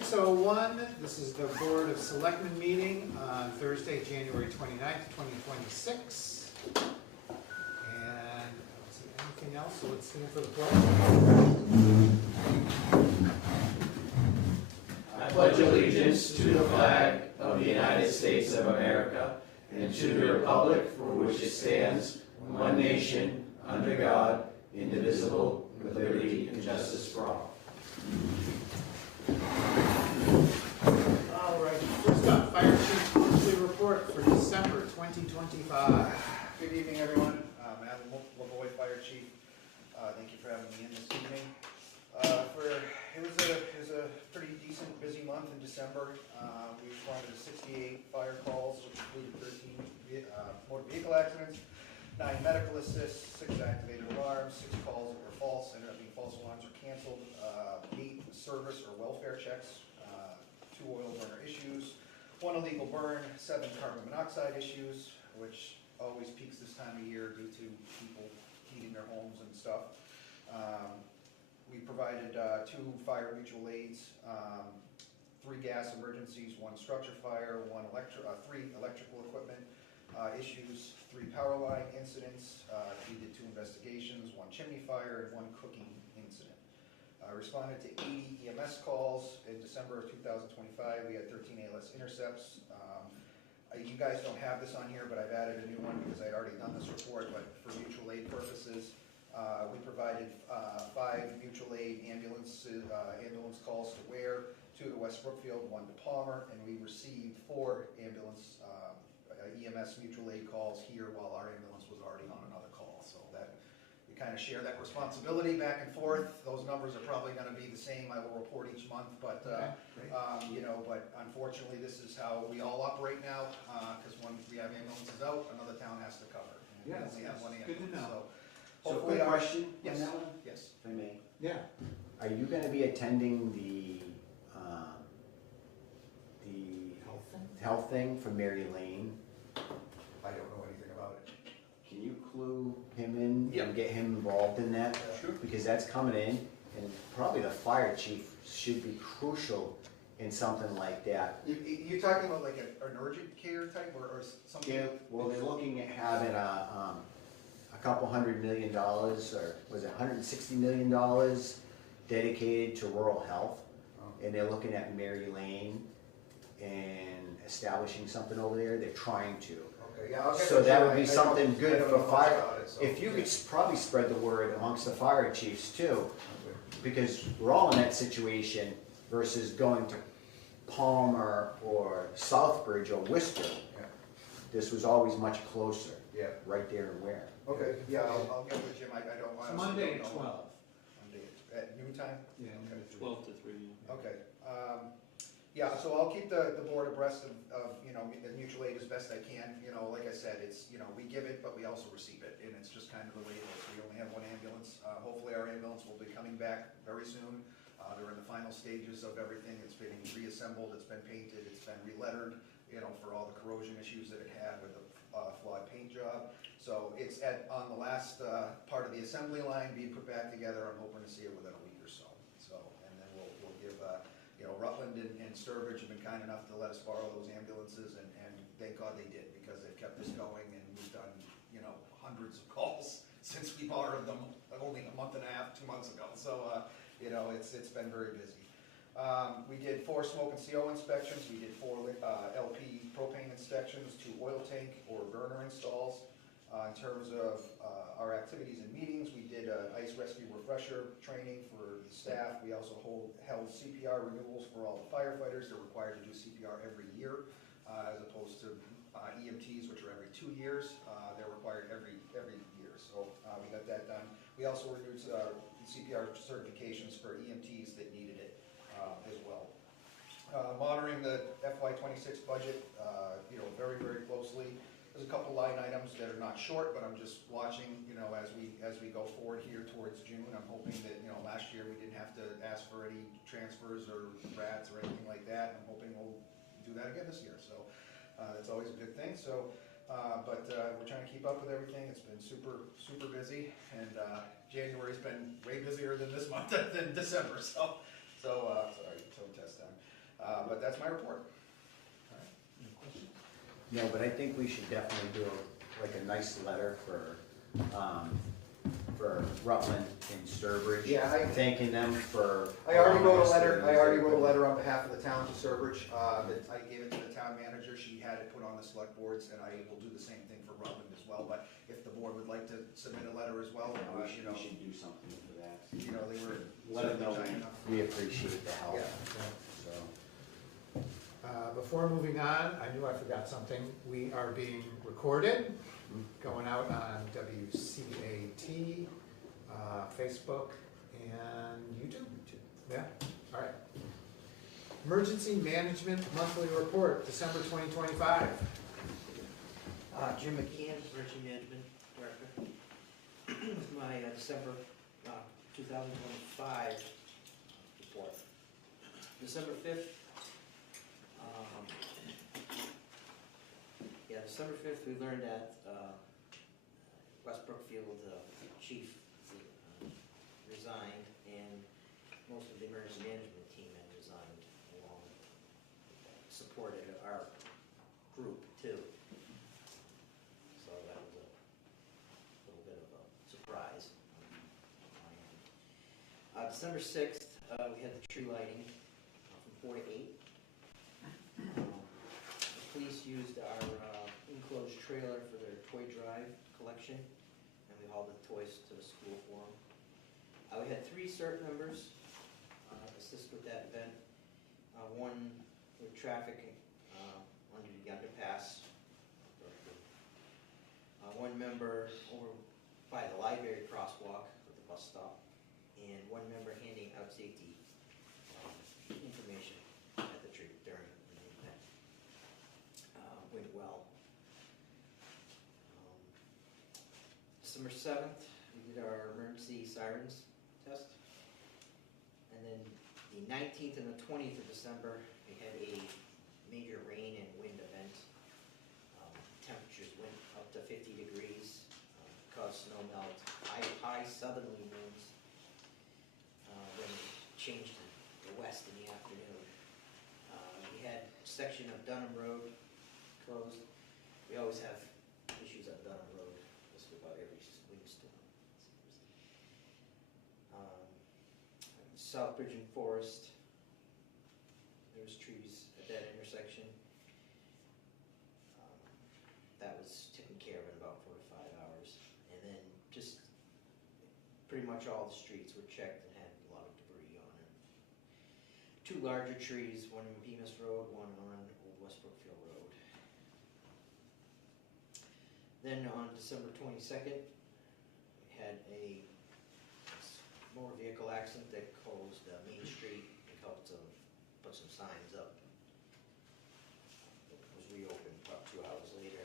6:01, this is the Board of Selectmen meeting on Thursday, January 29th, 2026. And I don't see anything else, so let's stand for the pledge. I pledge allegiance to the flag of the United States of America and to the republic for which it stands, one nation, under God, indivisible, with liberty and justice for all. All right, first up, Fire Chief monthly report for December 2025. Good evening, everyone. Adam LaVoy, Fire Chief. Thank you for having me in this evening. It was a pretty decent, busy month in December. We responded to 68 fire calls, which included 13 motor vehicle accidents, 9 medical assists, 6 activated alarms, 6 calls that were false, ended up being false alarms or canceled, 8 service or welfare checks, 2 oil burner issues, 1 illegal burn, 7 carbon monoxide issues, which always peaks this time of year due to people heating their homes and stuff. We provided 2 fire mutual aids, 3 gas emergencies, 1 structure fire, 3 electrical equipment issues, 3 power line incidents. We did 2 investigations, 1 chimney fire, and 1 cooking incident. Responded to 80 EMS calls in December of 2025. We had 13 ALS intercepts. You guys don't have this on here, but I've added a new one because I'd already done this report, but for mutual aid purposes, we provided 5 mutual aid ambulance calls to Ware, 2 to West Brookfield, 1 to Palmer, and we received 4 ambulance EMS mutual aid calls here while our ambulance was already on another call. So that we kind of share that responsibility back and forth. Those numbers are probably going to be the same. I will report each month, but but unfortunately, this is how we all operate now. Because when we have ambulances out, another town has to cover. And we only have 1 ambulance. Good to know. So quick question Yes. on that one, Yes. if I may. Yeah. Are you going to be attending the health thing for Mary Lane? I don't know anything about it. Can you clue him in Yeah. and get him involved in that? Sure. Because that's coming in, and probably the fire chief should be crucial in something like that. You're talking about like an urgent care type or something? Yeah, well, they're looking at having a couple $100 million, or was it $160 million dedicated to rural health. Oh. And they're looking at Mary Lane and establishing something over there. They're trying to. Okay, yeah, I'll get So the that show. would be I something don't good know for much fire. about it, so, If you yeah. could probably spread the word amongst the fire chiefs too, Okay. because we're all in that situation versus going to Palmer or Southbridge or Worcester. Yeah. This was always much closer, Yeah. right there in Ware. Okay, yeah, I'll get with Jim. I don't. It's honestly Monday don't at know. 12. Monday at noontime? Yeah. Okay. 12 to 3. Okay, yeah, so I'll keep the board abreast of the mutual aid as best I can. Like I said, it's, we give it, but we also receive it, and it's just kind of the way it is. We only have 1 ambulance. Hopefully our ambulance will be coming back very soon. They're in the final stages of everything. It's been reassembled, it's been painted, it's been re-lettered, for all the corrosion issues that it had with the flawed paint job. So it's on the last part of the assembly line being put back together. I'm hoping to see it within a week or so. And then we'll give, Rutland and Sturbridge have been kind enough to let us borrow those ambulances, and thank God they did, because they've kept us going, and we've done, hundreds of calls since we borrowed them only a month and a half, 2 months ago. So, it's been very busy. We did 4 smoke and CO inspections. We did 4 LP propane inspections, 2 oil tank or burner installs. In terms of our activities and meetings, we did an ice rescue refresher training for the staff. We also held CPR renewals for all the firefighters. They're required to do CPR every year, as opposed to EMTs, which are every 2 years. They're required every year. So we got that done. We also renewed CPR certifications for EMTs that needed it as well. Monitoring the FY26 budget, very, very closely. There's a couple line items that are not short, but I'm just watching, as we go forward here towards June. I'm hoping that, last year we didn't have to ask for any transfers or rats or anything like that. I'm hoping we'll do that again this year. So that's always a good thing. So, but we're trying to keep up with everything. It's been super, super busy, and January's been way busier than this month than December. So sorry, tone test time. But that's my report. All right, any questions? No, but I think we should definitely do a nice letter for Rutland and Sturbridge. Yeah, thanking them for. I already wrote a allowing us letter, to I use already their wrote a equipment. letter on behalf of the town to Sturbridge, that I gave it to the town manager, she had it put on the select boards, and I will do the same thing for Rutland as well, but if the board would like to submit a letter as well, We you know, should do something for that. they were Let them know certainly kind enough. we appreciate the help, Yeah. so. Before moving on, I knew I forgot something. We are being recorded, going out on WCAT, Facebook, and YouTube. Yeah, all right. Emergency Management Monthly Report, December 2025. Jim McKeon, Emergency Management Director. My December 2025 report. December 5th, December 5th, we learned that West Brookfield chief resigned, and most of the emergency management team had resigned, along supported our group too. So that was a little bit of a surprise on my end. December 6th, we had the tree lighting from 4 to 8. The police used our enclosed trailer for their toy drive collection, and we hauled the toys to the school for them. We had 3 CERT members assist with that event. One with traffic under the underpass. One member over by the library crosswalk with the bus stop, and one member handing out safety information at the tree during the event. Went well. December 7th, we did our emergency sirens test. And then the 19th and the 20th of December, we had a major rain and wind event. Temperatures went up to 50 degrees, caused snow melt, high southerly winds. Then it changed to the west in the afternoon. We had a section of Dunham Road closed. We always have issues on Dunham Road, just about every windstorm. Southbridge and Forest, there was trees at that intersection. That was taken care of in about 4 to 5 hours. And then just pretty much all the streets were checked and had a lot of debris on it. 2 larger trees, one on Bemis Road, one on Old West Brookfield Road. Then on December 22nd, we had a motor vehicle accident that closed Main Street and helped to put some signs up. It was reopened about 2 hours later.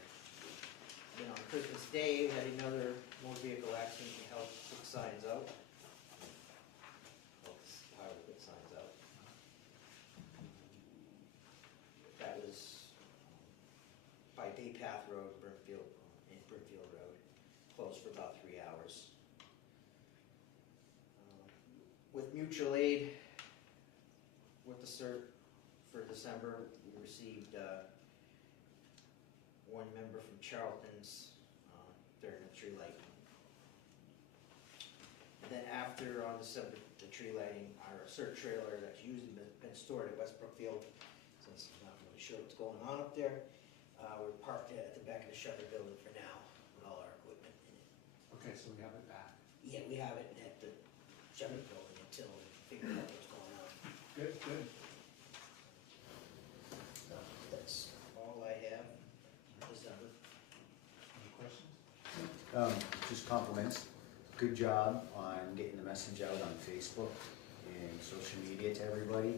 Then on Christmas Day, we had another motor vehicle accident and helped put signs out. Helped the highway put signs out. That was by Bay Path Road, Brimfield Road, closed for about 3 hours. With mutual aid, with the CERT for December, we received one member from Charlton's during the tree lighting. And then after, on December, the tree lighting, our CERT trailer that's usually been stored at West Brookfield, since I'm not really sure what's going on up there, we're parked at the back of the Shutter building for now, with all our equipment in it. Okay, so we have it back. Yeah, we have it at the Shutter building until we figure out what's going on. Good, good. So that's all I have for December. Any questions? Just compliments. Good job on getting the message out on Facebook and social media to everybody.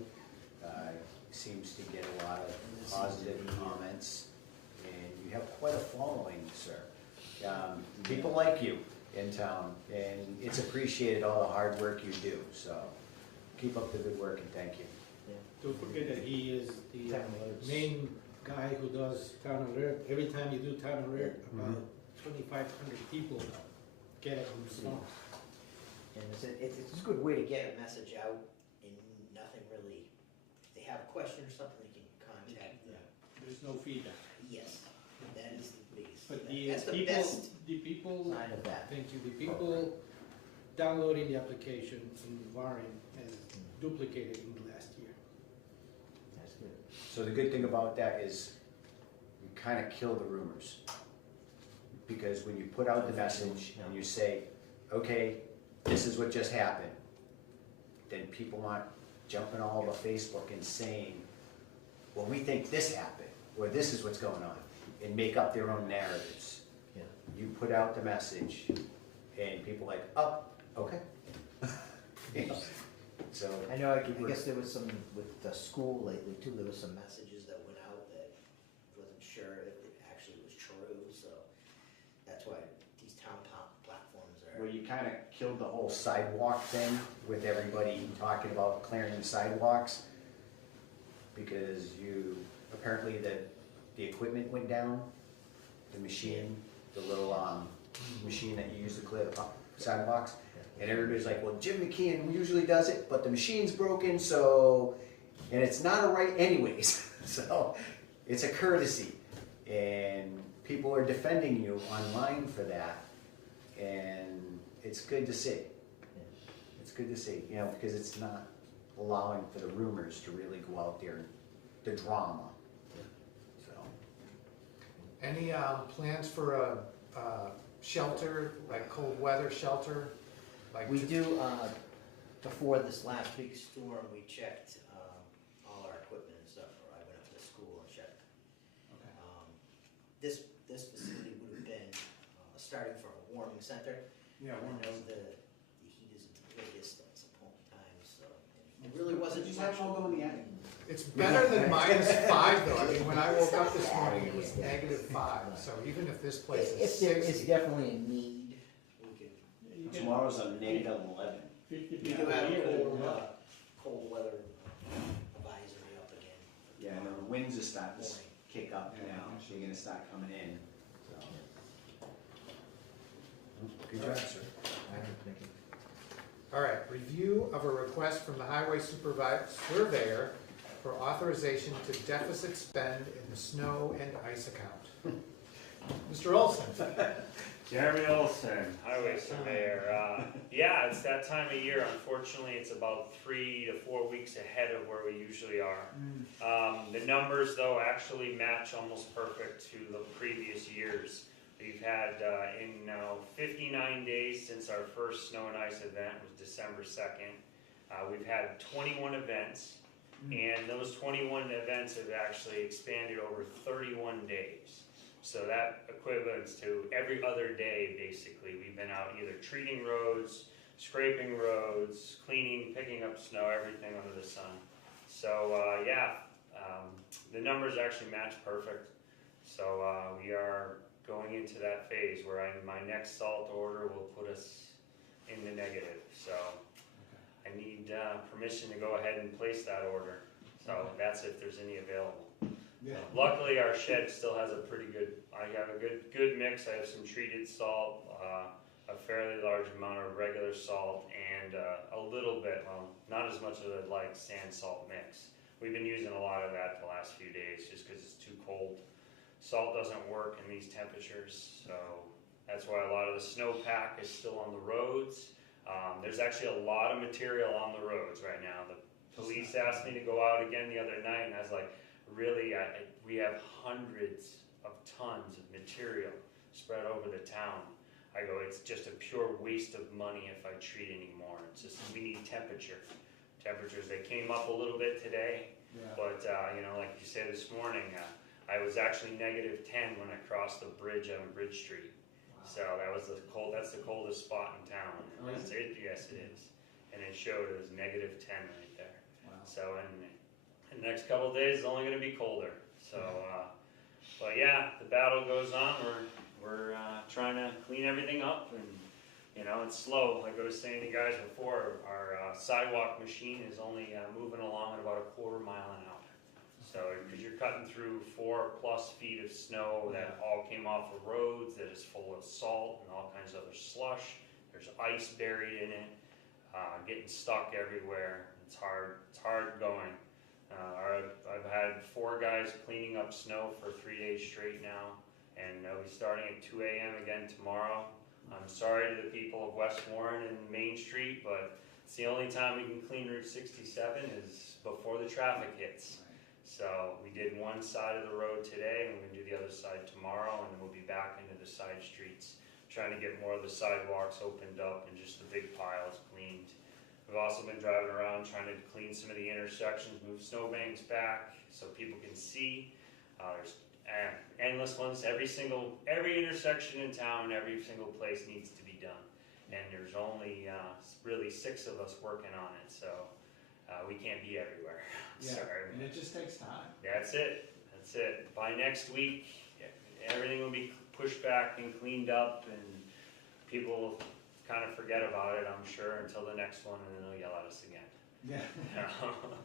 Seems to get a lot of positive comments, and you have quite a following, sir. People like you in town, and it's appreciated all the hard work you do, so keep up the good work and thank you. Don't forget that he is the Town alerts. main guy who does town alert. Every time you do town alert, about 2,500 people get it on the phone. And it's a good way to get a message out, and nothing really they have a question or something, they can contact them. There's no feedback. Yes, that is the biggest, But that's the best the people, side of that. thank you, the people downloading the application in Warren has duplicated in the last year. That's good. So the good thing about that is you kind of kill the rumors. Because when you put out the message and you say, okay, this is what just happened, then people aren't jumping all over Facebook and saying, well, we think this happened, or this is what's going on, and make up their own narratives. Yeah. You put out the message and people like, oh, okay. You know, so. I know, I guess there was some, with the school lately too, there was some messages that went out that wasn't sure if it actually was true, so that's why these town platforms are. Well, you kind of killed the whole sidewalk thing with everybody talking about clearing the sidewalks. Because apparently the equipment went down, the machine, the little machine that you use to clear the sidewalks. And everybody's like, well, Jim McKeon usually does it, but the machine's broken, so, and it's not a right anyways. So it's a courtesy. And people are defending you online for that. And it's good to see. It's good to see, you know, because it's not allowing for the rumors to really go out there, the drama. So, Any plans for a shelter, like cold weather shelter? Like We do, before this last big storm, we checked all our equipment and stuff, or I went up to the school and checked. Okay. This facility would have been starting from a warming center. Yeah, I know the heat isn't the greatest at some point in time, so it really wasn't much. go in the attic. It's better than -5 though. I mean, when I woke up this morning, it was -5. So even if this place is If there is 60, definitely a need, we could. Tomorrow's a -11. 50 We people do have a year, a yeah. cold weather advisory up again. Yeah, and the winds are starting to kick up now, so you're gonna start coming in, so. Good job, sir. all right, review of a request from the highway surveyor for authorization to deficit spend in the snow and ice account. Mr. Olson. Jeremy Olson, highway surveyor. Yeah, it's that time of year. Unfortunately, it's about 3 to 4 weeks ahead of where we usually are. The numbers, though, actually match almost perfect to the previous years. We've had, in 59 days since our first snow and ice event was December 2nd, we've had 21 events, and those 21 events have actually expanded over 31 days. So that equivalents to every other day, basically. We've been out either treating roads, scraping roads, cleaning, picking up snow, everything under the sun. So, the numbers actually match perfect. So we are going into that phase where my next salt order will put us in the negative. So I need permission to go ahead and place that order. So that's if there's any available. Yeah. Luckily, our shed still has a pretty good, I have a good mix. I have some treated salt, a fairly large amount of regular salt, and a little bit, well, not as much as I'd like, sand salt mix. We've been using a lot of that the last few days just because it's too cold. Salt doesn't work in these temperatures, so that's why a lot of the snowpack is still on the roads. There's actually a lot of material on the roads right now. The police asked me to go out again the other night, and I was like, really, we have hundreds of tons of material spread over the town. I go, it's just a pure waste of money if I treat anymore. It's just, we need temperature. Temperatures, they came up a little bit today, but like you said this morning, I was actually -10 when I crossed the bridge on Bridge Street. Wow. So that's the coldest spot in town. Oh, Yes, it is. And it showed it was -10 right there. Wow. So in the next couple of days, it's only going to be colder. So, but yeah, the battle goes on. We're trying to clean everything up, and it's slow. Like I was saying to you guys before, our sidewalk machine is only moving along at about a quarter mile an hour. So, because you're cutting through 4+ feet of snow that all came off the roads, that is full of salt and all kinds of other slush. There's ice buried in it, getting stuck everywhere. It's hard going. I've had 4 guys cleaning up snow for 3 days straight now, and they'll be starting at 2 a.m. again tomorrow. I'm sorry to the people of West Warren and Main Street, but it's the only time we can clean Route 67 is before the traffic hits. So we did one side of the road today, and we're gonna do the other side tomorrow, and then we'll be back into the side streets, trying to get more of the sidewalks opened up and just the big piles cleaned. We've also been driving around trying to clean some of the intersections, move snowbanks back so people can see. There's endless ones. Every intersection in town, every single place needs to be done. And there's only really 6 of us working on it, so we can't be everywhere. Yeah, Sorry. and it just takes time. That's it. That's it. By next week, everything will be pushed back and cleaned up, and people will kind of forget about it, I'm sure, until the next one, and then they'll yell at us again. Yeah.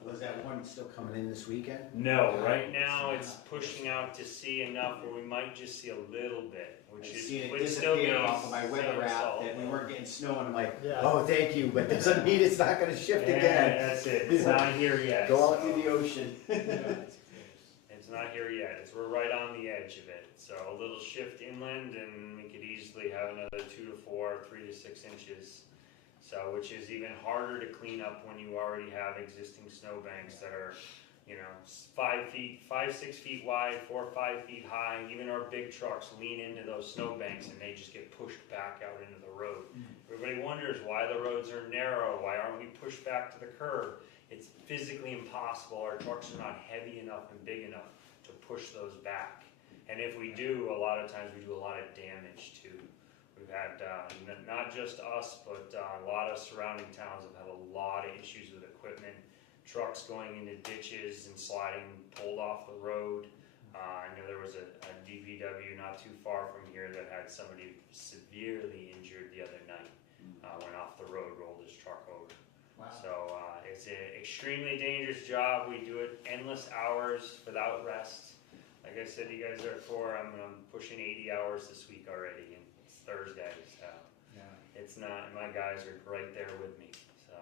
Was that one still coming in this weekend? No, right now it's pushing out to see enough where we might just see a little bit, which I is seen it would still be disappear off of my same weather app salt, that we but- weren't getting snow, and I'm like, Yeah. oh, thank you, but doesn't mean it's not gonna shift Yeah, again. that's it. It's not here yet. Go out so- to the ocean. It's not here yet. We're right on the edge of it. So a little shift inland, and we could easily have another 2 to 4, 3 to 6 inches. So, which is even harder to clean up when you already have existing snowbanks that are, 6 feet wide, 4 or 5 feet high. Even our big trucks lean into those snowbanks, and they just get pushed back out into the road. Everybody wonders why the roads are narrow. Why aren't we pushed back to the curb? It's physically impossible. Our trucks are not heavy enough and big enough to push those back. And if we do, a lot of times we do a lot of damage too. We've had, not just us, but a lot of surrounding towns have had a lot of issues with equipment. Trucks going into ditches and sliding, pulled off the road. I know there was a DPW not too far from here that had somebody severely injured the other night. Went off the road, rolled his truck over. Wow. So it's an extremely dangerous job. We do it endless hours without rest. Like I said, you guys are I'm pushing 80 hours this week already, and it's Thursday, so Yeah. it's not. My guys are right there with me. So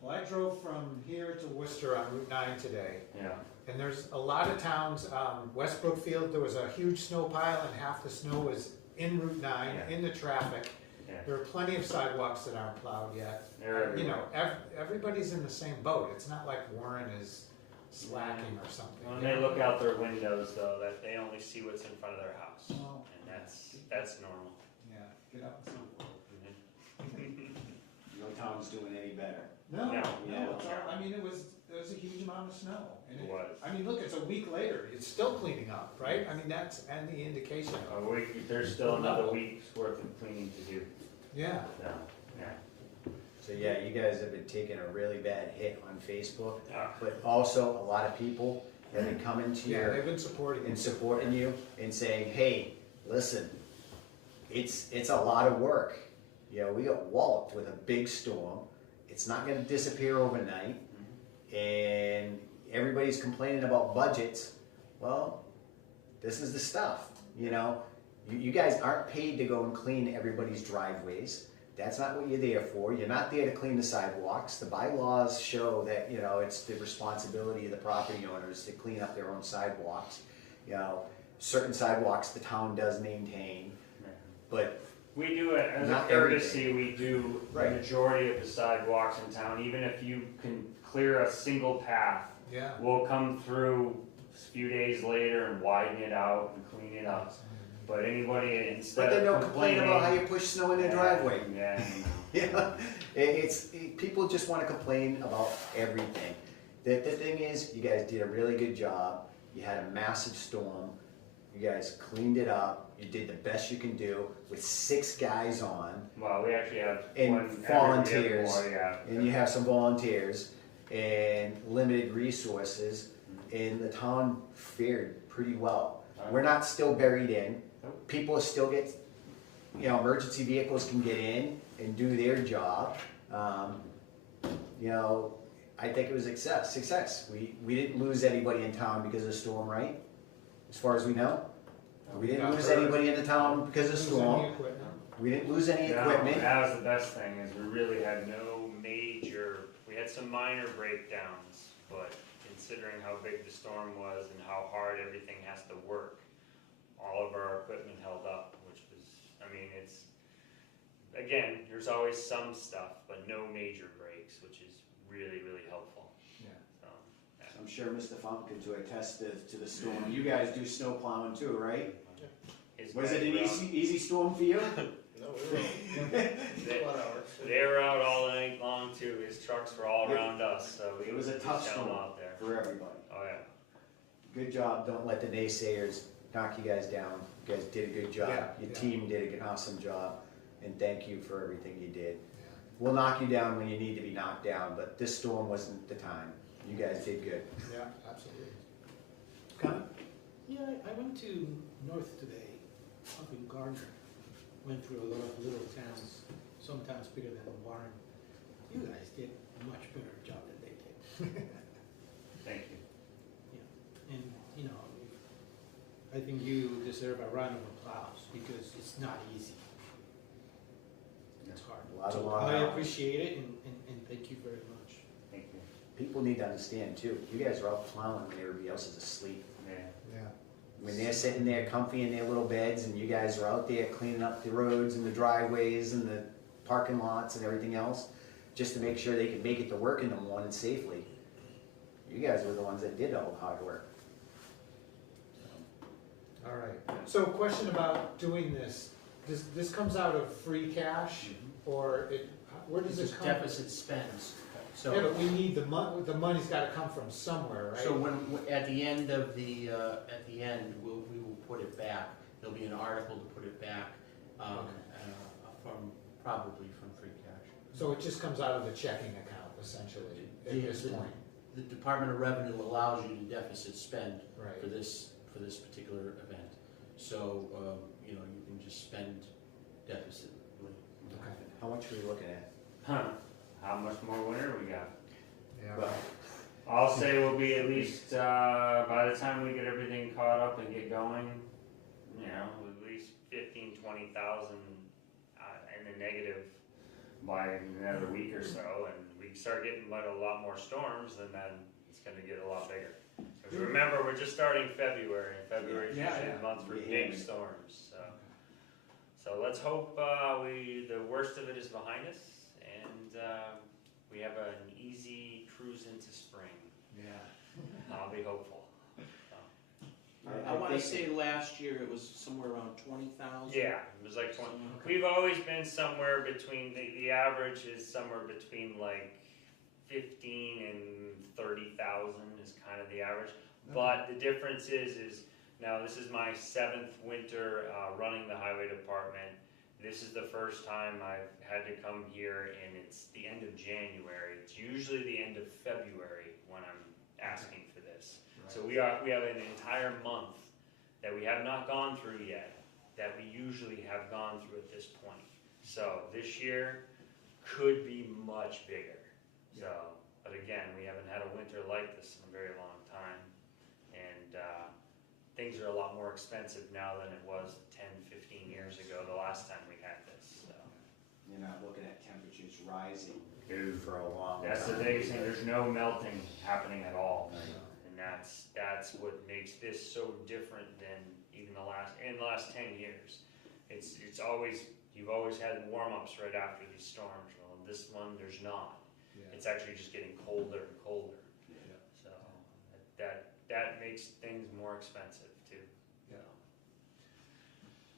Well, I drove from here to Worcester on Route 9 today, yeah, and there's a lot of towns, West Brookfield, there was a huge snow pile, and half the snow was in Route 9, Yeah. in the traffic. Yeah. There are plenty of sidewalks that aren't plowed yet. They're You know, everybody's in the same boat. It's not like Warren is slacking or something. when they look out their windows, though, that they only see what's in front of their house, Oh, and that's normal. yeah, get out and see. No town's doing any better. No, No, no, it's all, I mean, there was a huge amount of snow. And It was. I mean, look, it's a week later, it's still cleaning up, right? I mean, that's, and the indication of, A week, there's still another week's worth of cleaning to do. yeah. So, yeah. So yeah, you guys have been taking a really bad hit on Facebook, Ah. but also a lot of people have been coming to Yeah, your they've been supporting and it. supporting you and saying, hey, listen, it's a lot of work. You know, we got walloped with a big storm. It's not gonna disappear overnight. And everybody's complaining about budgets. Well, this is the stuff, you know. You guys aren't paid to go and clean everybody's driveways. That's not what you're there for. You're not there to clean the sidewalks. The bylaws show that, you know, it's the responsibility of the property owners to clean up their own sidewalks. You know, certain sidewalks the town does maintain, but We do it as a Not courtesy, we do the Right. majority of the sidewalks in town, even if you can clear a single path. Yeah. We'll come through a few days later and widen it out and clean it up. But anybody, instead but of then don't complain complaining. about how you push snow in their driveway. Yeah, You know, people just want to complain about everything. The thing is, you guys did a really good job. You had a massive storm. You guys cleaned it up. You did the best you can do with 6 guys on, well, we actually have And one. volunteers. Yeah. and you have some volunteers and limited resources, and the town fared pretty well. We're not still buried in. Nope. People still get, you know, emergency vehicles can get in and do their job. You know, I think it was success. We didn't lose anybody in town because of the storm, right? As far as we know. We didn't lose anybody in the town because of the storm. We didn't lose any No, equipment. that was the best thing, is we really had no major, we had some minor breakdowns, but in considering how big the storm was and how hard everything has to work. All of our equipment held up, which was, I mean, it's, again, there's always some stuff, but no major breaks, which is really, really helpful. Yeah. So, yeah. I'm sure Mr. Funk can attest to the storm. You guys do snow plowing too, right? His Was it guys an were out- easy storm for you? No, we were They were out all night long too. His trucks were all around us, so It was a just tough down storm out there. for everybody. Oh yeah. Good job, don't let the naysayers knock you guys down. You guys did a good job. Yeah, Your yeah. team did an awesome job, and thank you for everything you did. Yeah. We'll knock you down when you need to be knocked down, but this storm wasn't the time. You guys did good. Yeah, absolutely. Comment? Yeah, I went to North today, up in Gardner. Went through a lot of little towns, some towns bigger than Warren. You guys did a much better job than they did. Thank you. And, you know, I think you deserve a round of applause because it's not easy. It's hard. A lot of So long I hours. appreciate it and thank you very much. Thank you. People need to understand too, you guys are out plowing when everybody else is asleep. Yeah. Yeah. When they're sitting there comfy in their little beds and you guys are out there cleaning up the roads and the driveways and the parking lots and everything else, just to make sure they can make it to work in the morning safely. You guys were the ones that did all the hard work. All right. So question about doing this. This comes out of free cash or where does It's it just come? deficit spends, Yeah, so, but we need the money's gotta come from somewhere, right? so when, at the end of the, we will put it back. There'll be an article to put it back, probably from free cash. So it just comes out of the checking account essentially at this point, The Department of Revenue allows you to deficit spend right? for this particular event. So, you know, you can just spend deficit. Okay. How much are we looking at? Huh. How much more winter we got? Yeah. Well, I'll say we'll be at least by the time we get everything caught up and get going, you know, at least 15,000-20,000 in the negative by another week or so, and we start getting a lot more storms, and then it's going to get a lot bigger. Because remember, we're just starting February, and February is usually the month for big storms. So let's hope the worst of it is behind us, and we have an easy cruise into spring. Yeah. I'll be hopeful. I wanna say last year it was somewhere around 20,000. Yeah, it was like 20. We've always been somewhere between, the average is somewhere between like 15 and 30,000 is kind of the average. But the difference is now this is my 7th winter running the highway department. This is the first time I've had to come here, and it's the end of January. It's usually the end of February when I'm asking for this. So we have an entire month that we have not gone through yet, that we usually have gone through at this point. So this year could be much bigger. So, but again, we haven't had a winter like this in a very long time. And things are a lot more expensive now than it was 10, 15 years ago, the last time we had this. So. you're not looking at temperatures rising Dude, for a long time. that's the biggest thing, there's no melting happening at all. And that's what makes this so different than even the last 10 years. It's always, you've always had warm-ups right after these storms. Well, this one, there's not. Yeah. It's actually just getting colder and colder. Yeah. So that makes things more expensive too. Yeah.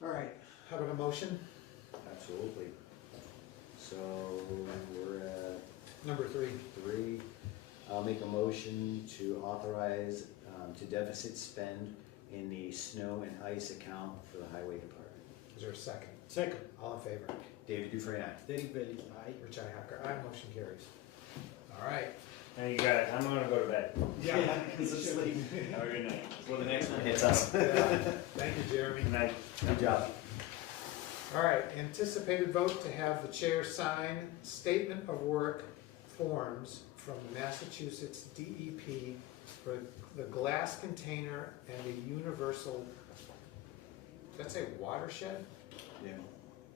All right. How about a motion? Absolutely. So we're at Number 3. 3. I'll make a motion to authorize to deficit spend in the snow and ice account for the highway department. Is there a second? Second, All in favor? David Dufresne, aye. Derek Bailey, aye. Richi Hacker, aye. Motion carries. All right. Hey you guys, I'm gonna go to bed. Yeah. He's asleep. Have a good night. Before the next one hits us. Yeah. Thank you, Jeremy. Good night. Good job. All right, anticipated vote to have the chair sign statement of work forms from the Massachusetts DEP for the glass container and the universal, did that say watershed? Yeah.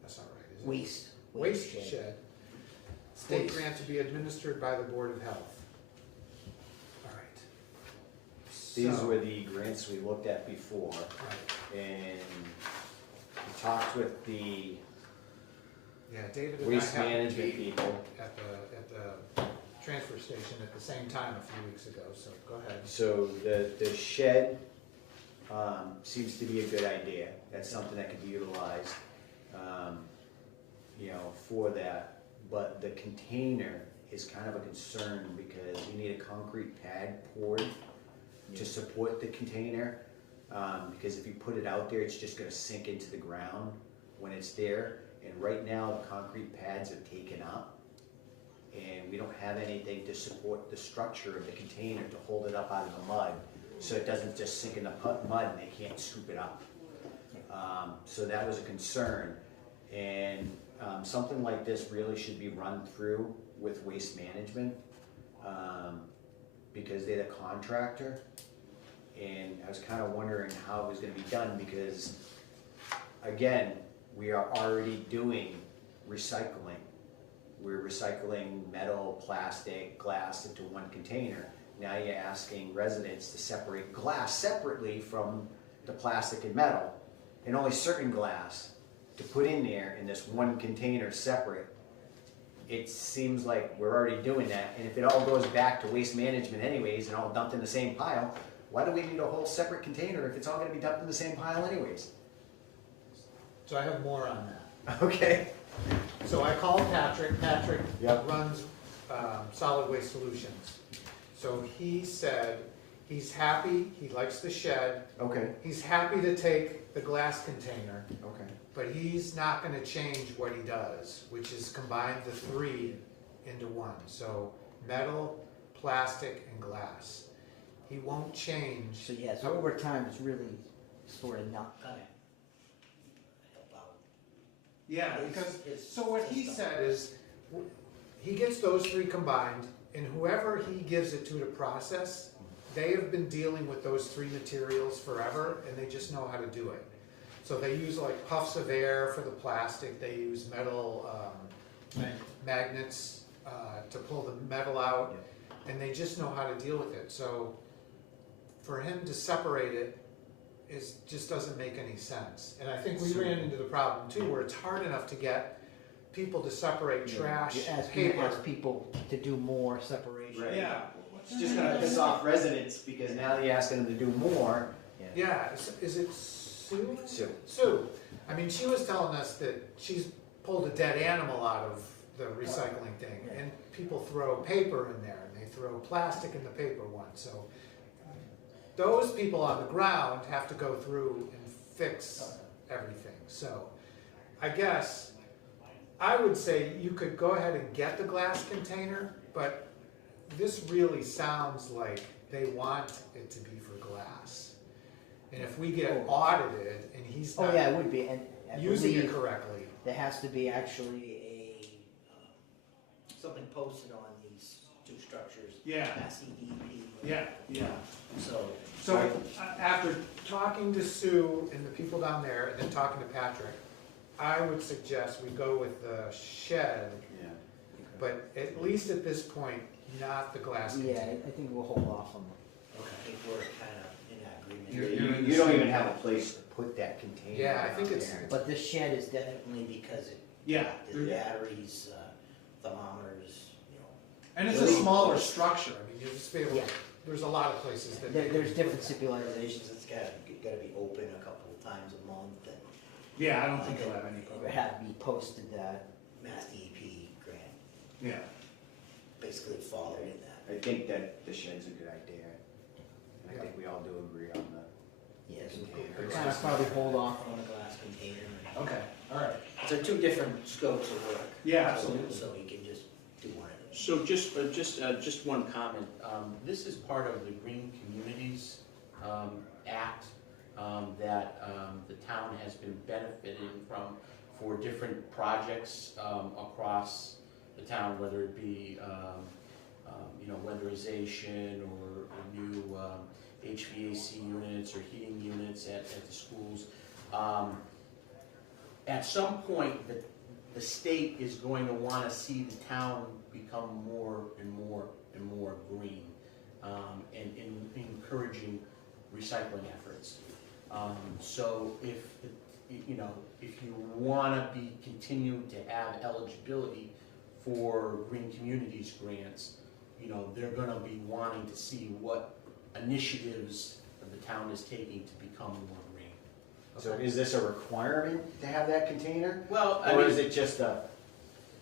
That's not right, is it? Waste. Waste shed. State Waste. grant to be administered by the Board of Health. All right. These So- were the grants we looked at before, Right. and we talked with the Yeah, David and I waste happened to management be people. at the transfer station at the same time a few weeks ago, so go ahead. So the shed, seems to be a good idea, that's something that could be utilized, you know, for that. But the container is kind of a concern, because you need a concrete pad poured to support the container. Because if you put it out there, it's just gonna sink into the ground when it's there. And right now, the concrete pads are taken up, and we don't have anything to support the structure of the container to hold it up out of the mud, so it doesn't just sink in the mud and they can't scoop it up. So that was a concern, and something like this really should be run through with waste management, because they're the contractor. And I was kind of wondering how it was gonna be done, because again, we are already doing recycling. We're recycling metal, plastic, glass into one container. Now you're asking residents to separate glass separately from the plastic and metal, and only certain glass to put in there in this one container separate. It seems like we're already doing that, and if it all goes back to waste management anyways and all dumped in the same pile, why do we need a whole separate container if it's all gonna be dumped in the same pile anyways? So I have more on that. Okay. So I called Patrick. Patrick Yep. runs Solid Waste Solutions. So he said he's happy, he likes the shed, Okay, he's happy to take the glass container, okay. but he's not gonna change what he does, which is combine the three into one. So metal, plastic, and glass. He won't change. So yeah, so over time, it's really sort of not gonna help out. Yeah, His- because, his so what he system. said is, he gets those three combined, and whoever he gives it to process, they have been dealing with those three materials forever, and they just know how to do it. So they use like puffs of air for the plastic, they use metal magnets to pull the metal out, and they just know how to deal with it. So for him to separate it just doesn't make any sense. And I think we ran into the problem too, where it's hard enough to get people to separate trash, You ask paper. people to do more separation. Right. Yeah, It's just gonna piss off residents, because now you're asking them to do more. yeah, is it Sue? So, Sue, I mean, she was telling us that she's pulled a dead animal out of the recycling thing, and people throw paper in there, and they throw plastic in the paper one, so those people on the ground have to go through and fix everything, so I guess I would say you could go ahead and get the glass container, but this really sounds like they want it to be for glass. And if we get audited and he's Oh, not yeah, it would be, and I using it believe correctly, there has to be actually something posted on these two structures. Yeah. SEDP. yeah. So, So after talking to Sue and the people down there, and then talking to Patrick, I would suggest we go with the shed, yeah. but at least at this point, not the glass yeah, container. I think we'll hold off on I think we're kind of in agreement. You don't even have a place to put that container. Yeah, I think out it's- there. But this shed is definitely because it, Yeah, the batteries, thermometers, you know. and it's a smaller structure, I mean, you'll just be able, Yeah. there's a lot of places that. There's different Stipulations, stipulations. it's gotta be open a couple of times a month, and Yeah, I don't think you'll have any It would problem. have to be posted that, Mass DEP grant Yeah. basically followed in that. I think that the shed's a good idea, and I think we all do agree on the yes, container. we kind of probably hold off On on a glass container. Okay, all right. So two different scopes of work. Yeah, absolutely. So you can just do one of those. So just one comment. This is part of the Green Communities Act that the town has been benefiting from for different projects across the town, whether it be weatherization or new HVAC units or heating units at the schools. At some point, the state is going to want to see the town become more and more and more green. and encouraging recycling efforts. So if, you know, if you wanna continue to have eligibility for Green Communities grants, you know, they're gonna be wanting to see what initiatives the town is taking to become more green. So is this a requirement to have that container? Well, I Or mean, is it just a,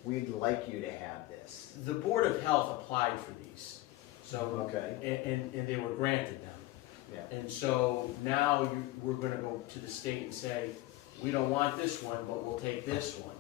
we'd like you to have this? the Board of Health applied for these, so, Okay, and they were granted them. yeah. And so now we're gonna go to the state and say, we don't want this one, but we'll take this one.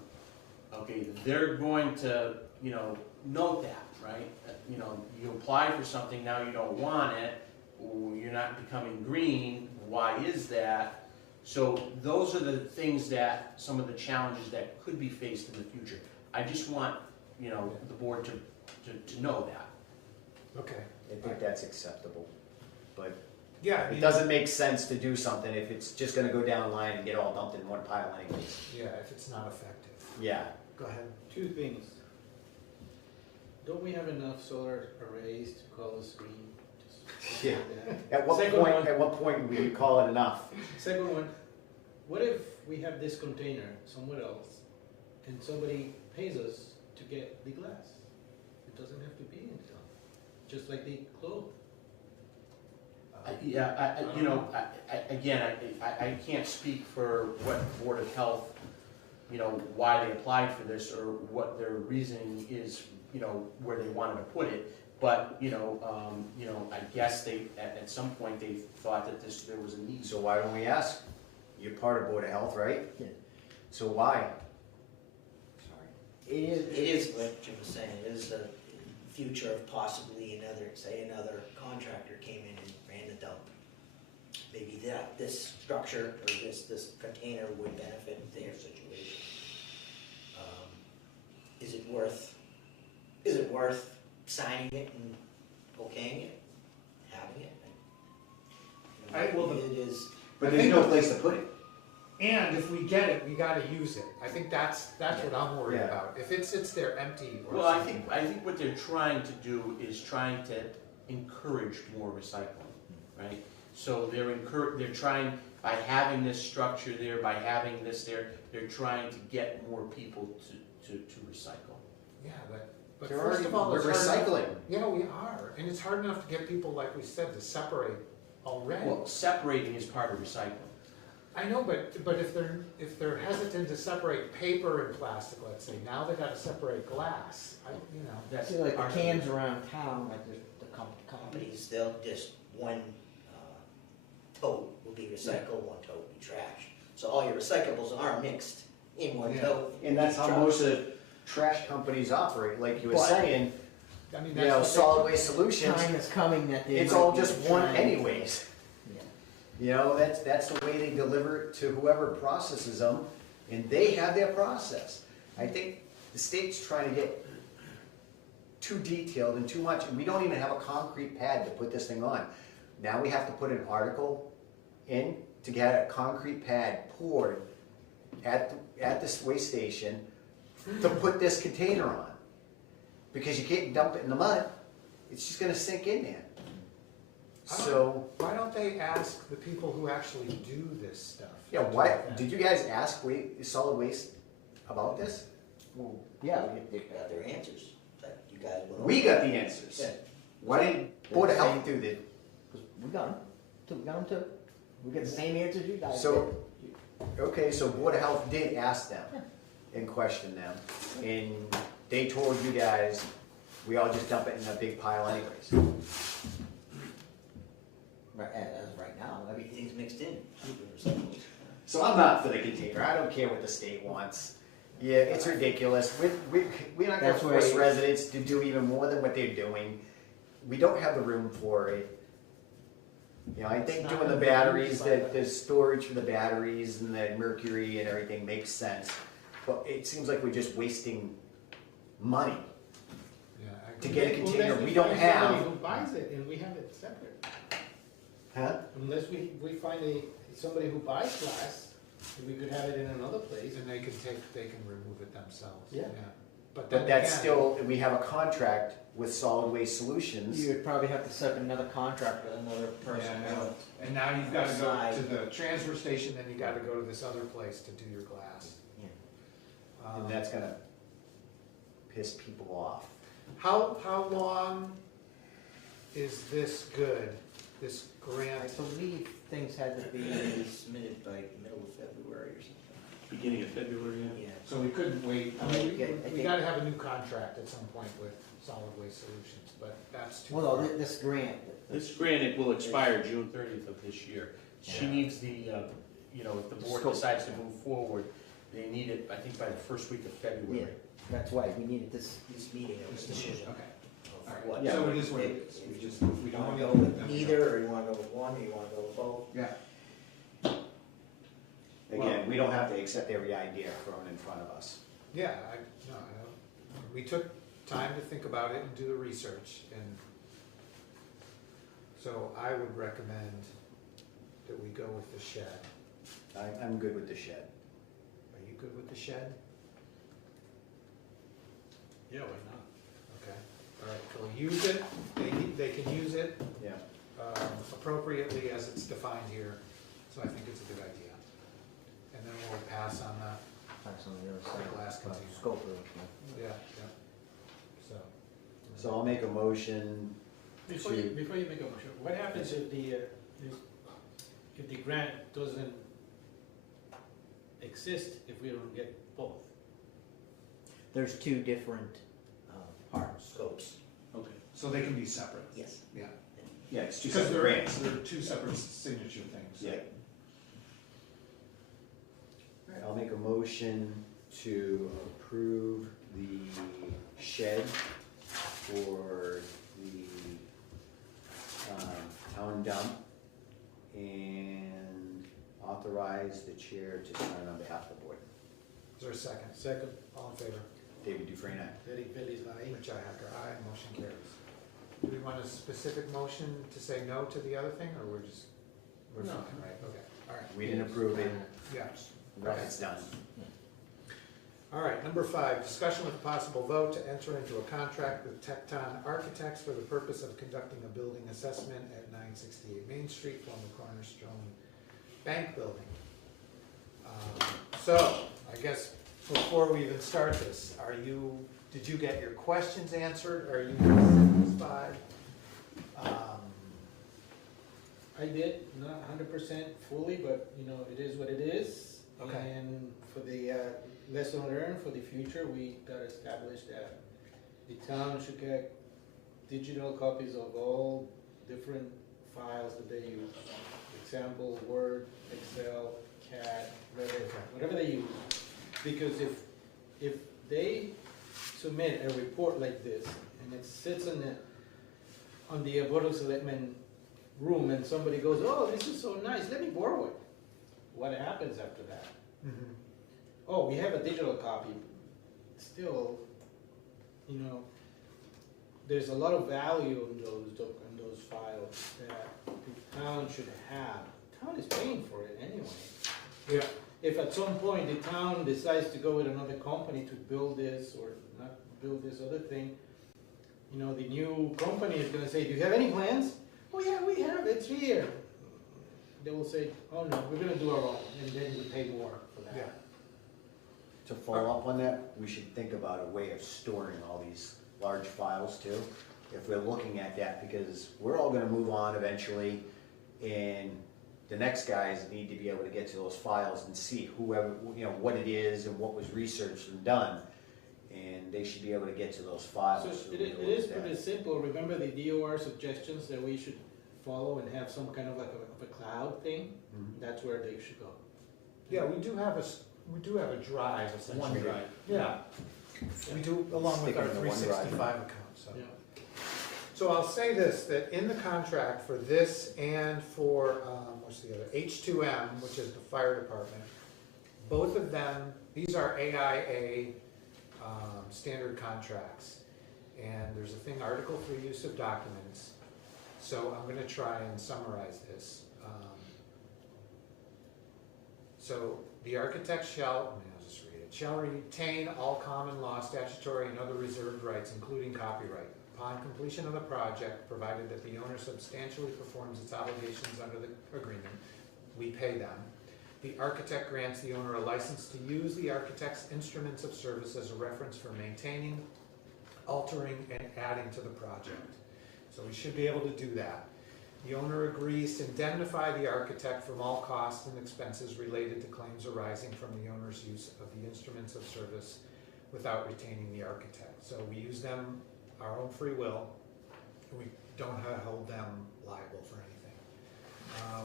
Okay, they're going to, you know, note that, right? You know, you apply for something, now you don't want it, or you're not becoming green, why is that? So those are the things that, some of the challenges that could be faced in the future. I just want, you know, the board to know that. Okay. I think that's acceptable, but Yeah, I it mean, doesn't make sense to do something if it's just gonna go down the line and get all dumped in one pile anyways. yeah, if it's not effective. Yeah, Go ahead. Two things. Don't we have enough solar arrays to call us green? Just Yeah. that. at what Second point, one. at what point would you call it enough? Second one, what if we have this container somewhere else and somebody pays us to get the glass? It doesn't have to be in town, just like the clothes. You know, I can't speak for what Board of Health, you know, why they applied for this or what their reasoning is, you know, where they wanted to put it. But, you know, I guess they, at some point, they thought that there was a need. So why don't we ask? You're part of Board of Health, right? Yeah. So why? Sorry. It is what Jim was saying, it is the future of possibly another contractor came in and ran the dump. Maybe this structure or this container would benefit their situation. Is it worth signing it and okaying it, having it? Well, It is, But there's no place to put it. And if we get it, we gotta use it. I think that's what I'm worried Yeah. about. If it sits there empty or Well, something. I think what they're trying to do is trying to encourage more recycling, right? So they're trying, by having this structure there, by having this there, they're trying to get more people to recycle. Yeah, but They're first already- of all, we're it's hard enough- recycling. Yeah, we are, and it's hard enough to get people, like we said, to separate already. Well, separating is part of recycling. I know, but if they're hesitant to separate paper and plastic, let's say, now they gotta separate glass, you know. That's See, like the part of cans it. around town, like the companies. companies, they'll just, one tote will be recycled, one tote will be trashed. So all your recyclables are mixed in one Yeah. tote. And that's how Truck. most of the trash companies operate, like you were But- saying, I mean, you that's know, what solid waste solutions, Time is coming that they. it's might all be just one trying to- anyways. Yeah. You know, that's the way they deliver it to whoever processes them, and they have their process. I think the state's trying to get too detailed and too much, and we don't even have a concrete pad to put this thing on. Now we have to put an article in to get a concrete pad poured at this waste station to put this container on. Because you can't dump it in the mud, it's just gonna sink in there. So, Why don't they ask the people who actually do this stuff? yeah, why, did you guys ask solid waste about this? Well, yeah, They got their answers, that you guys went over. We got the answers. Yeah. Why didn't Board of Health do that? we got them, too, we got them too. We get the same answers you guys So, okay, so Board of Health did ask them and question them, and they told you guys, we all just dump it in a big pile anyways. did. Right, as of right now, I mean, Everything's mixed in, recyclables. So I'm not for the container, I don't care what the state wants. Yeah, it's ridiculous, we're not gonna That's force why- residents to do even more than what they're doing. We don't have the room for it. You know, I think It's doing not the gonna be batteries, used by the storage for the batteries and the mercury and everything makes sense. But it seems like we're just wasting money Yeah, I to agree. get a container Unless we don't find have. somebody who buys it and we have it separate. Huh? Unless we find somebody who buys glass, we could have it in another place. And they can remove it themselves. Yeah. But then But that's again, still, we have a contract with Solid Waste Solutions. You would probably have to set up another contract with another person. Yeah, no. And now you've gotta go Outside. to the transfer station, then you gotta go to this other place to do your glass. Yeah. And that's gonna piss people off. How long is this good, this I grant? believe things had to be submitted by middle of February or something. Beginning of February, yeah. Yeah. So we couldn't wait, I I mean, think- we gotta have a new contract at some point with Solid Waste Solutions, but that's too Well, far. no, this grant. This grant will expire June 30th of this year. She Yeah. needs the, you know, if the board Scope. decides to move forward, they need it, I think, by the first week of February. Yeah, that's why we needed this. This meeting, it was a decision Okay, of all what. right, so it is what it is, we just, if we You don't wanna get go it, with then we neither, or you wanna go with one, or you wanna go with both? Yeah, Again, we don't have to accept every idea thrown in front of us. yeah, no, I don't, we took time to think about it and do the research, and so I would recommend that we go with the shed. I'm good with the shed. Are you good with the shed? Yeah, why not? Okay, all right, we'll use it, they can use it Yeah. appropriately as it's defined here, so I think it's a good idea. And then we'll pass on the, That's on the other side. glass container. Scope of it, yeah. yeah, so. So I'll make a motion Before you make a motion, what happens if the grant doesn't exist if we don't get both? There's two different parts. Scopes, Okay. So they can be separate? yes. Yeah. Yeah, it's two Because separate they're, grants. they're two separate signature things. Yeah. All right, I'll make a motion to approve the shed for the town dump and authorize the chair to sign on behalf of the board. Is there a second? Second, All in favor? David Dufresne, aye. Derek Bailey's aye. Rich Ihacker, aye, motion carries. Do we want a specific motion to say no to the other thing, or we're just, we're No. fine, right, okay, all right, We didn't approve it, yeah. it's done. All right, number 5, discussion with possible vote to enter into a contract with Tecton Architects for the purpose of conducting a building assessment at 968 Main Street, former Cornerstone Bank Building. So, I guess before we even start this, did you get your questions answered? Are you satisfied? I did, not 100% fully, but you know, it is what it is. Okay. And for the lesson learned for the future, we got established that the town should get digital copies of all different files that they use. Example, Word, Excel, CAD, Revit, whatever they use. Because if they submit a report like this, and it sits on the Board of Selectmen room, and somebody goes, oh, this is so nice, let me borrow it. What happens after that? Mhm. Oh, we have a digital copy. Still, you know, there's a lot of value in those files that the town should have. The town is paying for it anyway. Yeah. If at some point the town decides to go with another company to build this or not build this other thing, you know, the new company is gonna say, do you have any plans? Oh yeah, we have, it's here. They will say, oh no, we're gonna do our own, and then you pay more for that. Yeah. To follow up on that, we should think about a way of storing all these large files too, if we're looking at that, because we're all gonna move on eventually, and the next guys need to be able to get to those files and see whoever, you know, what it is and what was researched and done, and they should be able to get to those files. So so it we it know is what that- pretty simple. Remember the DOR suggestions that we should follow and have some kind of like a cloud thing? Mhm. That's where they should go. Yeah, we do have a drive essentially. OneDrive. Yeah, we do, along with Stick it our in the OneDrive. 365 account, so. Yeah. So I'll say this, that in the contract for this and for, what's the other, H2M, which is the fire department, both of them, these are AIA standard contracts. And there's a thing, Article 3 use of documents. So I'm gonna try and summarize this. So the architect shall, I'll just read it shall retain all common law, statutory, and other reserved rights, including copyright. Upon completion of the project, provided that the owner substantially performs its obligations under the agreement, we pay them. The architect grants the owner a license to use the architect's instruments of service as a reference for maintaining, altering, and adding to the project. So we should be able to do that. The owner agrees to indemnify the architect from all costs and expenses related to claims arising from the owner's use of the instruments of service without retaining the architect. So we use them our own free will, and we don't hold them liable for anything.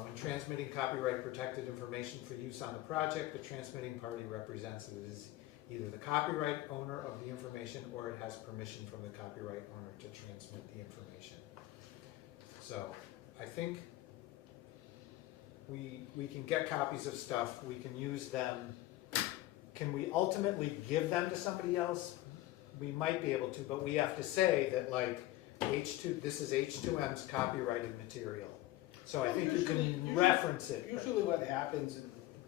When transmitting copyright protected information for use on the project, the transmitting party represents it as either the copyright owner of the information or it has permission from the copyright owner to transmit the information. So I think we can get copies of stuff, we can use them. Can we ultimately give them to somebody else? We might be able to, but we have to say that like this is H2M's copyrighted material. So I think you can reference it. Usually what happens in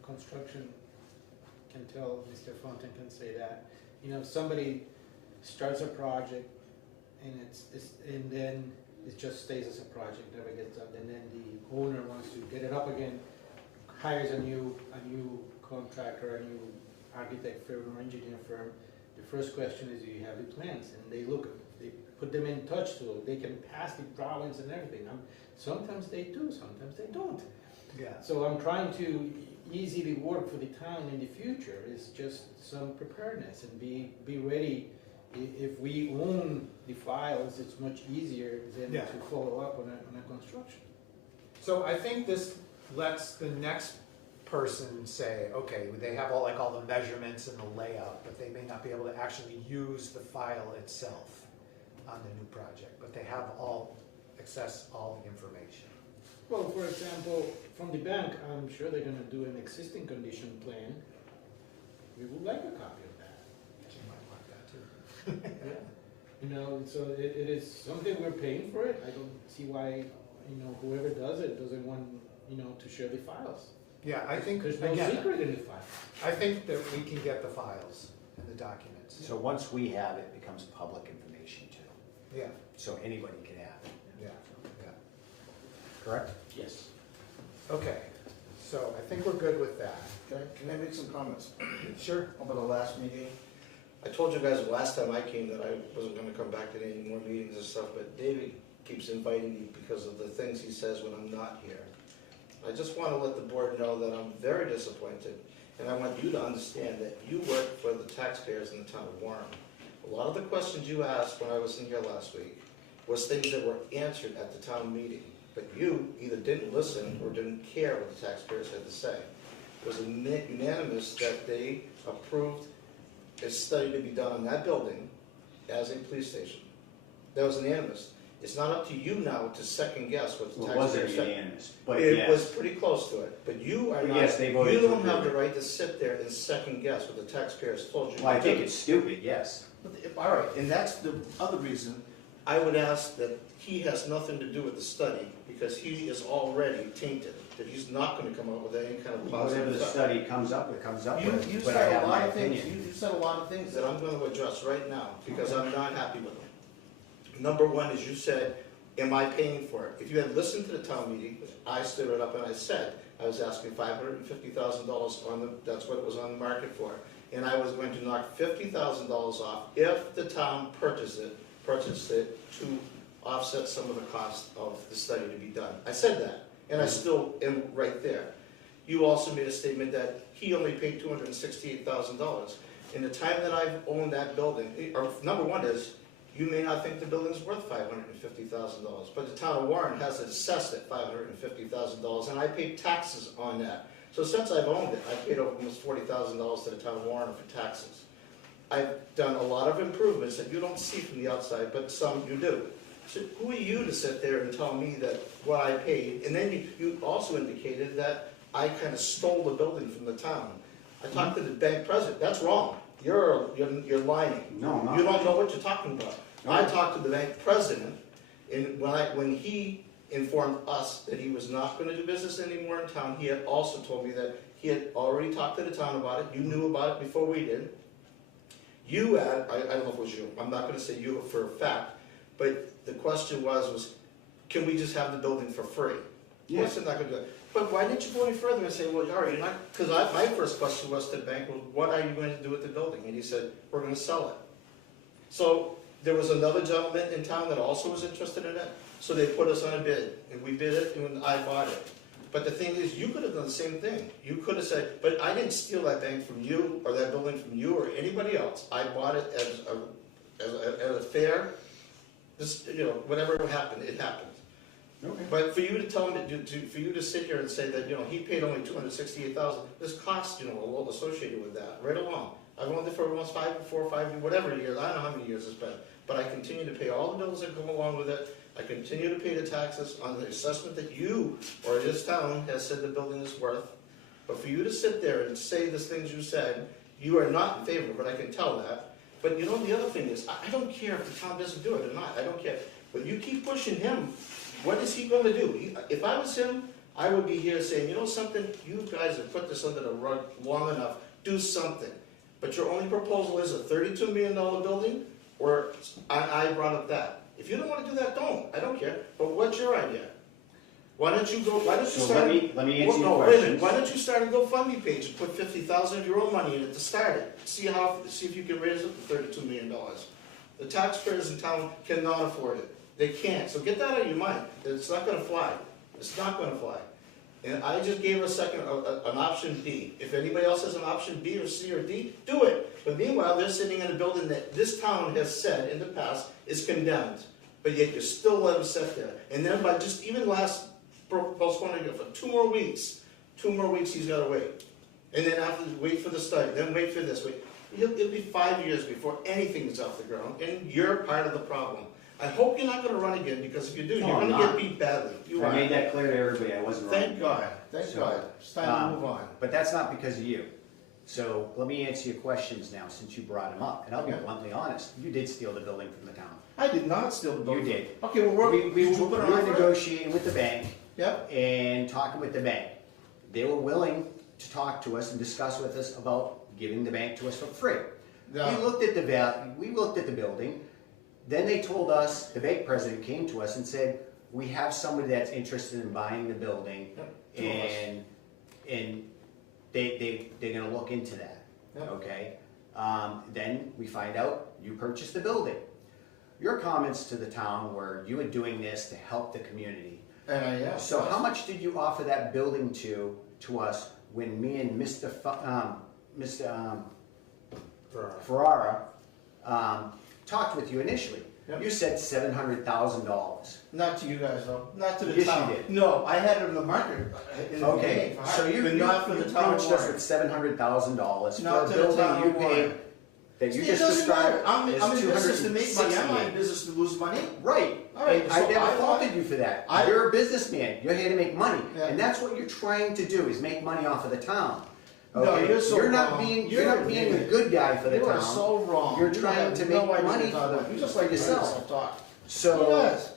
construction, can tell, Mr. Fontaine can say that, you know, somebody starts a project and and then it just stays as a project, never gets done, and then the owner wants to get it up again, hires a new contractor, a new architect firm or engineer firm. The first question is, do you have the plans? And they put them in touch so they can pass the drawings and everything. Sometimes they do, sometimes they don't. Yeah. So I'm trying to easily work for the town in the future, is just some preparedness and be ready. If we own the files, it's much easier than Yeah. to follow up on a construction. So I think this lets the next person say, okay, they have all the measurements and the layout, but they may not be able to actually use the file itself on the new project, but they have access all the information. Well, for example, from the bank, I'm sure they're gonna do an existing condition plan. We would like a copy of that. You might want that too. Yeah. You know, so it is something we're paying for it. I don't see why, whoever does it doesn't want, to share the files. Yeah, I think, There's no again, secret in the files. I think that we can get the files and the documents. So once we have it, it becomes public information too. Yeah, So anybody can have it, yeah, yeah. correct? Yes. Okay, so I think we're good with that. Can I make some comments Sure. over the last meeting? I told you guys the last time I came that I wasn't gonna come back to any more meetings and stuff, but David keeps inviting me because of the things he says when I'm not here. I just wanna let the board know that I'm very disappointed, and I want you to understand that you work for the taxpayers in the town of Warren. A lot of the questions you asked when I was in here last week was things that were answered at the town meeting, but you either didn't listen or didn't care what the taxpayers had to say. It was unanimous that they approved a study to be done on that building as a police station. That was unanimous. It's not up to you now to second guess what the Well, it taxpayers wasn't said. unanimous, but It yes. was pretty close to it, but you are But not, yes, they voted you to don't have approve the it. right to sit there and second guess what the taxpayers told you. Well, I to think do. it's stupid, yes. All right, and that's the other reason I would ask that he has nothing to do with the study, because he is already tainted, that he's not gonna come up with any kind of Whatever positive. the study comes up with, You but I said a have my lot of things, opinion. you said a lot of things that I'm gonna address right now, because I'm not happy with them. Number one is you said, am I paying for it? If you had listened to the town meeting, I stood it up and I said, I was asking $550,000 that's what it was on the market for. And I was going to knock $50,000 off if the town purchased it to offset some of the cost of the study to be done. I said that, and I still am right there. You also made a statement that he only paid $268,000. In the time that I've owned that building, or number one is, you may not think the building's worth $550,000, but the town of Warren has it assessed at $550,000, and I paid taxes on that. So since I've owned it, I've paid almost $40,000 to the town of Warren for taxes. I've done a lot of improvements that you don't see from the outside, but some you do. So who are you to sit there and tell me that what I paid, and then you also indicated that I kind of stole the building from the town. I talked to the bank president, that's wrong. You're lying. No, I'm not. You don't know what you're talking about. I talked to the bank president, and when he informed us that he was not gonna do business anymore in town, he had also told me that he had already talked to the town about it, you knew about it before we did. You had, I don't know if it was you, I'm not gonna say you for a fact, but the question was, can we just have the building for free? Of course they're not gonna do it. But why didn't you go any further and say, well, all right, you're not, because my first question was to the bank, well, what are you going to do with the building? And he said, we're gonna sell it. So there was another gentleman in town that also was interested in it, so they put us on a bid, and we bid it, and I bought it. But the thing is, you could have done the same thing. You could have said, but I didn't steal that bank from you, or that building from you, or anybody else. I bought it as a fair, this, you know, whatever happened, it happened. Okay. But for you to tell him, for you to sit here and say that, you know, he paid only $268,000, there's cost, you know, a lot associated with that, right along. I've owned it for almost 4 or 5, whatever years, I don't know how many years it's been, but I continue to pay all the bills that go along with it. I continue to pay the taxes on the assessment that you, or this town, has said the building is worth. But for you to sit there and say the things you said, you are not in favor, but I can tell that. But you know, the other thing is, I don't care if the town doesn't do it or not, I don't care. But you keep pushing him, what is he gonna do? If I was him, I would be here saying, you know something, you guys have put this under the rug long enough, do something. But your only proposal is a $32 million building, or I brought up that. If you don't wanna do that, don't, I don't care, but what's your idea? Why don't you start? So let me answer your Wait a minute, questions. why don't you start a GoFundMe page and put 50,000 of your own money in it to start it? See if you can raise it to $32 million. The taxpayers in town cannot afford it, they can't, so get that out of your mind, it's not gonna fly, it's not gonna fly. And I just gave an option B. If anybody else has an option B or C or D, do it. But meanwhile, they're sitting in a building that this town has said in the past is condemned. But yet you still let them sit there. And then by just even postponing it for 2 more weeks, he's gotta wait. And then after, wait for the study, then wait for this, wait. It'll be 5 years before anything is off the ground, and you're part of the problem. I hope you're not gonna run again, because if you do, No, you're I'm gonna not. get beat badly. You I are. made that clear to everybody, I wasn't running. Thank God, thank So, God. It's time to move on. But that's not because of you. So let me answer your questions now, since you brought them up, and I'll be Yeah. bluntly honest, you did steal the building from the town. I did not steal the building. You did. Okay, well, We did you put it were on for it? negotiating with the bank Yep, and talking with the bank. They were willing to talk to us and discuss with us about giving the bank to us for free. Yeah. We looked at the value, we looked at the building, then they told us, the bank president came to us and said, we have somebody that's interested in buying the building, Yep, 2 of us. and they're gonna look into that, Yep. okay? Then we find out you purchased the building. Your comments to the town were you were doing this to help the community. And yeah. So how much did you offer that building to us when me and Mr. Ferrara talked with you initially? Yep. You said $700,000. Not to you guys though, not to the Yes, you town. did. No, I had it in the market. In the Okay, beginning for so hire, you but not for the town approached us warrant. with $700,000 for Not a to the building town you paid warrant. that you It just doesn't matter. described I'm as in business to make money, I'm not in $268,000. business to lose money. Right, All right, and so I never I thought- faulted you for that. I- You're a businessman, you're here to make money, Yeah. and that's what you're trying to do, is make money off of the town. No, Okay? you're so not wrong. being, You're you're an not being a idiot. good guy for the You are town. so wrong. You're You trying have to no make idea money what you're talking for about. You just like to hear yourself. yourself talk. He So, does.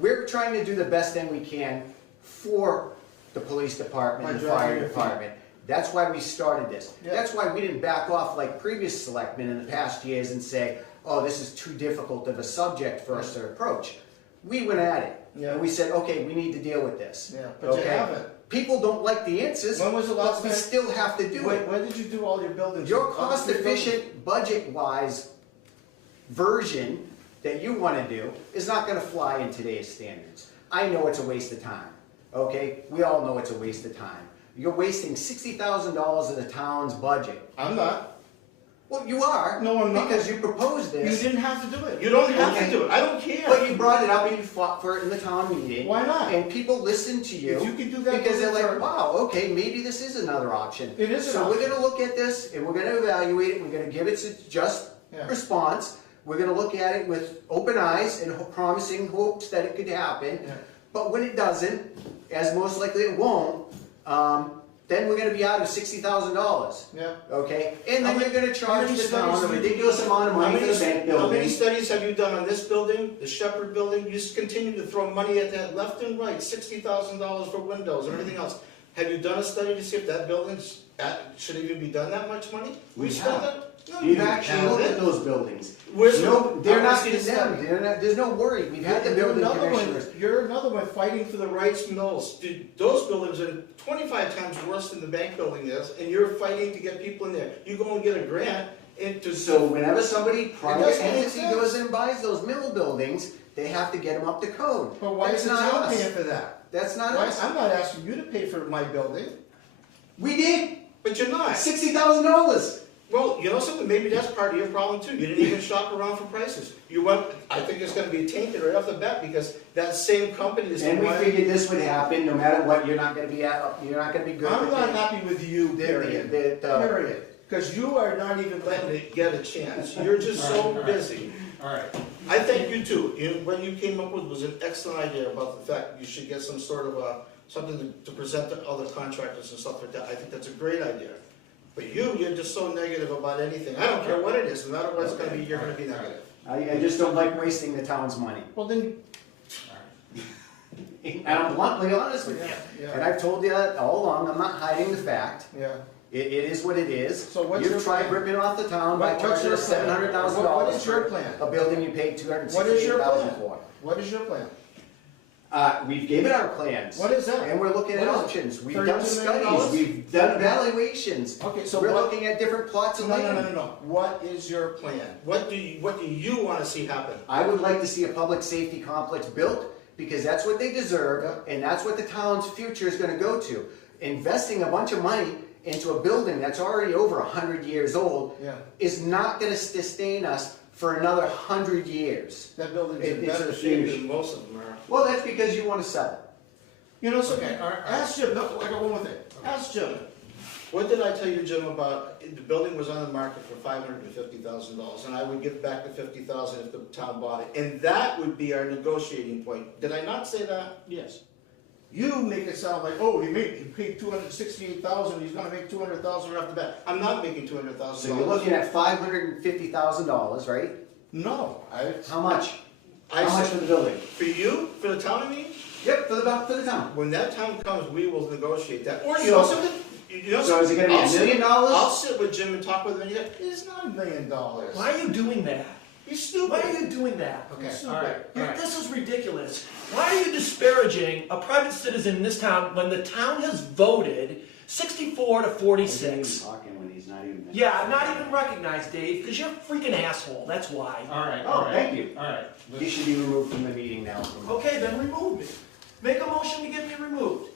we're trying to do the best thing we can for the police department By and dragging fire your feet. department. That's why we started this. Yeah. That's why we didn't back off like previous selectmen in the past years and say, oh, this is too difficult of a subject for us to approach. We went at it, Yeah. and we said, okay, we need to deal with this. Yeah, but you Okay? haven't. People don't like the answers, When was the last but we time? still have to do it. When did you do all your buildings? Your All cost three buildings? efficient, budget-wise version that you wanna do is not gonna fly in today's standards. I know it's a waste of time, okay? We all know it's a waste of time. You're wasting $60,000 of the town's budget. I'm not. Well, you are. No, I'm not. Because you proposed You this. didn't have to do it. You don't have Okay. to do it. I don't care. But you brought it up and you fought for it in the town meeting. Why not? And people listened to you. If you can do that Because they're for- like, wow, okay, maybe this is another option. It is an So we're option. gonna look at this and we're gonna evaluate it, we're gonna give it a just Yeah. response. We're gonna look at it with open eyes and promising hopes that it could happen. Yeah. But when it doesn't, as most likely it won't, then we're gonna be out of $60,000. Yeah. Okay? And How then you're many- gonna how charge many the studies town a have you ridiculous done? amount of money for the bank How many building. studies have you done on this building, the Shepherd building? You just continue to throw money at that left and right, $60,000 for windows and everything else. Have you done a study to see if that building's should even be done that much money? We spent have. that. No, We've you actually looked at haven't. those buildings. Where's No, the- they're I not wanna see the condemned, study. they're not, there's no worry, we've had the building commissioners. You're another one fighting for the rights mills. Dude, those buildings are 25 times worse than the bank building is, and you're fighting to get people in there. You go and get a grant and to. So whenever somebody, private doesn't make entity sense. goes and buys those mill buildings, they have to get them up to code. But why That's is the not town us. paying for that? That's not Why- us. I'm not asking you to pay for my building, We did, but you're not. $60,000. Well, you know something, maybe that's part of your problem too. You didn't even shop around for prices. You went, I think it's gonna be tainted right off the bat because that same company is. And we going- figured this would happen, no matter what, you're not gonna be good. I'm with not it. happy with you, period. Period. Because you are not even letting it get a chance. You're just so busy. All right. I thank you too. What you came up with was an excellent idea about the fact you should get some sort of something to present to other contractors and stuff like that. I think that's a great idea. But you're just so negative about anything. I don't care what it is, no matter what it's gonna be, you're gonna be negative. I just don't like wasting the town's money. Well, then. And I'm bluntly honest with you. And I've told you that all along, I'm not hiding the fact. Yeah. It is what it is. So what's your You've tried plan? ripping off the town by What's charging your us plan? $700,000. What is your plan? A building you paid What is your $268,000 plan? for. What is your plan? We've given our plans. What is that? And we're looking at What is it? options. We've $32 done million? studies, we've done evaluations. Okay, so We're what? looking at different plots of No, land. no. What is your plan? What do you wanna see happen? I would like to see a public safety complex built, because that's what they deserve, and that's what the town's future is gonna go to. Investing a bunch of money into a building that's already over 100 years old Yeah. is not gonna sustain us for another 100 years. That building's in It's better a shape huge- than most of them are. Well, that's because you wanna sell it. You know something? Okay, all right. Ask Jim, no, I got one more thing. Ask Jim. What did I tell you, Jim, about, the building was on the market for $550,000, and I would give back the $50,000 if the town bought it, and that would be our negotiating point. Did I not say that? Yes. You make it sound like, oh, he paid $268,000, he's gonna make $200,000 right off the bat. I'm not making $200,000. So you're looking at $550,000, right? No, How much? I How much said, for the building? for you, for the town, I mean? Yep, for the town. When that time comes, we will negotiate that. Or you know something? You know So is it gonna be I'll $1 sit- million? I'll sit with Jim and talk with him, and he goes, it's not $1 million. Why are you doing that? You're stupid. Why are you doing that? Okay, Stupid. all right, all right. This is ridiculous. Why are you disparaging a private citizen in this town when the town has voted 64 to 46? Talking when he's not even. Yeah, I'm not even recognized, Dave, because you're a freaking asshole. That's why. All right, Oh, all right. thank you. All right. He should be removed from the meeting now. Okay, then remove me. Make a motion to get me removed.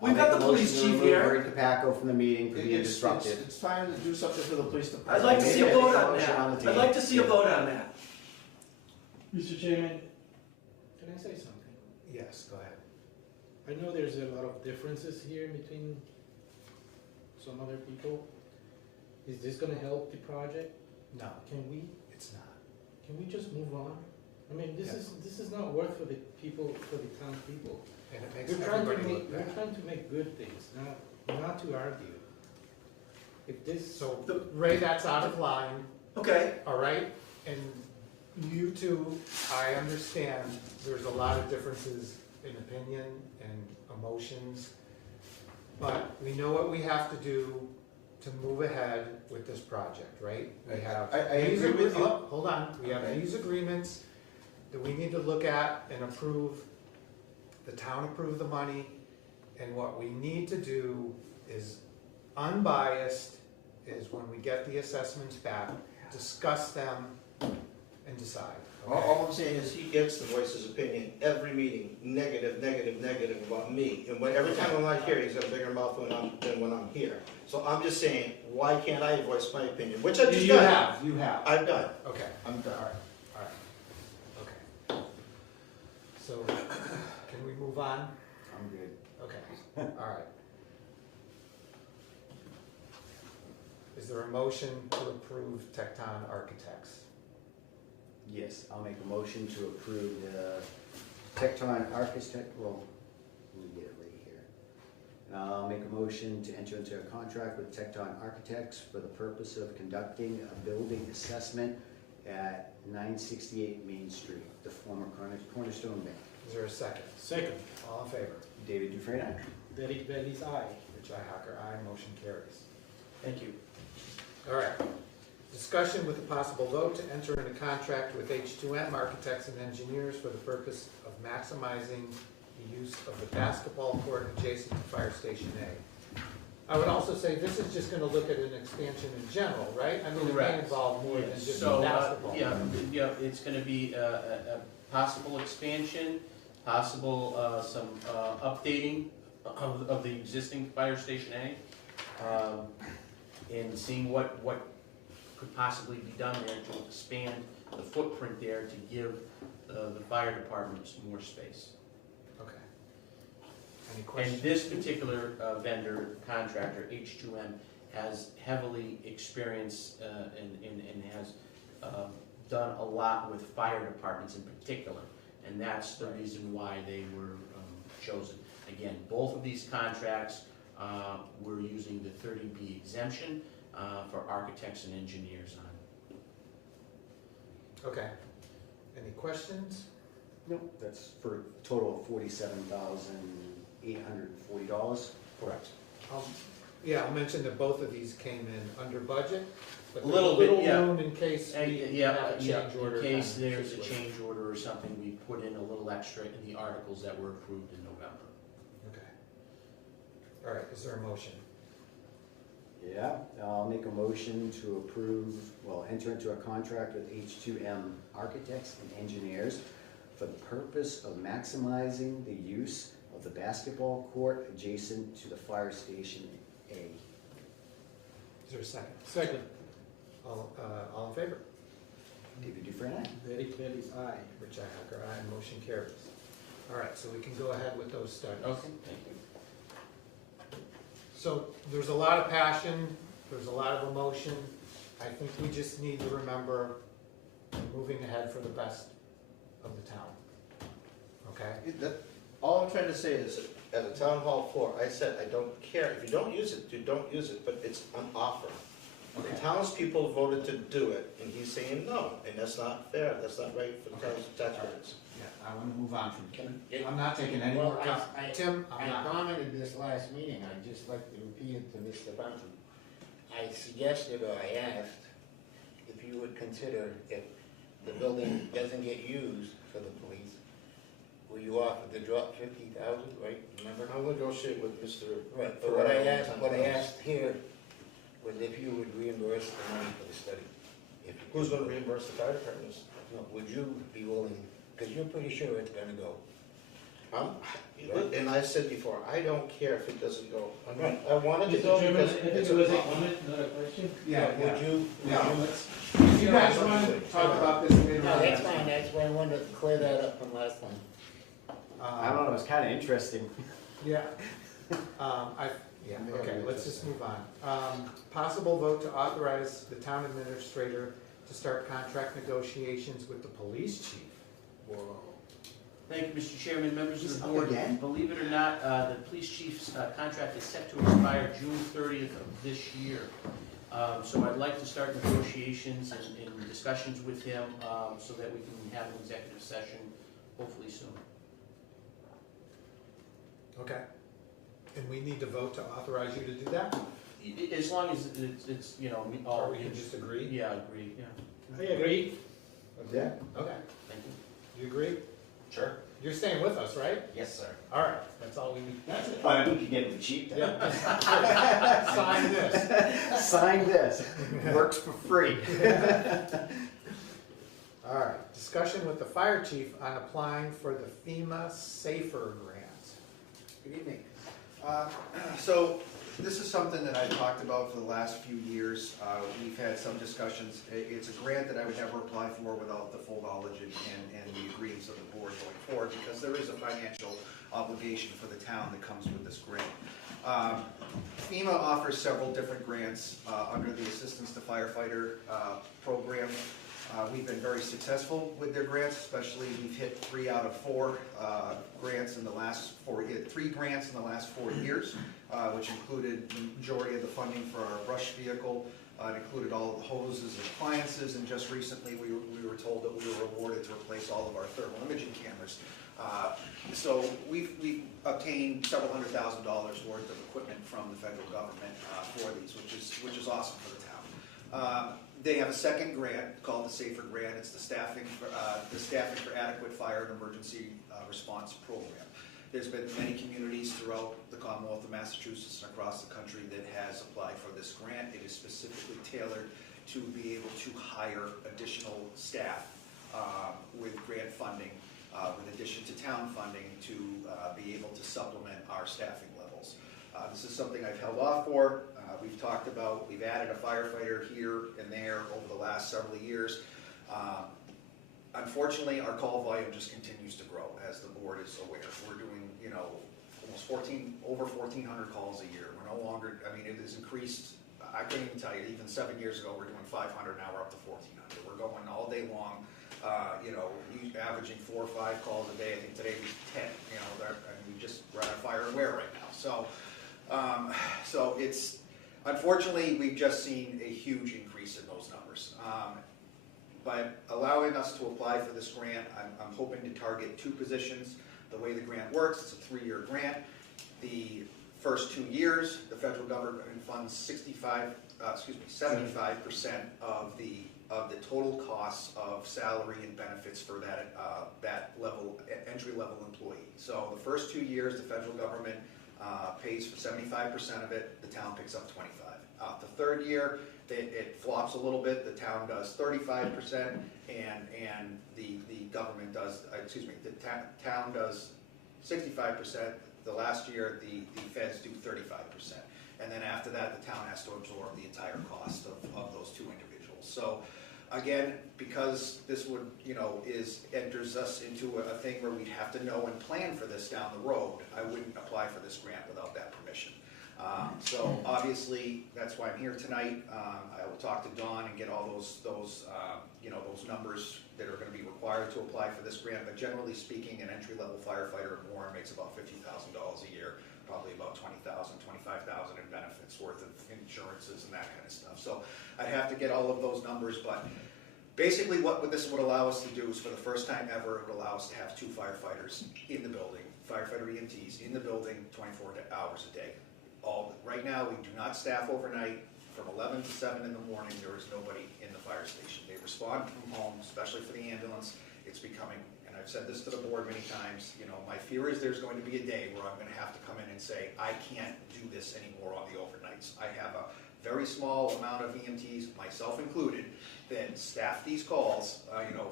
We've I'll got make the a motion police to chief remove here. Ray Capaco from the meeting for being disruptive. It's time to do something for the police department. I'd like to see a Make vote a on motion on the that. table. I'd like to see a vote on that. Mr. Chairman, can I say something? Yes, go ahead. I know there's a lot of differences here between some other people. Is this gonna help the project? No, Can we just move on? I mean, this Yeah. is not worth for the people, for the town people. and it makes We're trying to everybody make, look we're bad. trying to make good things, not to argue. If this, So, Ray, that's out of line, Okay. all right? And you two, I understand there's a lot of differences in opinion and emotions, but we know what we have to do to move ahead with this project, right? We have. I these agree with you. Hold on, we have Okay. these agreements that we need to look at and approve. The town approved the money, and what we need to do is unbiased, is when we get the assessments back, discuss them and decide. okay? All I'm saying is he gets to voice his opinion every meeting, negative about me. And every time I'm not here, he's got a bigger mouth than when I'm here. So I'm just saying, why can't I voice my opinion? Which I just You done. have, I've done. okay. I'm done. All right, okay. So, can we move on? I'm good. Okay, all right. Is there a motion to approve Tecton Architects? Yes, I'll make a motion to approve the Tecton Architect, well, let me get it right here. I'll make a motion to enter into a contract with Tecton Architects for the purpose of conducting a building assessment at 968 Main Street, the former Cornerstone Bank. Is there a second? second, All in favor? David Dufresne, aye. Derek Bailey's aye. Richi Hacker, aye. Motion carries. Thank you. All right. Discussion with a possible vote to enter into contract with H2M Architects and Engineers for the purpose of maximizing the use of the basketball court adjacent to Fire Station A. I would also say this is just gonna look at an expansion in general, right? I mean, it may Correct. involve more than just So, basketball. yeah, it's gonna be a possible expansion, possible, some, updating of the existing Fire Station A. And seeing what could possibly be done there to expand the footprint there to give, the fire departments more space. Okay. Any questions? And this particular vendor, contractor, H2M, has heavily experienced and has done a lot with fire departments in particular. And that's the reason why they were chosen. Again, both of these contracts, we're using the 30B exemption for architects and engineers on. Okay. Any questions? Nope, that's for a total of $47,840. Correct. Yeah, I'll mention that both of these came in under budget, but A there's little bit, yeah. room in case we Yeah, have a change order. in case kind of there's a situation. change order or something, we put in a little extra in the articles that were approved in November. Okay. All right, is there a motion? Yeah, I'll make a motion to approve, enter into a contract with H2M Architects and Engineers for the purpose of maximizing the use of the basketball court adjacent to the Fire Station A. Is there a second? Second. All in favor? David Dufresne, aye. Derek Bailey's aye. Richi Hacker, aye. Motion carries. All right, so we can go ahead with those studies. Okay, thank you. So there's a lot of passion, there's a lot of emotion. I think we just need to remember moving ahead for the best of the town. Okay? All I'm trying to say is, at a town hall floor, I said, I don't care, if you don't use it, you don't use it, but it's an offer. The townspeople voted to do it, and he's saying no, and that's not fair, that's not right for the town's taxpayers. Yeah, I want to move on from, I'm not taking any more Well, Tim, I'm I not. commented this last meeting, I'd just like to repeat it to Mr. Bunting. I suggested, or I asked, if you would consider, if the building doesn't get used for the police, will you offer to drop 50,000, right, remember? I'll negotiate with Mr. Right, but what I asked here was if you would reimburse the money for the study. If you Who's could. gonna reimburse the fire departments? No, would you be willing, because you're pretty sure it's gonna go. And I said before, I don't care if it doesn't go. Right. I wanted to go because it's a comment, not a question. Would you? If you guys want to talk about this later No, on. that's fine, that's why I wanted to clear that up from last time. I don't know, it's kind of interesting. Yeah. Okay, let's just move on. Possible vote to authorize the town administrator to start contract negotiations with the police chief. Whoa. Thank you, Mr. Chairman, members of He's the up board. again? Believe it or not, the police chief's contract is set to expire June 30th of this year. So I'd like to start negotiations and discussions with him so that we can have an executive session hopefully soon. Okay. And we need to vote to authorize you to do that? As long as it's, all. Or we can just agree? Yeah, agree, yeah. I agree. Yeah. Okay. Thank you. You agree? Sure. You're staying with us, right? Yes, sir. All right, that's all we need. That's fine, we can get it cheap then. Yeah. Sign this. Sign this, works for free. All right, discussion with the fire chief on applying for the FEMA Safer Grant. Good evening. So this is something that I've talked about for the last few years. We've had some discussions. It's a grant that I would never apply for without the full knowledge and the agreements of the board going forward, because there is a financial obligation for the town that comes with this grant. FEMA offers several different grants under the Assistance to Firefighter program. We've been very successful with their grants, especially we've hit 3 out of 4 grants in the last 3 grants in the last 4 years, which included the majority of the funding for our brush vehicle, It included all of the hoses and appliances, and just recently we were told that we were awarded to replace all of our thermal imaging cameras. So we've obtained several $100,000 worth of equipment from the federal government for these, which is awesome for the town. They have a second grant called the SAFER grant. It's the staffing for adequate fire and emergency response program. There's been many communities throughout the Commonwealth of Massachusetts and across the country that has applied for this grant. It is specifically tailored to be able to hire additional staff with grant funding, with addition to town funding, to be able to supplement our staffing levels. This is something I've held off for. We've talked about, we've added a firefighter here and there over the last several years. Unfortunately, our call volume just continues to grow, as the board is aware. We're doing, almost over 1,400 calls a year. We're no longer, it has increased. I couldn't even tell you, even 7 years ago, we're doing 500, now we're up to 1,400. We're going all day long, averaging 4 or 5 calls a day. I think today was 10, we just we're at fire and wear right now. So it's, unfortunately, we've just seen a huge increase in those numbers. By allowing us to apply for this grant, I'm hoping to target 2 positions. The way the grant works, it's a 3-year grant. The first 2 years, the federal government funds 75% of the total costs of salary and benefits for that level, entry-level employee. So the first 2 years, the federal government pays for 75% of it. The town picks up 25%. The 3rd year, it flops a little bit. The town does 35%, and the government does, the town does 65%. The last year, the feds do 35%. And then after that, the town has to absorb the entire cost of those 2 individuals. So again, because this would, enters us into a thing where we'd have to know and plan for this down the road, I wouldn't apply for this grant without that permission. So obviously, that's why I'm here tonight. I will talk to Dawn and get all those numbers that are going to be required to apply for this grant. But generally speaking, an entry-level firefighter in Warren makes about $50,000 a year, probably about $20,000, $25,000 in benefits worth of insurances and that kind of stuff. So I'd have to get all of those numbers, but basically what this would allow us to do is, for the first time ever, it would allow us to have 2 firefighters in the building, firefighter EMTs in the building 24 hours a day. Right now, we do not staff overnight. From 11 to 7 in the morning, there is nobody in the fire station. They respond from home, especially for the ambulance. It's becoming, and I've said this to the board many times, my fear is there's going to be a day where I'm going to have to come in and say, I can't do this anymore on the overnights. I have a very small amount of EMTs, myself included, that staff these calls,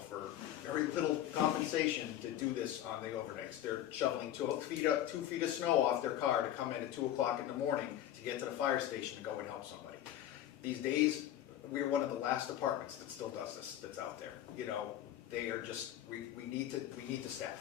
for very little compensation to do this on the overnights. They're shoveling 2 feet of snow off their car to come in at 2 o'clock in the morning to get to the fire station to go and help somebody. These days, we're one of the last departments that still does this, that's out there. They are just, we need to staff,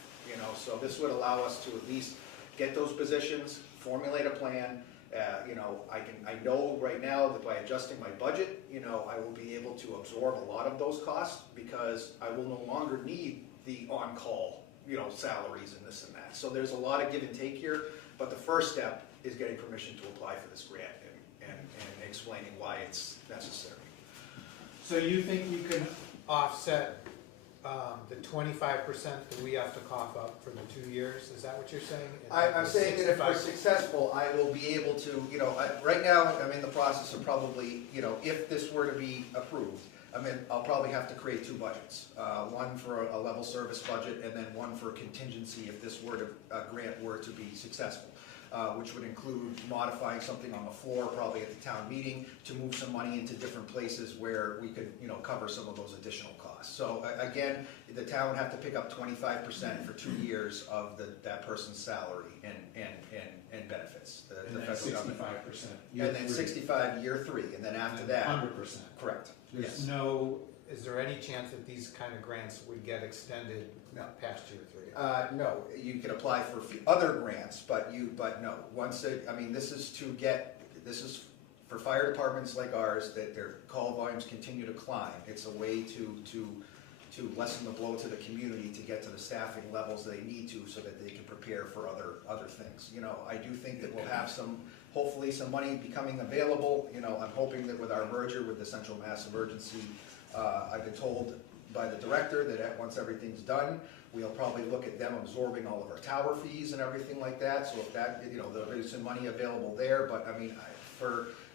so this would allow us to at least get those positions, formulate a plan. I know right now that by adjusting my budget, I will be able to absorb a lot of those costs, because I will no longer need the on-call, salaries and this and that. So there's a lot of give and take here, but the first step is getting permission to apply for this grant and explaining why it's necessary. So you think you can offset the 25% that we have to cough up for the 2 years? Is that what you're saying? I'm saying that if we're successful, I will be able to, right now, I'm in the process of probably, if this were to be approved, I'll probably have to create 2 budgets. One for a level service budget, and then one for contingency if this grant were to be successful. Which would include modifying something on the floor, probably at the town meeting, to move some money into different places where we could, cover some of those additional costs. So again, the town would have to pick up 25% for 2 years of that person's salary and benefits. And then 65%. And then 65 year 3, and then after that. 100%. Correct. There's is there any chance that these kind of grants would get extended past year 3? No, you can apply for other grants, but no. This is for fire departments like ours, that their call volumes continue to climb. It's a way to to lessen the blow to the community to get to the staffing levels they need to so that they can prepare for other things. You know, I do think that we'll have hopefully some money becoming available. You know, I'm hoping that with our merger with the Central Mass Emergency, I've been told by the director that once everything's done, we'll probably look at them absorbing all of our tower fees and everything like that. So if that, you know, there's some money available there, but I mean,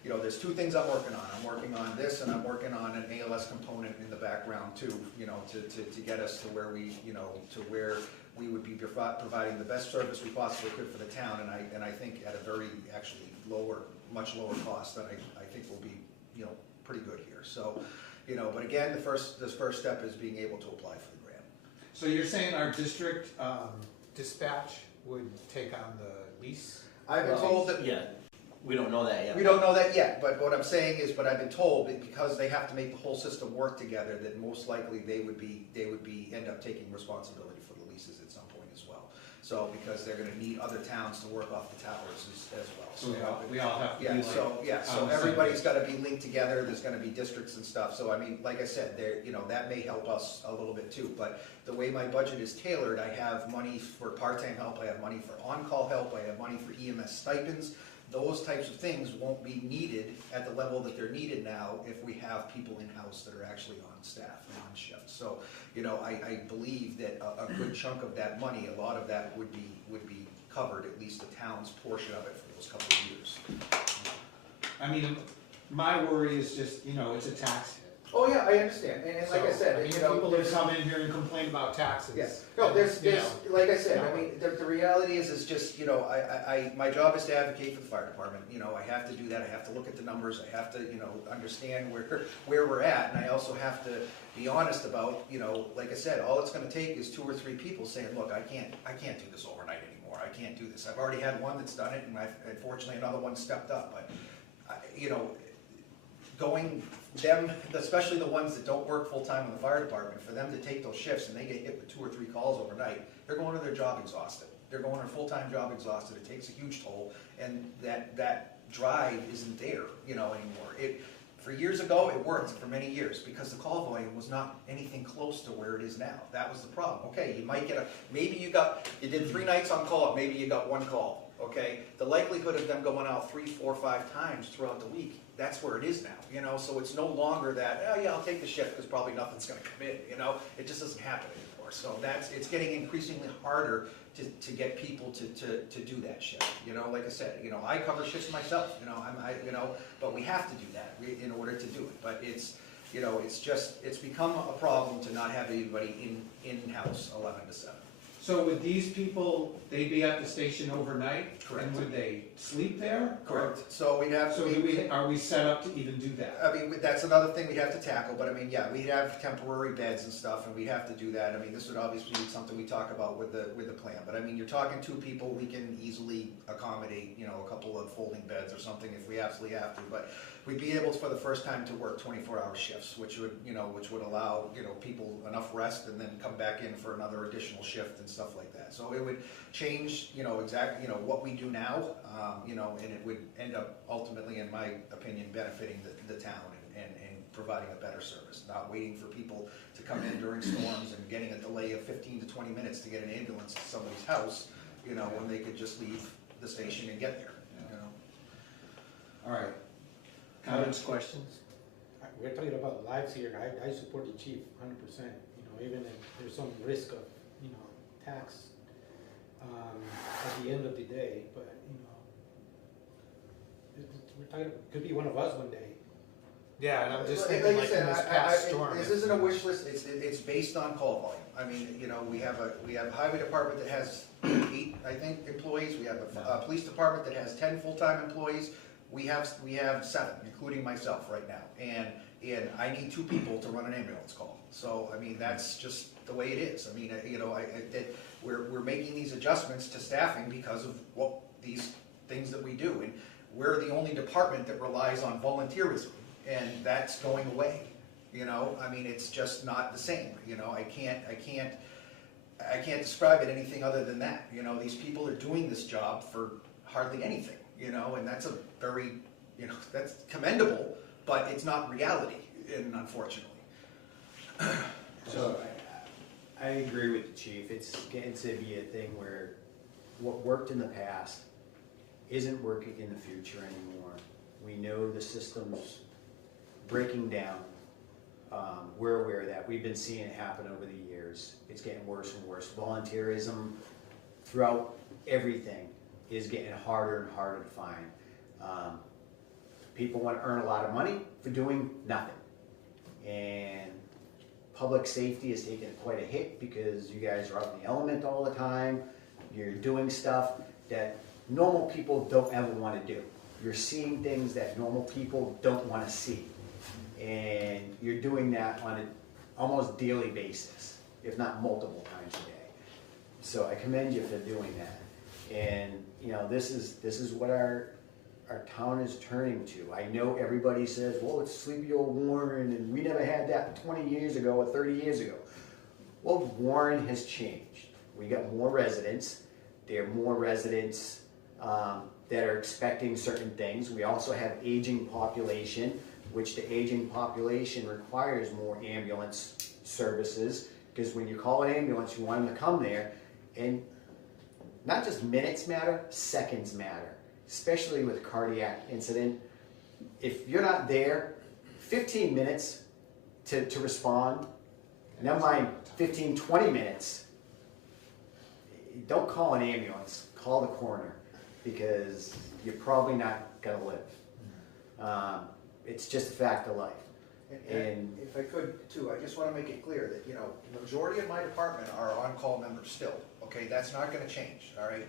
you know, there's two things I'm working on. I'm working on this, and I'm working on an ALS component in the background too, you know, to get us to where we would be providing the best service we possibly could for the town, and I think at a very actually much lower cost that I think will be, you know, pretty good here. So, you know, but again, this first step is being able to apply for the grant. So you're saying our district dispatch would take on the lease? I've been told that. Yeah, we don't know that yet. We don't know that yet, but what I'm saying is, but I've been told that because they have to make the whole system work together, that most likely they would end up taking responsibility for the leases at some point as well. So, because they're gonna need other towns to work off the towers as well. So we all have to be So everybody's gotta be linked together, there's gonna be districts and stuff, so I mean, like I said, you know, that may help us a little bit too, but the way my budget is tailored, I have money for part-time help, I have money for on-call help, I have money for EMS stipends. Those types of things won't be needed at the level that they're needed now if we have people in-house that are actually on staff and on shift. So, you know, I believe that a good chunk of that money, a lot of that would be covered, at least the town's portion of it for those couple of years. I mean, my worry is just, you know, it's a tax hit. Oh, yeah, I understand, and like I said, you know, people that come in here and complain about taxes. yes, no, there's, you know. like I said, I mean, the reality is just, you know, my job is to advocate for the fire department, you know, I have to do that, I have to look at the numbers, I have to, you know, understand where we're at, and I also have to be honest about, you know, like I said, all it's gonna take is 2 or 3 people saying, look, I can't do this overnight anymore, I can't do this. I've already had one that's done it, and unfortunately another one stepped up, but, you know, especially the ones that don't work full-time in the fire department, for them to take those shifts and they get hit with 2 or 3 calls overnight, they're going to their job exhausted. They're going to their full-time job exhausted, it takes a huge toll, and that drive isn't there, you know, anymore. For years ago, it worked for many years, because the call volume was not anything close to where it is now. That was the problem. Okay, you might get maybe you did 3 nights on call, maybe you got 1 call, okay? The likelihood of them going out 3, 4, 5 times throughout the week, that's where it is now, you know? So it's no longer that, oh yeah, I'll take the shift because probably nothing's gonna come in, you know? It just doesn't happen anymore. So it's getting increasingly harder to get people to do that shift, you know? Like I said, you know, I cover shifts myself, you know, you know, but we have to do that in order to do it. But it's, you know, it's become a problem to not have anybody in-house 11 to 7. So would these people, they'd be at the station overnight? Correct. And would they sleep there? Correct. So we'd have. So are we set up to even do that? I mean, that's another thing we'd have to tackle, but I mean, yeah, we'd have temporary beds and stuff, and we'd have to do that. I mean, this would obviously be something we talk about with the plan, but I mean, you're talking 2 people, we can easily accommodate, you know, a couple of folding beds or something if we absolutely have to, but we'd be able to, for the first time, to work 24-hour shifts, which would allow, you know, people enough rest and then come back in for another additional shift and stuff like that. So it would change, you know, exactly, you know, what we do now, you know, and it would end up ultimately, in my opinion, benefiting the town and providing a better service, not waiting for people to come in during storms and getting a delay of 15 to 20 minutes to get an ambulance to somebody's house, you know, when they could just leave the station and get there, you know. All right. Comments, questions? We're talking about lives here. I support the chief 100%. You know, even if there's some risk of, you know, tax at the end of the day, but you know, we're talking. Could be one of us one day. Yeah, and I'm just Like thinking I like said, in this past storm. this isn't a wish list, it's based on call volume. I mean, you know, we have a highway department that has 8, I think, employees, we have a police department that has 10 full-time employees, we have 7, including myself right now, and I need 2 people to run an ambulance call. So, I mean, that's just the way it is. I mean, you know, we're making these adjustments to staffing because of what these things that we do, and we're the only department that relies on volunteerism. And that's going away, you know. I mean, it's just not the same. You know, I can't describe it anything other than that. You know, these people are doing this job for hardly anything. You know, and that's a very, you know, that's commendable, but it's not reality, and unfortunately. So agree with the chief. It's getting to be a thing where what worked in the past isn't working in the future anymore. We know the system's breaking down. We're aware of that. We've been seeing it happen over the years. It's getting worse and worse. Volunteerism throughout everything is getting harder and harder to find. People want to earn a lot of money for doing nothing. And public safety is taking quite a hit because you guys are out in the element all the time. You're doing stuff that normal people don't ever want to do. You're seeing things that normal people don't want to see. And you're doing that on an almost daily basis, if not multiple times a day. So I commend you for doing that. And you know, this is what our town is turning to. I know everybody says, well, it's sleepy old Warren, and we never had that 20 years ago or 30 years ago. Well, Warren has changed. We got more residents. There are more residents that are expecting certain things. We also have aging population, which the aging population requires more ambulance services, because when you call an ambulance, you want them to come there, and not just minutes matter, seconds matter, especially with cardiac incident. If you're not there, 15 minutes to respond, never mind 15, 20 minutes, don't call an ambulance, call the coroner, because you're probably not gonna live. It's just a fact of life. And if I could too, I just want to make it clear that, you know, the majority of my department are on-call members still, okay? That's not going to change, all right?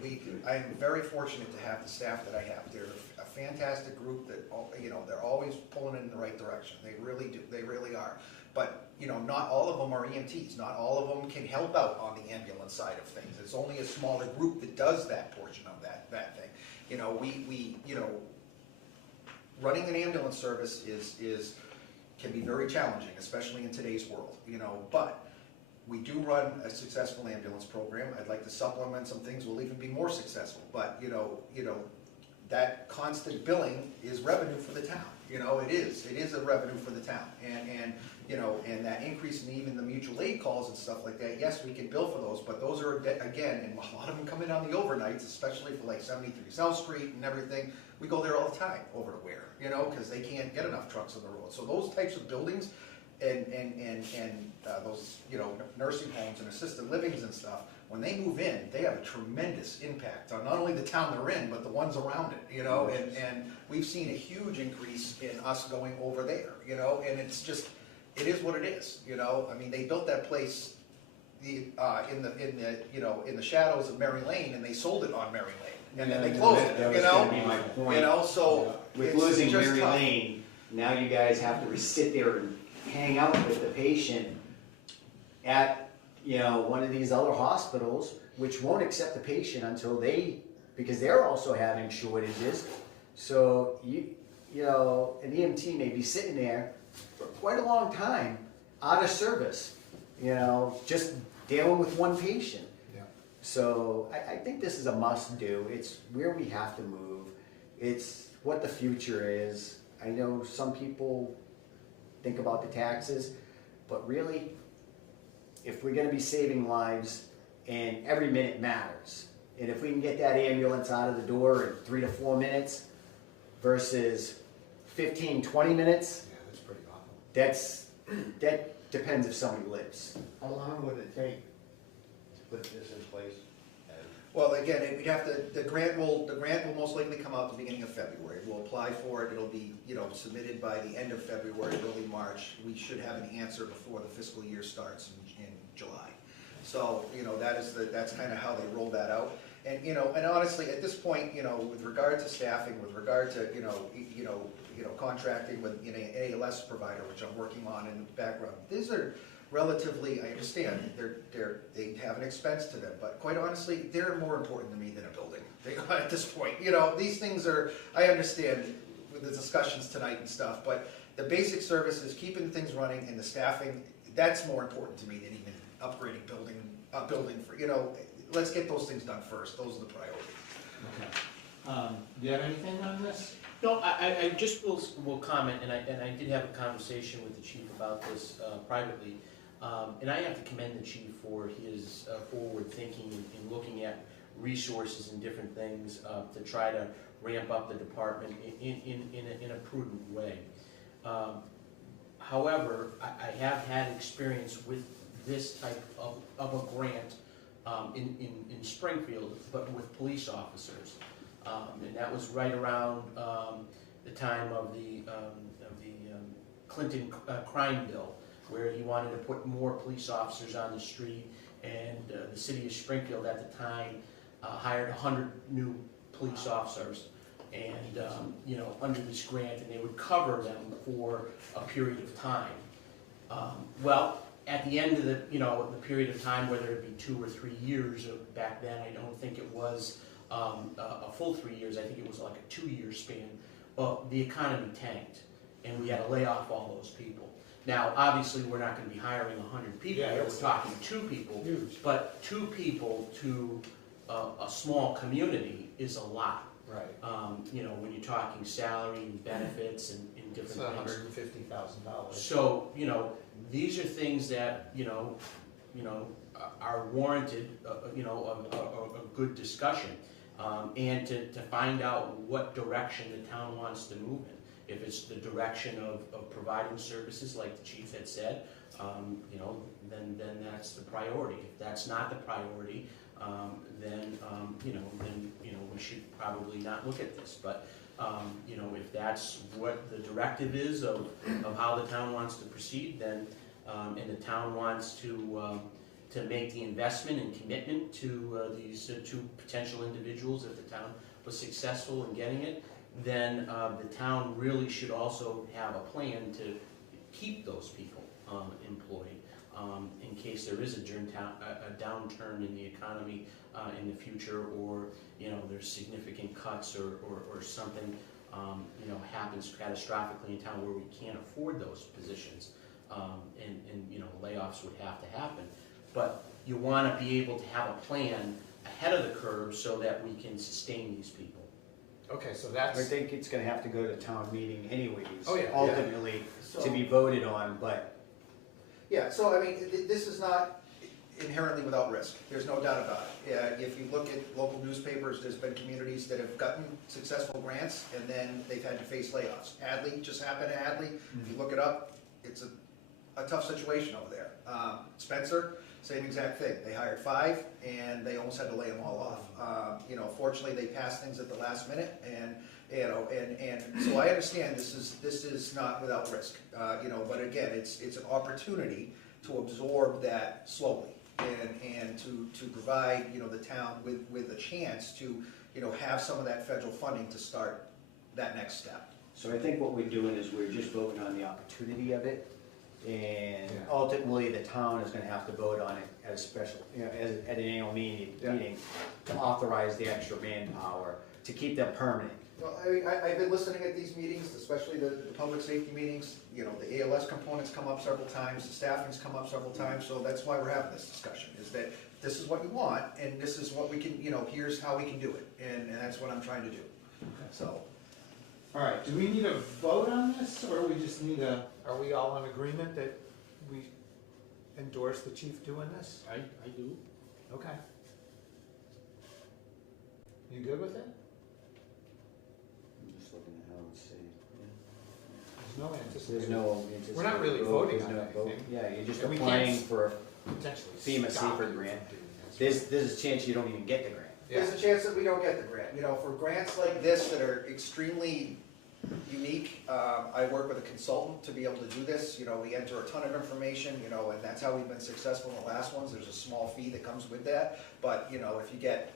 I'm very fortunate to have the staff that I have. They're a fantastic group that, you know, they're always pulling in the right direction. They really do, they really are. But, you know, not all of them are EMTs. Not all of them can help out on the ambulance side of things. It's only a smaller group that does that portion of that thing. You know, you know, running an ambulance service can be very challenging, especially in today's world, you know, but we do run a successful ambulance program. I'd like to supplement some things, we'll even be more successful, but you know, that constant billing is revenue for the town, you know, it is a revenue for the town, and you know, and that increase in even the mutual aid calls and stuff like that, yes, we can bill for those, but those are, again, and a lot of them come in on the overnights, especially for like 73 South Street and everything. We go there all the time over to Ware, you know, because they can't get enough trucks on the road. So those types of buildings and those, you know, nursing homes and assisted livings and stuff, when they move in, they have a tremendous impact on not only the town they're in, but the ones around it, you know, and we've seen a huge increase in us going over there, you know, and it's just, it is what it is, you know. I mean, they built that place in the shadows of Mary Lane, and they sold it on Mary Lane. And then they closed it, you know? That was gonna be my point. You know, so With it's losing just Mary tough. Lane, now you guys have to sit there and hang out with the patient at, you know, one of these other hospitals, which won't accept the patient until because they're also having shortages. So you know, an EMT may be sitting there for quite a long time out of service, you know, just dealing with one patient. So I think this is a must-do. It's where we have to move. It's what the future is. I know some people think about the taxes, but really, if we're gonna be saving lives, and every minute matters, and if we can get that ambulance out of the door in 3 to 4 minutes versus 15, 20 minutes, Yeah, that's pretty awful. that depends if somebody lives. How long would it take to put this in place? Well, again, we'd have to, the grant will most likely come out at the beginning of February. We'll apply for it, it'll be, you know, submitted by the end of February, early March. We should have an answer before the fiscal year starts in July. So, you know, that's kind of how they roll that out. And, you know, and honestly, at this point, you know, with regard to staffing, with regard to, you know, contracting with, you know, an ALS provider, which I'm working on in the background, these are relatively, I understand, they have an expense to them, but quite honestly, they're more important to me than a building. At this point, you know, these things are, I understand with the discussions tonight and stuff, but the basic services, keeping things running, and the staffing, that's more important to me than even upgrading building for, you know, let's get those things done first. Those are the priorities. Okay. Do you have anything on this? No, I just will comment, and I did have a conversation with the chief about this privately. And I have to commend the chief for his forward thinking in looking at resources and different things to try to ramp up the department in a prudent way. However, I have had experience with this type of a grant in Springfield, but with police officers. And that was right around the time of the Clinton crime bill, where he wanted to put more police officers on the street, and the city of Springfield at the time hired 100 new police officers, and under this grant, and they would cover them for a period of time. Well, at the end of the period of time, whether it be 2 or 3 years, back then I don't think it was a full 3 years. I think it was like a 2-year span. Well, the economy tanked, and we had to lay off all those people. Now, obviously, we're not going to be hiring 100 people. Yeah, We're talking 2 people. Huge. But 2 people to a small community is a lot. Right. When you're talking salary and benefits and It's different things. $150,000. So, these are things that, are warranted, a good discussion. And to find out what direction the town wants to move in. If it's the direction of providing services, like the chief had said, then that's the priority. If that's not the priority, then we should probably not look at this. But if that's what the directive is of how the town wants to proceed, then and the town wants to make the investment and commitment to these 2 potential individuals, if the town was successful in getting it, then the town really should also have a plan to keep those people employed in case there is a downturn in the economy in the future, or there's significant cuts or something happens catastrophically in town where we can't afford those positions, and layoffs would have to happen. But you want to be able to have a plan ahead of the curve so that we can sustain these people. Okay, so I that's, think it's gonna have to go to town meeting anyways. Oh, yeah. Ultimately, So- to be voted on, but Yeah, so I mean, this is not inherently without risk, there's no doubt about it. If you look at local newspapers, there's been communities that have gotten successful grants and then they've had to face layoffs. Hadley, just happened to Hadley, if you look it up, it's a tough situation over there. Spencer, same exact thing, they hired 5 and they almost had to lay them all off. Fortunately, they passed things at the last minute, and so I understand this is not without risk. But again, it's an opportunity to absorb that slowly and to provide the town with a chance to have some of that federal funding to start that next step. so I think what we're doing is we're just voting on the opportunity of it. And Yeah. ultimately, the town is gonna have to vote on it at a special, at an annual meeting to authorize the extra manpower to keep them permanent. Well, I've been listening at these meetings, especially the public safety meetings, the ALS components come up several times, the staffing's come up several times, so that's why we're having this discussion, is that this is what you want, and this is what we can, here's how we can do it, and that's what I'm trying to do, so. all right, do we need a vote on this, or we just need are we all in agreement that we endorse the chief doing this? I do. Okay. You good with it? I'm just looking at how it's saying. There's no anticipated. There's no. We're not really vote, voting there's on no vote. anything. Yeah, you're just And we applying can't for potentially FEMA stop safer you grant. from doing this. There's a chance you don't even get the grant. There's a chance that we don't get the grant, for grants like this that are extremely unique, I work with a consultant to be able to do this, we enter a ton of information, and that's how we've been successful in the last ones, there's a small fee that comes with that, but, if you get,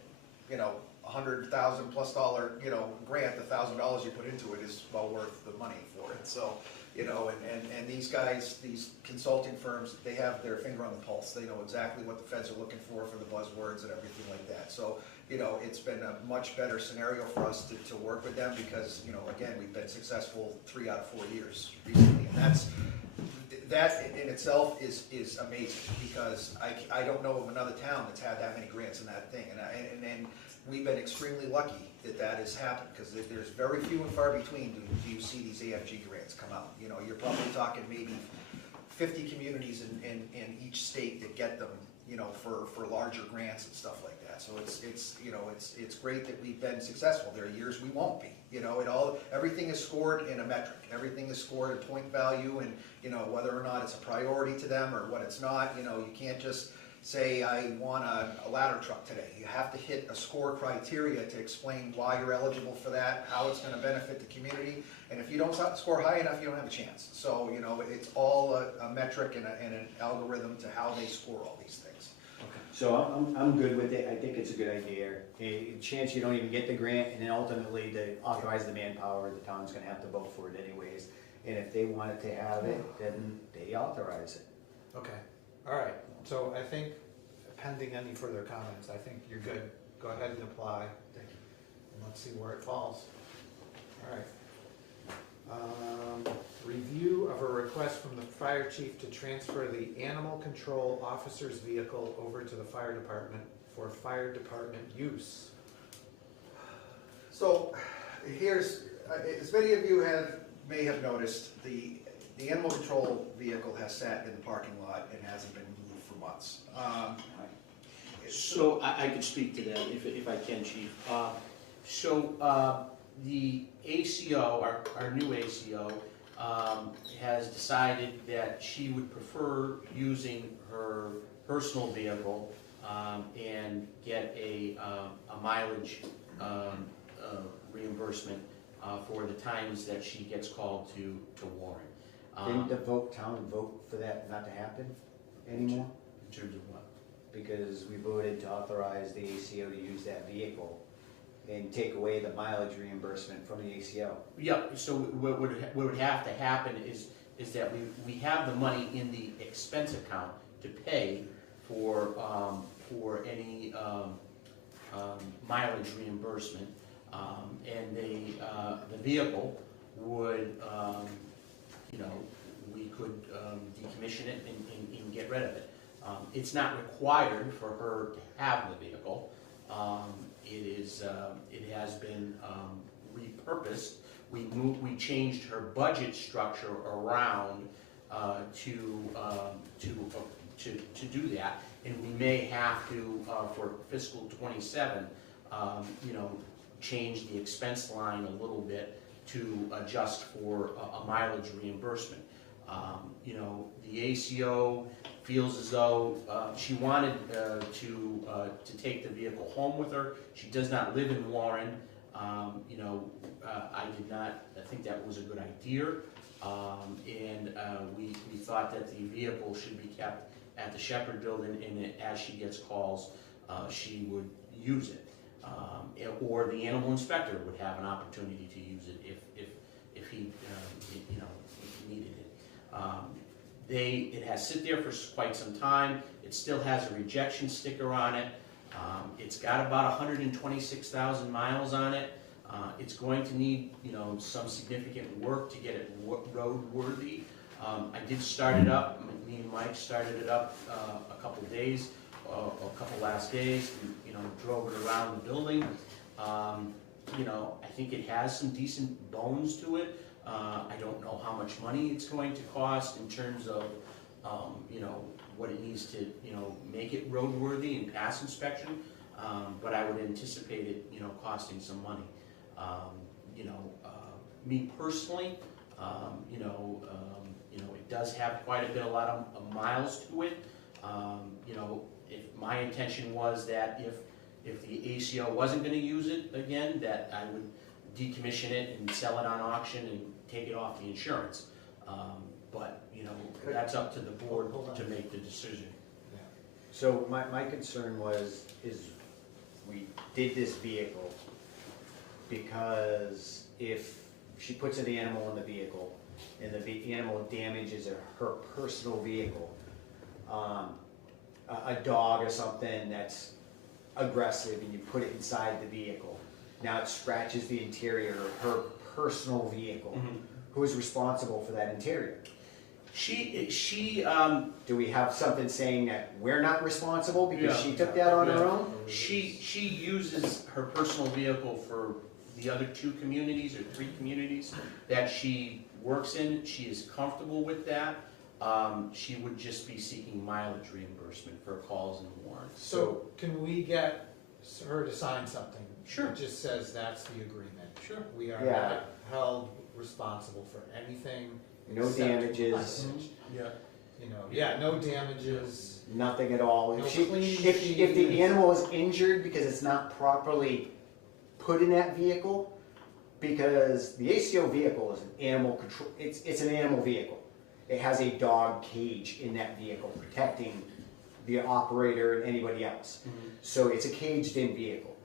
$100,000+ grant, the $1,000 you put into it is well worth the money for it, so, and these guys, these consulting firms, they have their finger on the pulse, they know exactly what the feds are looking for the buzzwords and everything like that, so, it's been a much better scenario for us to work with them because, again, we've been successful 3 out of 4 years recently. And that in itself is amazing because I don't know of another town that's had that many grants in that thing. And we've been extremely lucky that has happened because there's very few and far between do you see these AFG grants come out. You're probably talking maybe 50 communities in each state that get them, you know, for larger grants and stuff like that. So it's great that we've been successful. There are years we won't be, you know, everything is scored in a metric. Everything is scored at point value, and, you know, whether or not it's a priority to them or what it's not, you know, you can't just say, I want a ladder truck today. You have to hit a score criteria to explain why you're eligible for that, how it's gonna benefit the community, and if you don't score high enough, you don't have a chance. So, you know, it's all a metric and an algorithm to how they score all these things. So I'm good with it, I think it's a good idea. A chance you don't even get the grant, and then ultimately to authorize the manpower, the town's gonna have to vote for it anyways. And if they wanted to have it, then they authorize it. Okay, all right, so I think pending any further comments, I think you're good. Go ahead and apply. Thank you. And let's see where it falls. All right. Review of a request from the fire chief to transfer the animal control officer's vehicle over to the fire department for fire department use. So here's, as many of you may have noticed, the animal control vehicle has sat in the parking lot and hasn't been moved for months. So I could speak to that if I can, Chief. The ACO, our new ACO, has decided that she would prefer using her personal vehicle and get a mileage reimbursement for the times that she gets called to Warren. Didn't the town vote for that not to happen anymore? In terms of what? Because we voted to authorize the ACO to use that vehicle and take away the mileage reimbursement from the ACO. Yep, so what would have to happen is that we have the money in the expense account to pay for any mileage reimbursement, and the vehicle would, you know, we could decommission it and get rid of it. It's not required for her to have the vehicle. It has been repurposed. We changed her budget structure around to do that, and we may have to for fiscal '27, you know, change the expense line a little bit to adjust for a mileage reimbursement. You know, the ACO feels as though she wanted to take the vehicle home with her. She does not live in Warren. You know, I did not think that was a good idea, and we thought that the vehicle should be kept at the Shepherd Building, and as she gets calls, she would use it. Or the animal inspector would have an opportunity to use it if he you know, if he needed it. It has sit there for quite some time. It still has a rejection sticker on it. It's got about 126,000 miles on it. It's going to need, you know, some significant work to get it roadworthy. I did start it up. Me and Mike started it up a couple days, a couple last days. We, you know, drove it around the building. You know, I think it has some decent bones to it. I don't know how much money it's going to cost in terms of, you know, what it needs to, you know, make it roadworthy and pass inspection. But I would anticipate it, you know, costing some money. You know, me personally, you know, it does have quite a lot of miles to it. You know, if my intention was that if the ACO wasn't going to use it again, that I would decommission it and sell it on auction and take it off the insurance. But, you know, that's up to the board to make the decision. Yeah. So my concern is we did this vehicle because if she puts an animal in the vehicle and the animal damages her personal vehicle, a dog or something that's aggressive and you put it inside the vehicle, now it scratches the interior of her personal vehicle. Mm-hmm. Who is responsible for that interior? She Do we have something saying that we're not responsible because Yeah. she took that on her own? She uses her personal vehicle for the other 2 communities or 3 communities that she works in. She is comfortable with that. She would just be seeking mileage reimbursement for calls and warrants. So can we get her to sign something? Sure. It just says that's the agreement. Sure. We are Yeah. not held responsible for anything. No except damages. mileage. Yeah. You know, yeah, no damages. Nothing at all. No If she, cleaning if the fees. animal is injured because it's not properly put in that vehicle, because the ACO vehicle is an animal control, it's an animal vehicle. It has a dog cage in that vehicle protecting the operator and anybody else. So it's a caged-in vehicle.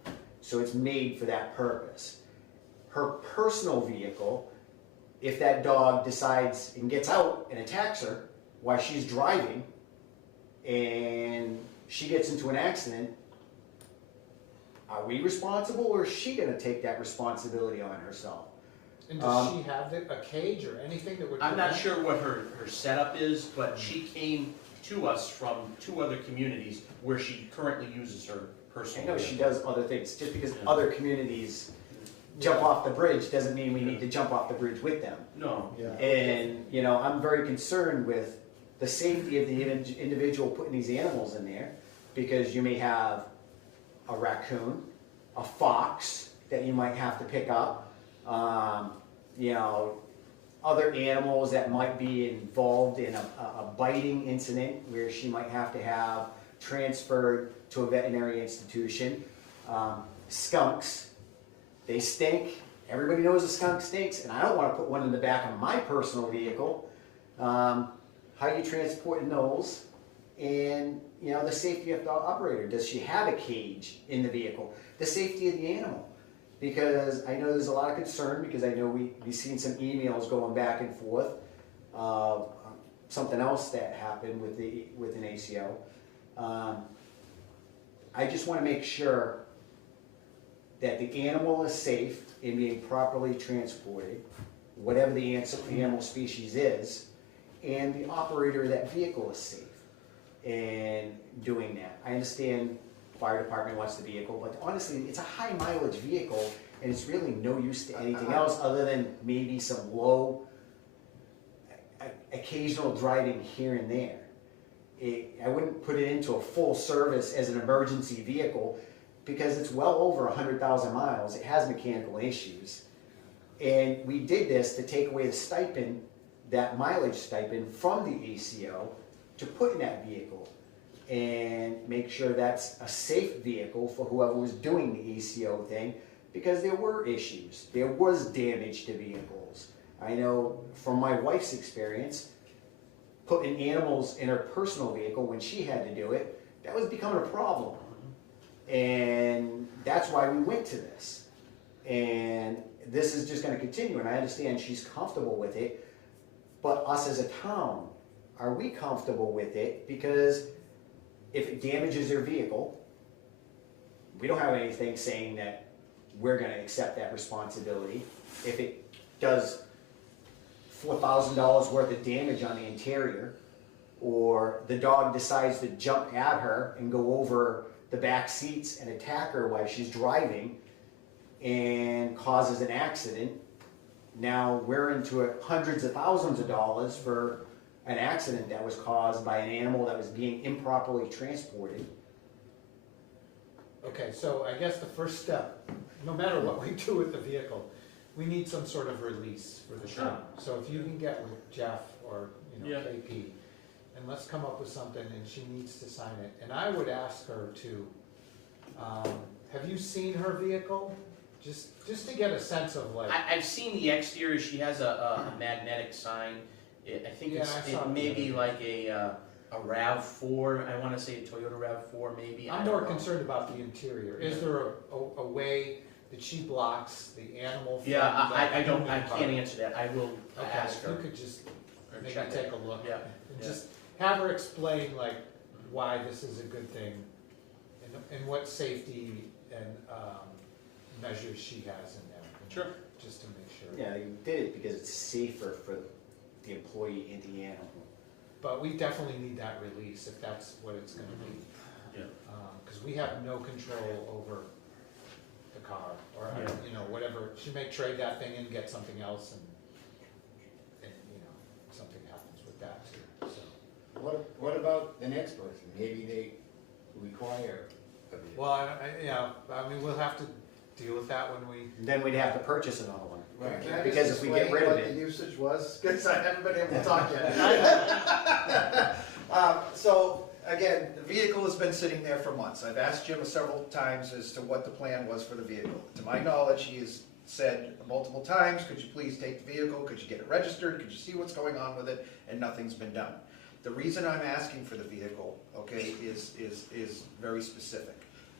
So it's made for that purpose. Her personal vehicle, if that dog decides and gets out and attacks her while she's driving, and she gets into an accident, are we responsible, or is she gonna take that responsibility on herself? And does she have a cage or anything that would? I'm not prevent- sure what her setup is, but she came to us from 2 other communities where she currently uses her I personal know she vehicle. does other things, just because Yeah. other communities jump off the bridge doesn't mean we need to jump off the bridge with them. No. Yeah. And, you know, I'm very concerned with the safety of the individual putting these animals in there, because you may have a raccoon, a fox that you might have to pick up, you know, other animals that might be involved in a biting incident where she might have to have transferred to a veterinary institution. Skunks, they stink. Everybody knows a skunk stinks, and I don't want to put one in the back of my personal vehicle. How are you transporting those? And, you know, the safety of the operator. Does she have a cage in the vehicle? The safety of the animal. Because I know there's a lot of concern, because I know we've seen some emails going back and forth. Something else that happened with an ACO. I just want to make sure that the animal is safe in being properly transported, whatever the animal species is, and the operator of that vehicle is safe in doing that. I understand fire department wants the vehicle, but honestly, it's a high mileage vehicle, and it's really no use to anything else other than maybe some low, occasional driving here and there. I wouldn't put it into a full service as an emergency vehicle, because it's well over 100,000 miles. It has mechanical issues. And we did this to take away the stipend, that mileage stipend from the ACO, to put in that vehicle and make sure that's a safe vehicle for whoever was doing the ACO thing, because there were issues. There was damage to vehicles. I know from my wife's experience, putting animals in her personal vehicle when she had to do it, that was becoming a problem. And that's why we went to this. And this is just going to continue, and I understand she's comfortable with it, but us as a town, are we comfortable with it? Because if it damages their vehicle, we don't have anything saying that we're going to accept that responsibility. If it does $4,000 worth of damage on the interior, or the dog decides to jump at her and go over the back seats and attack her while she's driving and causes an accident, now we're into hundreds of thousands of dollars for an accident that was caused by an animal that was being improperly transported. Okay, so I guess the first step, no matter what we do with the vehicle, we need some sort of release for the Sure. town. So if you can get with Jeff or, you know, Yeah. KP, and let's come up with something, and she needs to sign it. And I would ask her to, have you seen her vehicle? Just to get a sense of like, I've seen the exterior. She has a magnetic sign. I think Yeah, I it saw it may the be other like a RAV4. I want to say a Toyota RAV4 maybe. I I'm don't more know. concerned about the interior. Is there a way that she blocks the animal from Yeah, the I don't. human I part? can't answer that. I will Okay, ask if her. you could just or maybe check take it. a look. Yeah, And yeah. just have her explain like why this is a good thing, and what safety and measures she has in there. you know, Sure. Just to make sure. Yeah, you did it because it's safer for the employee and the animal. But we definitely need that release if that's what it's gonna be. Yeah. Cause we have no control over the car, or, Yeah. you know, whatever, she may trade that thing and get something else, and, you know, something happens with that too. what about the next person? Maybe they require a vehicle. Well, yeah, I mean, we'll have to deal with that when we. Then we'd have to purchase another one. Right. Can I Because just if we get explain rid of what it- the usage was? Because I haven't been able to talk yet. So, again, the vehicle has been sitting there for months. I've asked Jim several times as to what the plan was for the vehicle. To my knowledge, he has said multiple times, could you please take the vehicle, could you get it registered, could you see what's going on with it, and nothing's been done. The reason I'm asking for the vehicle, okay, is very specific.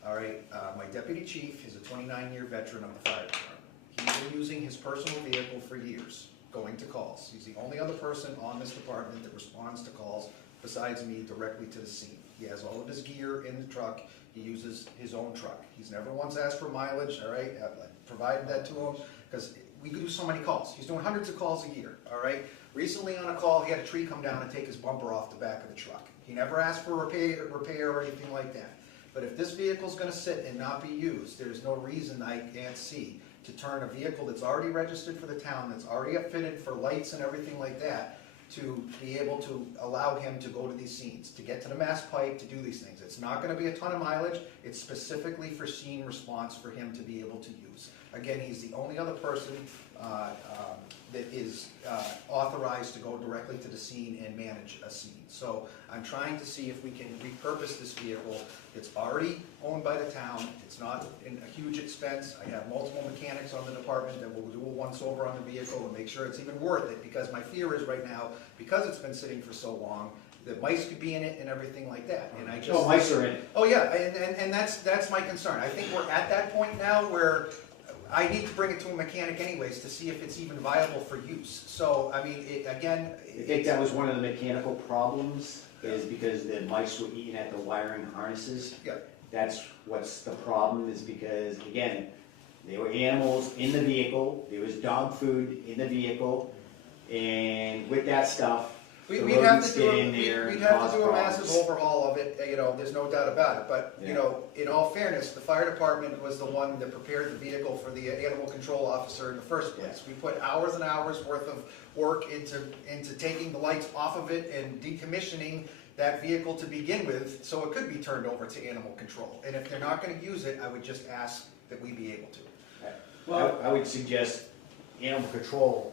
All right, my deputy chief is a 29-year veteran of the fire department. He's been using his personal vehicle for years, going to calls. He's the only other person on this department that responds to calls besides me directly to the scene. He has all of his gear in the truck. He uses his own truck. He's never once asked for mileage, all right? I've provided that to him because we do so many calls. He's doing hundreds of calls a year, all right? Recently on a call, he had a tree come down and take his bumper off the back of the truck. He never asked for repair or anything like that. But if this vehicle's gonna sit and not be used, there's no reason I can't see to turn a vehicle that's already registered for the town, that's already outfitted for lights and everything like that, to be able to allow him to go to these scenes, to get to the mass pipe, to do these things. It's not gonna be a ton of mileage, it's specifically for scene response for him to be able to use. Again, he's the only other person that is authorized to go directly to the scene and manage a scene. So I'm trying to see if we can repurpose this vehicle. It's already owned by the town, it's not a huge expense. I have multiple mechanics on the department that will do a once-over on the vehicle and make sure it's even worth it, because my fear is right now, because it's been sitting for so long, that mice could be in it and everything like that, and I just. Oh, mice are in it. Oh, yeah, and that's my concern. I think we're at that point now where I need to bring it to a mechanic anyways to see if it's even viable for use. So, I mean, again. I think that was one of the mechanical problems, is because the mice were eating at the wiring harnesses. Yeah. That's what's the problem, is because, again, there were animals in the vehicle, there was dog food in the vehicle, and with that stuff, the We'd have rodents to do get in there we'd and have cause to do a massive problems. overhaul of it, you know, there's no doubt about it. But, you Yeah. know, in all fairness, the fire department was the one that prepared the vehicle for the animal control officer in the first place. We put hours and hours worth of work into taking the lights off of it and decommissioning that vehicle to begin with, so it could be turned over to animal control. And if they're not gonna use it, I would just ask that we be able to. I would suggest animal control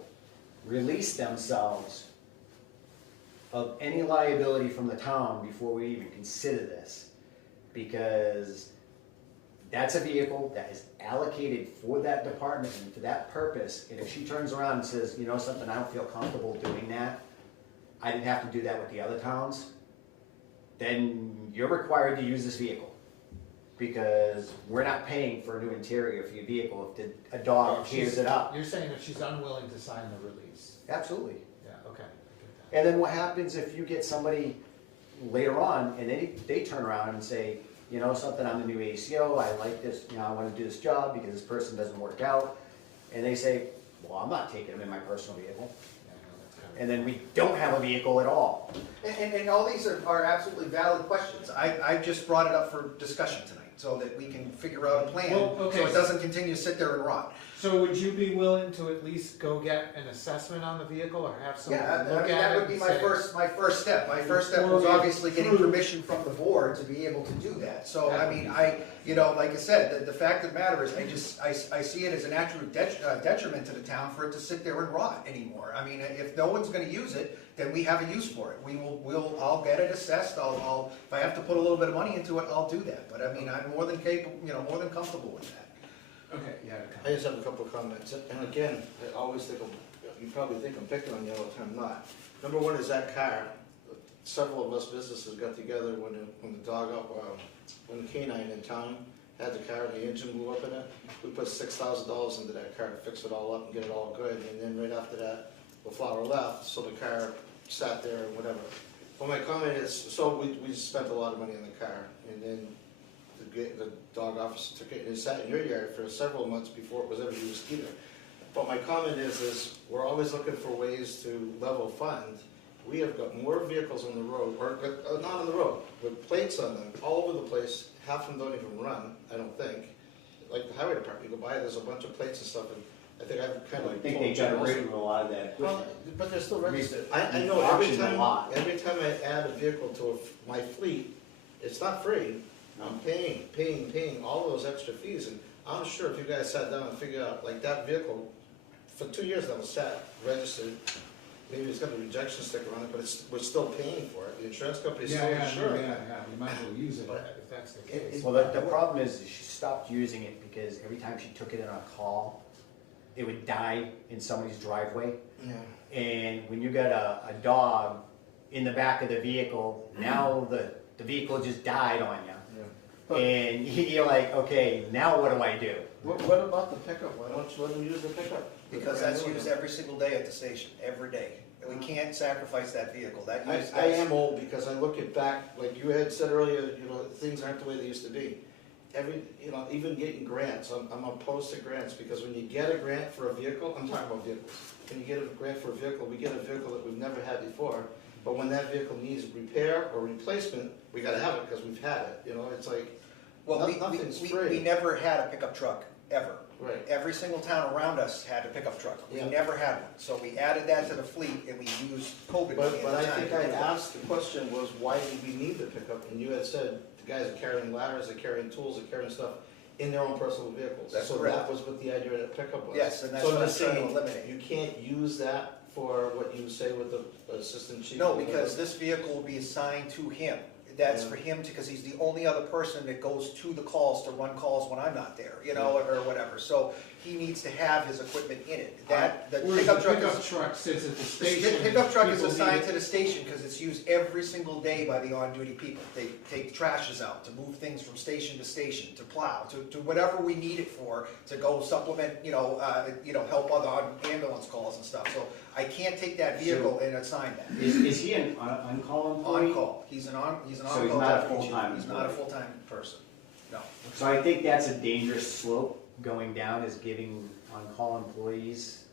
release themselves of any liability from the town before we even consider this. Because that's a vehicle that is allocated for that department and for that purpose. And if she turns around and says, you know something, I don't feel comfortable doing that, I didn't have to do that with the other towns, then you're required to use this vehicle. Because we're not paying for a new interior for your vehicle if a dog tears it up. You're saying that she's unwilling to sign the release? Absolutely. Yeah, okay. I get that. And then what happens if you get somebody later on and they turn around and say, you know something, I'm the new ACO, I like this, you know, I wanna do this job because this person doesn't work out. And they say, well, I'm not taking them in my personal vehicle. Yeah, I know, that's kind of. And then we don't have a vehicle at all. And all these are absolutely valid questions. I just brought it up for discussion tonight, so that we can figure out a plan, Well, okay. so it doesn't continue to sit there and rot. So would you be willing to at least go get an assessment on the vehicle, or have someone Yeah, look I mean, at that it would be and my say- first step. My first step was Before we obviously getting approve. permission from the board to be able to do that. So, That I would mean, be- you know, like I said, the fact of the matter is, I see it as an actual detriment to the town for it to sit there and rot anymore. I mean, if no one's gonna use it, then we have a use for it. I'll get it assessed, if I have to put a little bit of money into it, I'll do that. But I mean, I'm more than capable, you know, more than comfortable with that. Okay, yeah. I just have a couple of comments, and again, I always think, you probably think I'm picking on you all the time, I'm not. Number one is that car. Several of us businesses got together when the canine in town had the car, and the engine blew up in it. We put $6,000 into that car to fix it all up and get it all good, and then right after that, the flower left, so the car sat there and whatever. Well, my comment is, so we spent a lot of money on the car, and then the dog officer took it and it sat in your yard for several months before it was ever used either. But my comment is we're always looking for ways to level fund. We have got more vehicles on the road, or not on the road, with plates on them all over the place. Half of them don't even run, I don't think. Like the highway department, you go by, there's a bunch of plates and stuff, and I think I've kind I of. think they got rid of a lot of that Well, equipment. but they're still registered. We I know every auctioned a time, lot. every time I add a vehicle to my fleet, it's not free. I'm paying all those extra fees, and I'm sure if you guys sat down and figured out, like that vehicle, for 2 years that was sat, registered, maybe it's got a rejection sticker on it, but we're still paying for it. The insurance company's still insuring it. You might as well use it if that's the case. Well, the problem is she stopped using it because every time she took it in on call, it would die in somebody's driveway. Yeah. And when you got a dog in the back of the vehicle, now the vehicle just died on you. And you're like, okay, now what do I do? What about the pickup? Why don't you let them use the pickup? Because that's used every single day at the station, every day. And we can't sacrifice that vehicle. That use. I am old because I look at back, like you had said earlier, things aren't the way they used to be. Even getting grants, I'm opposed to grants because when you get a grant for a vehicle, I'm talking about vehicles. When you get a grant for a vehicle, we get a vehicle that we've never had before. But when that vehicle needs repair or replacement, we gotta have it because we've had it. It's like, Well, nothing's we free. never had a pickup truck, ever. Right. Every single town around us had a pickup truck. We Yeah. never had one. So we added that to the fleet and we used COVID money at But the I time. think I asked, the question was, why do we need the pickup? And you had said, the guys are carrying ladders, they're carrying tools, they're carrying stuff in their own personal vehicles. That's So correct. that was what the idea of the pickup was. Yes, and that's So what I'm I'm trying to saying, eliminate. you can't use that for what you say with the assistant chief? No, because this vehicle will be assigned to him. That's for him to, because he's the only other person that goes to the calls to run calls when I'm not there, or whatever. So he needs to have his equipment in it. The Whereas pickup the truck pickup is. truck sits at the The station. pickup truck is people need assigned it. to the station because it's used every single day by the on-duty people. They take trashes out, to move things from station to station, to plow, to whatever we need it for, to go supplement, help other ambulance calls and stuff. So I can't take that vehicle and assign that. Is he an on-call employee? On call, he's an on-call So he's not a deputy chief. full-time He's not a employee. full-time person, no. So I think that's a dangerous slope going down, is giving on-call employees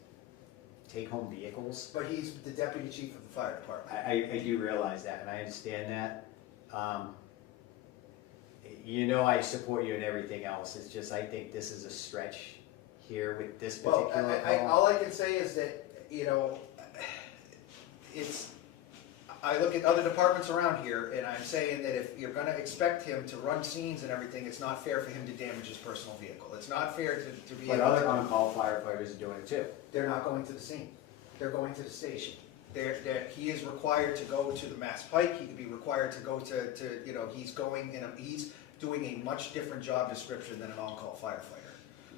take-home vehicles. But he's the deputy chief of the fire department. I do realize that, and I understand that. I support you in everything else. It's just, I think this is a stretch here with this Well, particular call. all I can say is that, I look at other departments around here, and I'm saying that if you're gonna expect him to run scenes and everything, it's not fair for him to damage his personal vehicle. It's not fair to be. But able other to- on-call firefighters are doing it too. They're not going to the scene. They're going to the station. He is required to go to the Mass Pike, he could be required to go he's doing a much different job description than an on-call firefighter.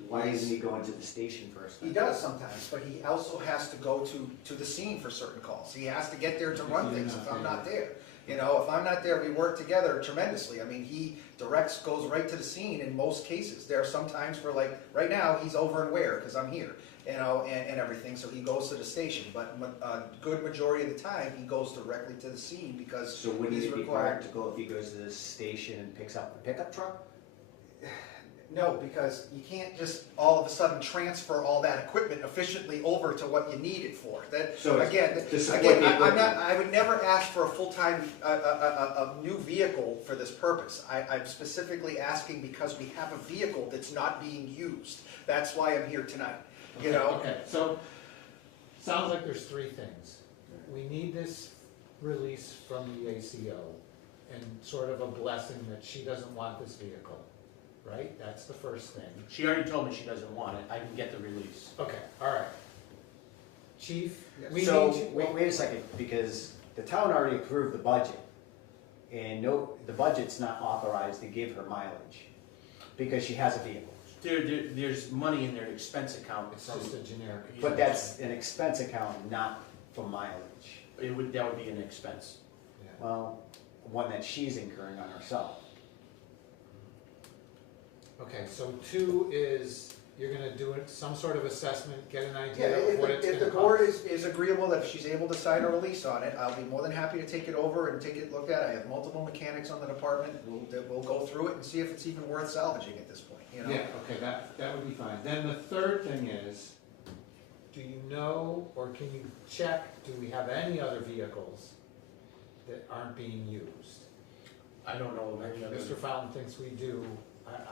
Why isn't he going to the station first? He does sometimes, but he also has to go to the scene for certain calls. He has to get there to run things if I'm not there. If I'm not there, we work together tremendously. I mean, he goes right to the scene in most cases. There are some times where, like, right now, he's over in Ware, because I'm here, and everything, so he goes to the station. But a good majority of the time, he goes directly to the scene because So wouldn't he's it be required. practical if he goes to the station and picks up the pickup truck? No, because you can't just all of a sudden transfer all that equipment efficiently over to what you need it for. So Again, to support the equipment. I would never ask for a full-time, a new vehicle for this purpose. I'm specifically asking because we have a vehicle that's not being used. That's why I'm here tonight, Okay, so, sounds like there's three things. We need this release from the ACO and sort of a blessing that she doesn't want this vehicle, right? That's the first thing. She already told me she doesn't want it. I can get the release. Okay, all right. Chief, we So, need to. wait a second, because the town already approved the budget. And the budget's not authorized to give her mileage, because she has a vehicle. There's money in their expense account. It's just a generic. But that's an expense account, not for mileage. That would be an expense. Yeah. Well, one that she's incurring on herself. Okay, so 2 is, you're gonna do some sort of assessment, get an Yeah, idea of what it's if gonna the board cost. is agreeable that if she's able to sign a release on it, I'll be more than happy to take it over and take it, look at it. I have multiple mechanics on the department, we'll go through it and see if it's even worth salvaging at this point, Yeah, okay, that would be fine. Then the third thing is, do you know, or can you check, do we have any other vehicles that aren't being used? I don't know of any other. Mr. Fountain thinks we do.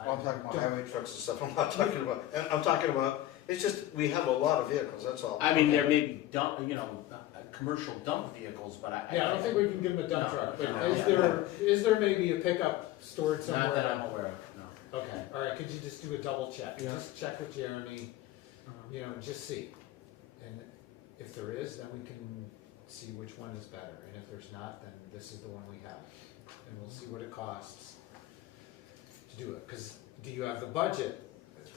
Well, I'm talking about highway trucks and stuff, I'm talking about, it's just, we have a lot of vehicles, that's all. I mean, there may be dump, commercial dump vehicles, but Yeah, I don't think we can give them a dump No, truck, but no. is there maybe a pickup stored somewhere? Not that I'm aware of, no. Okay, all right, could you just do a double check? Yeah. Just check with Jeremy, and just see. And if there is, then we can see which one is better, and if there's not, then this is the one we have. And we'll see what it costs to do it, because do you have the budget?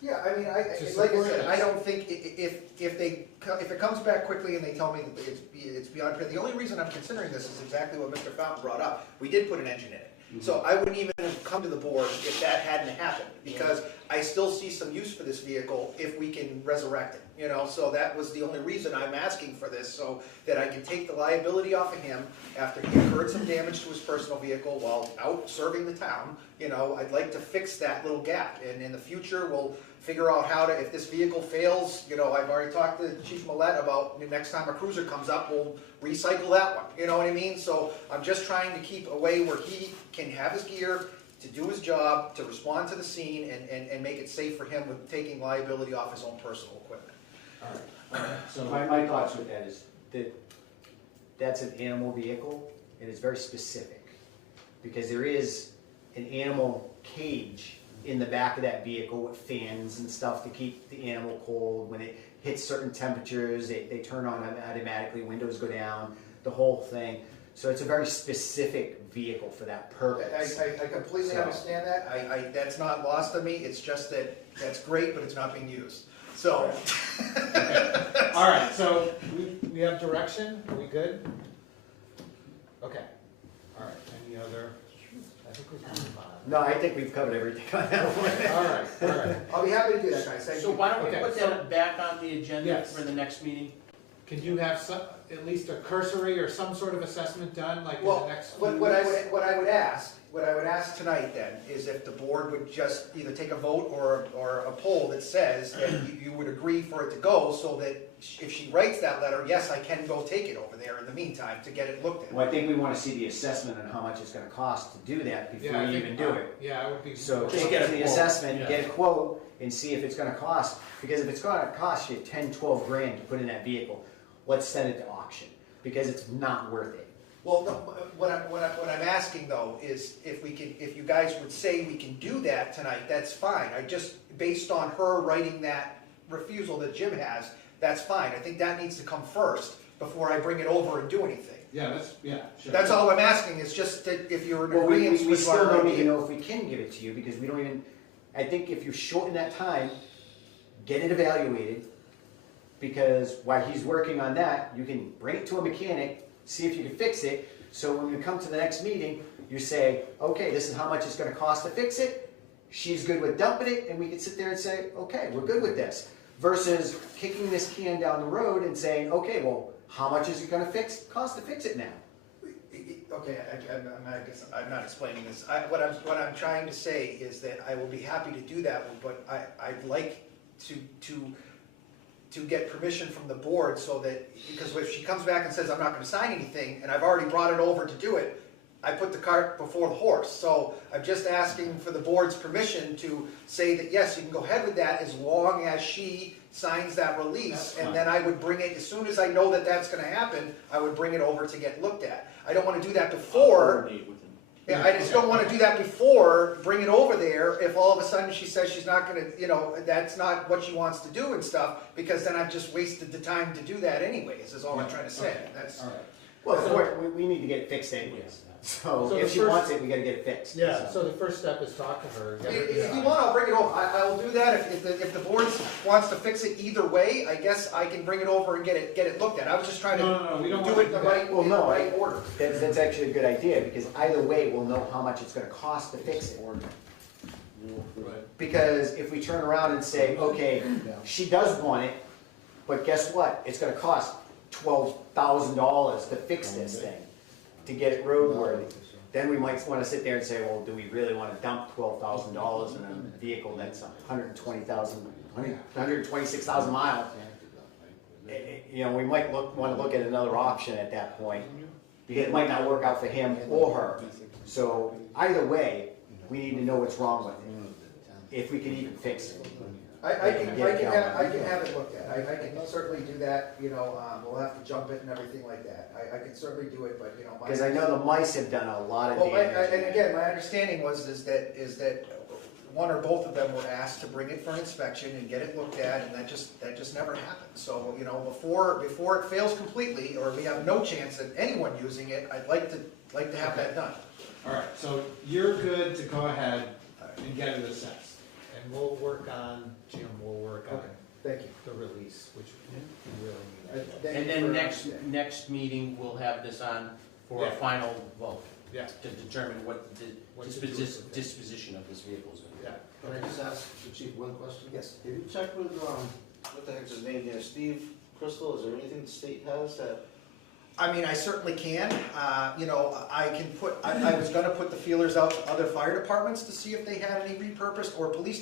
Yeah, I mean, To like I support said, I this. don't think if it comes back quickly and they tell me that it's beyond, the only reason I'm considering this is exactly what Mr. Fountain brought up. We did put an engine in it. So I wouldn't even have come to the board if that hadn't happened, because I still see some use for this vehicle if we can resurrect it, so that was the only reason I'm asking for this, so that I can take the liability off of him after he incurred some damage to his personal vehicle while out serving the town. I'd like to fix that little gap, and in the future, we'll figure out how to, if this vehicle fails, I've already talked to Chief Millette about the next time a cruiser comes up, we'll recycle that one, you know what I mean? So I'm just trying to keep a way where he can have his gear to do his job, to respond to the scene, and make it safe for him with taking liability off his own personal equipment. So my thoughts with that is that that's an animal vehicle, and it's very specific, because there is an animal cage in the back of that vehicle with fans and stuff to keep the animal cold. When it hits certain temperatures, they turn on automatically, windows go down, the whole thing. So it's a very specific vehicle for that purpose. I completely understand that, that's not lost on me, it's just that, that's great, but it's not being used, so. All right, so we have direction, are we good? Okay, all right, any other, I think we've moved on. No, I think we've covered everything on that one. All right, I'll be happy to do that, guys, thank you. So why don't we Okay, put that back on the agenda Yes. for the next meeting? Can you have some, at least a cursory or some sort of assessment done, like in the Well, next few what weeks? I would ask tonight then, is if the board would just either take a vote or a poll that says that you would agree for it to go, so that if she writes that letter, yes, I can go take it over there in the meantime to get it looked at. Well, I think we want to see the assessment on how much it's gonna cost to do that Yeah, before I you think- even do it. Yeah, I would be. So Just take get it a to the quote, assessment, yeah. get a quote, and see if it's gonna cost, because if it's gonna cost you 10, 12 grand to put in that vehicle, let's send it to auction, because it's not worth it. Well, no, what I'm asking though is if you guys would say we can do that tonight, that's fine. I just, based on her writing that refusal that Jim has, that's fine. I think that needs to come first before I bring it over and do anything. Yeah, sure. That's all I'm asking, is just that if you're in Well, we agreement with still our don't even idea. know if we can give it to you, because we don't even, I think if you shorten that time, get it evaluated, because while he's working on that, you can bring it to a mechanic, see if you can fix it, so when we come to the next meeting, you say, okay, this is how much it's gonna cost to fix it, she's good with dumping it, and we can sit there and say, okay, we're good with this, versus kicking this can down the road and saying, okay, well, how much is it gonna cost to fix it now? Okay, I'm not explaining this. What I'm trying to say is that I will be happy to do that, but I'd like to get permission from the board so that, because if she comes back and says I'm not gonna sign anything, and I've already brought it over to do it, I put the cart before the horse. So I'm just asking for the board's permission to say that, yes, you can go ahead with that as long as she signs that release, That's and fine. then I would bring it, as soon as I know that that's gonna happen, I would bring it over to get looked at. I don't wanna do that before. Coordinate with them. Yeah, I just don't wanna do that before, bring it over there, if all of a sudden she says she's not gonna, that's not what she wants to do and stuff, because then I've just wasted the time to do that anyways, is all I'm trying to say. That's, All right. Well, we need to get it fixed anyways. So So if the she first- wants it, we gotta get it fixed. Yeah, so the first step is talk to her. get her if you design. want, I'll bring it over, I will do that, if the board wants to fix it either way, I guess I can bring it over and get it looked at. I was just trying No, we to don't do wanna it in the do that. right, Well, in the no, right order. That's actually a good idea, because either way, we'll know how much it's gonna cost to fix it. Because if we turn around and say, okay, she does want it, but guess what? It's gonna cost $12,000 to fix this thing, to get it roadworthy. Then we might wanna sit there and say, well, do we really wanna dump $12,000 in a vehicle that's 126,000 miles? We might wanna look at another option at that point, because it might not work out for him or her. So either way, we need to know what's wrong with it. if we can even fix it. I can Get it have it looked at, I can certainly do that, you know, we'll have to jump it and everything like that. I can certainly do it, but, you know. Because I know the mice have done a lot of Well, damage. and again, my understanding is that one or both of them were asked to bring it for an inspection and get it looked at, and that just never happened. So, you know, before it fails completely, or we have no chance of anyone using it, I'd like to have that done. All right, so you're good to go ahead and get it assessed, and we'll work on, Jim, we'll work on Okay, thank you. the release, which we really need. Thank And you then for- next meeting, we'll have this on for a Yeah. final vote Yeah, to determine what the What to do with it. disposition of this vehicle is. yeah. Can I just ask the chief one question? Yes. Have you checked with, what the heck's his name there, Steve Crystal, is there anything the state has that? I mean, I certainly can, you know, I I was gonna put the feelers out to other fire departments to see if they had any repurposed, or police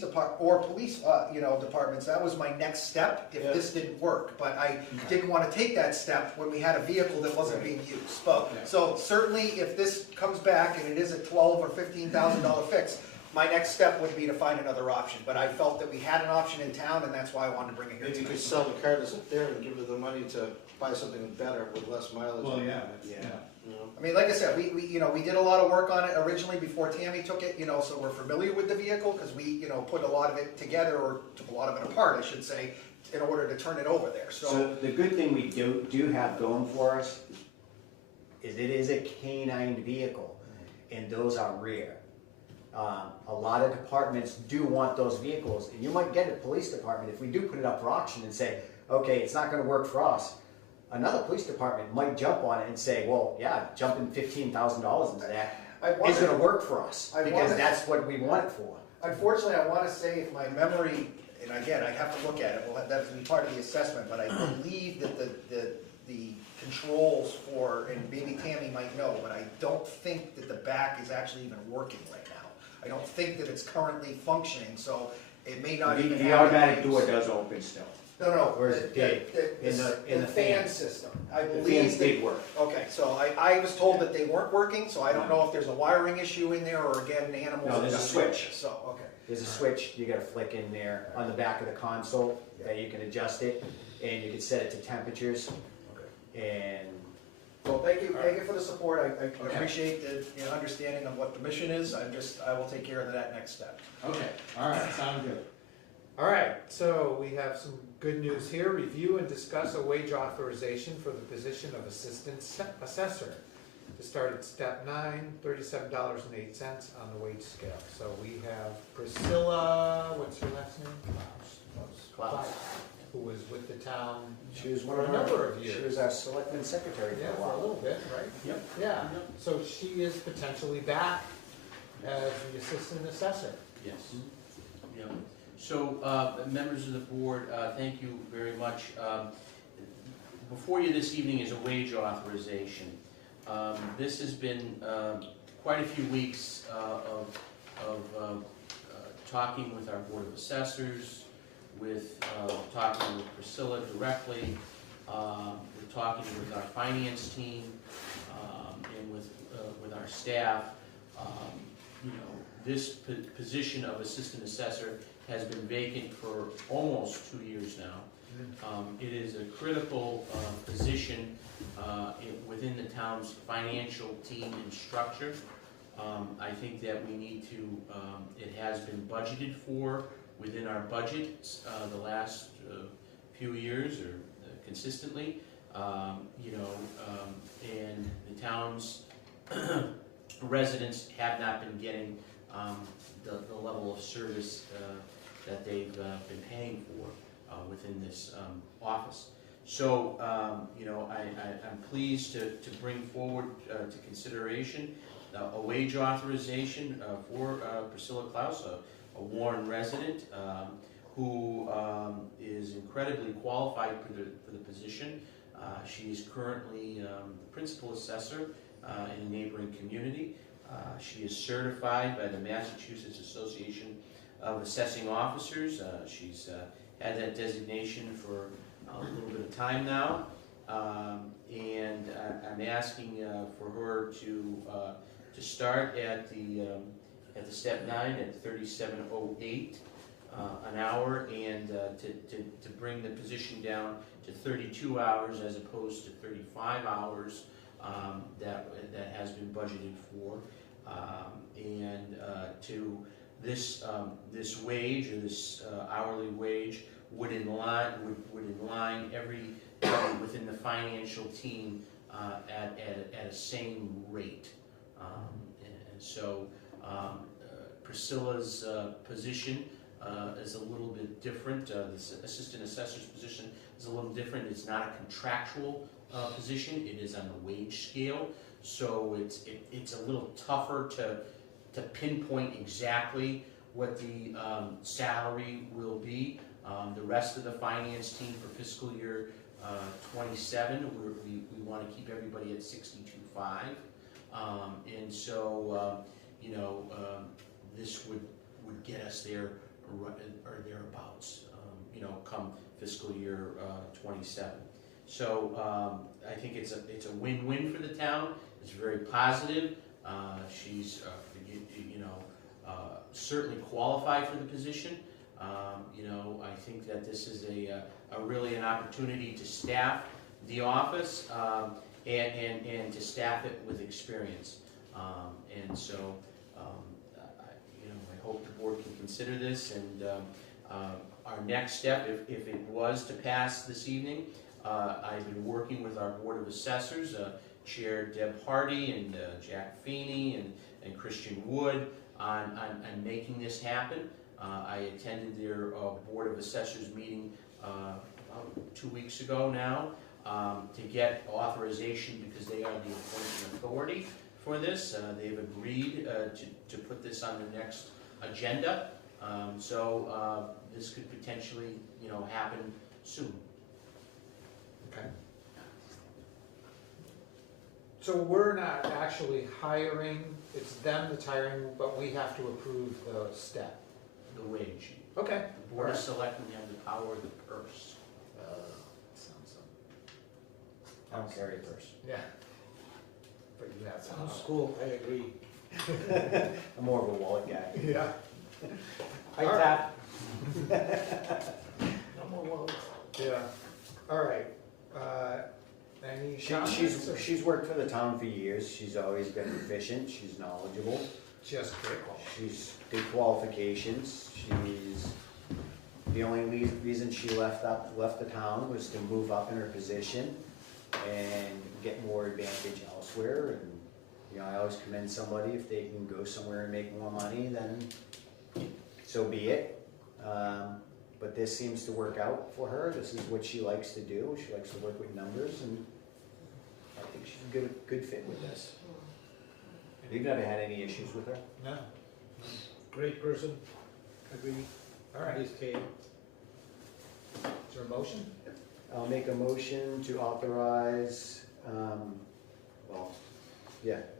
you know, departments, that was my next step, if Yeah. this didn't work, but I didn't wanna take that step when we had a vehicle that wasn't being used. But, so certainly, if this comes back and it is a $12,000 or $15,000 fix, my next step would be to find another option, but I felt that we had an option in town, and that's why I wanted to bring it here Maybe you tonight. could sell the car that's up there and give her the money to buy something better with less mileage. Well, yeah, Yeah. You know? I mean, like I said, we you know, we did a lot of work on it originally before Tammy took it, you know, so we're familiar with the vehicle, because we, you know, put a lot of it together, or took a lot of it apart, I should say, in order to turn it over there, so. So the good thing we do have going for us is it is a canine vehicle, and those are rare. A lot of departments do want those vehicles, and you might get a police department, if we do put it up for auction and say, okay, it's not gonna work for us, another police department might jump on it and say, well, yeah, jumping $15,000 into that is gonna work for us, I because wanna- that's what we want it for. Unfortunately, I wanna say, if my memory, and again, I'd have to look at it, well, that's be part of the assessment, but I believe that the controls for, and maybe Tammy might know, but I don't think that the back is actually even working right now. I don't think that it's currently functioning, so it may not even have. The automatic door does open still. No, Or is it did? In the fan fan. system. I The believe fans that, did work. okay, so I was told that they weren't working, so I don't know if there's a wiring issue in there, or again, animals. No, there's a switch. So, okay. There's a switch you gotta flick in there on the back of the console that you can adjust it, and you can set it to temperatures, and Well, thank you for the support, I appreciate the understanding of what the mission is, I will take care of that next step. Okay, all right, sound good. All right, so we have some good news here. Review and discuss a wage authorization for the position of assistant assessor to start at step 9, $37.08 on the wage scale. So we have Priscilla, what's her last name? Klaus. Who was with the town she was one for of a our, number of years. she was our selectman secretary Yeah, for a for a while. little bit, right? Yep. Yeah, so she is potentially back as the assistant assessor. Yes. Yeah. So, members of the board, thank you very much. Before you this evening is a wage authorization. This has been quite a few weeks of talking with our Board of Assessors, with talking with Priscilla directly, we're talking with our finance team, and with our staff. You know, this position of assistant assessor has been vacant for almost 2 years now. It is a critical position within the town's financial team and structure. I think that we need to, it has been budgeted for within our budget the last few years, or consistently. You know, and the town's residents have not been getting the level of service that they've been paying for within this office. So, you know, I'm pleased to bring forward to consideration a wage authorization for Priscilla Klaus, a Warren resident who is incredibly qualified for the position. She's currently the principal assessor in a neighboring community. She is certified by the Massachusetts Association of Assessing Officers. She's had that designation for a little bit of time now, and I'm asking for her to start at at the step 9 at $37.08 an hour, and to bring the position down to 32 hours as opposed to 35 hours that has been budgeted for, and to this wage, or this hourly wage, would align everybody within the financial team at a same rate. And so Priscilla's position is a little bit different. The assistant assessor's position is a little different. It's not a contractual position. It is on the wage scale. So it's a little tougher to pinpoint exactly what the salary will be. The rest of the finance team for fiscal year 27, we want to keep everybody at 62.5, and so this would get us there or thereabouts, come fiscal year 27. So I think it's a win-win for the town. It's very positive. She's certainly qualified for the position. I think that this is a really an opportunity to staff the office and to staff it with experience. And so I hope the board can consider this, and our next step, if it was to pass this evening, I've been working with our Board of Assessors, Chair Deb Hardy and Jack Feeney and Christian Wood on making this happen. I attended their Board of Assessors meeting about 2 weeks ago now to get authorization, because they are the appointing authority for this. They've agreed to put this on the next agenda, so this could potentially happen soon. Okay. So we're not actually hiring, it's them that's hiring, but we have to approve the step. The wage. Okay. The Board of Selectmen have the power of the purse. Sounds I don't carry a purse. Yeah. But you have some. Sounds cool, I agree. I'm more of a wallet guy. Yeah. Hi, All Tap. No more walls. Yeah. All right. Any comments? She's worked for the town for years. She's always been efficient. She's knowledgeable. Just great. She's good qualifications. She's, the only reason she left the town was to move up in her position and get more advantage elsewhere. And I always commend somebody, if they can go somewhere and make more money, then so be it. But this seems to work out for her. This is what she likes to do. She likes to work with numbers, and I think she's a good fit with this. You've never had any issues with her? No. Great person, agree. All right. This case. Is there a motion? I'll make a motion to authorize, I'll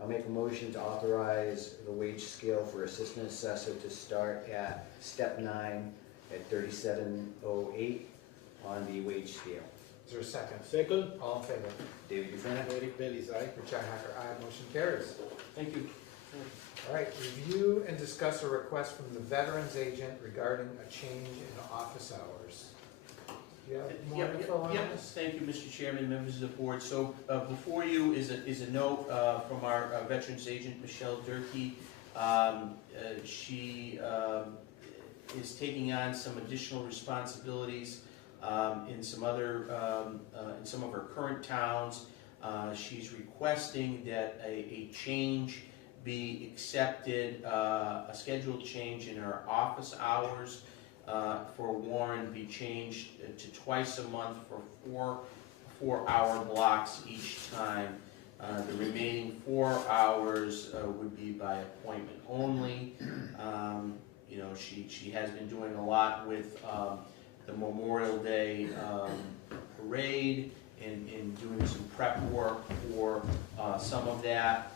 make a motion to authorize the wage scale for assistant assessor to start at step 9 at 37.08 on the wage scale. Is there a second? Second, All in favor? David Dufresne? Derek Bailey's aye. Richi Hacker, aye. Motion carries. Thank you. All right, review and discuss a request from the Veterans Agent regarding a change in office hours. Do you have more info on Yep, this? thank you, Mr. Chairman, members of the board. So before you is a note from our Veterans Agent, Michelle Durkee. She is taking on some additional responsibilities in some of her current towns. She's requesting that a change be accepted, a scheduled change in her office hours for Warren be changed to twice a month for 4-hour blocks each time. The remaining 4 hours would be by appointment only. She has been doing a lot with the Memorial Day parade and doing some prep work for some of that.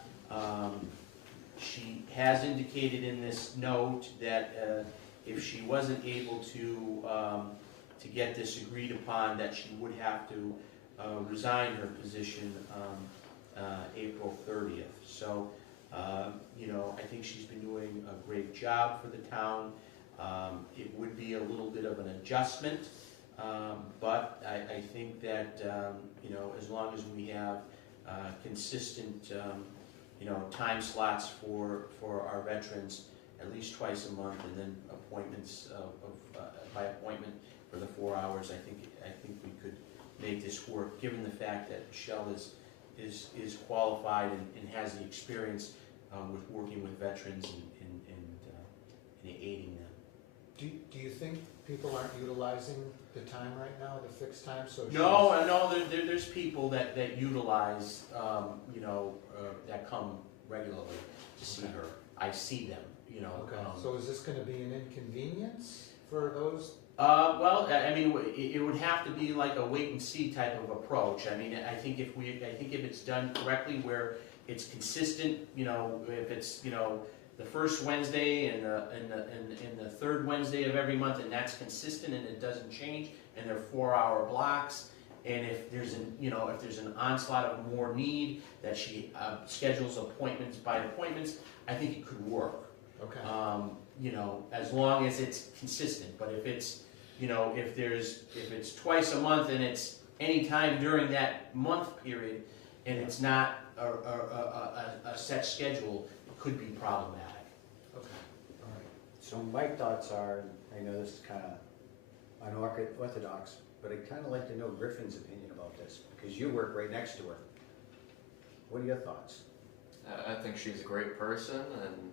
She has indicated in this note that if she wasn't able to get this agreed upon, that she would have to resign her position April 30th. So You know, I think she's been doing a great job for the town. It would be a little bit of an adjustment, but I think that, you know, as long as we have consistent, you know, time slots for our veterans, at least twice a month, and then appointments by appointment for the 4 hours, I think we could make this work, given the fact that Michelle is qualified and has the experience with working with veterans and aiding them. Do you think people aren't utilizing the time right now, the fixed time, so? No, there's people that utilize, you know, that come regularly to see her. I see them, you know. Okay, so is this gonna be an inconvenience for those? Well, I mean, it would have to be like a wait and see type of approach. I mean, I think if it's done correctly, where it's consistent, you know, if it's, you know, the first Wednesday and the third Wednesday of every month, and that's consistent and it doesn't change, and they're 4-hour blocks, and if there's an onslaught of more need, that she schedules appointments by appointments, I think it could work. Okay. You know, as long as it's consistent. But if it's, you know, if it's twice a month and it's any time during that month period, and it's not a set schedule, it could be problematic. Okay, all right. So my thoughts are, I know this is kind of unorthodox, but I'd kind of like to know Griffin's opinion about this, because you work right next to her. What are your thoughts? I think she's a great person, and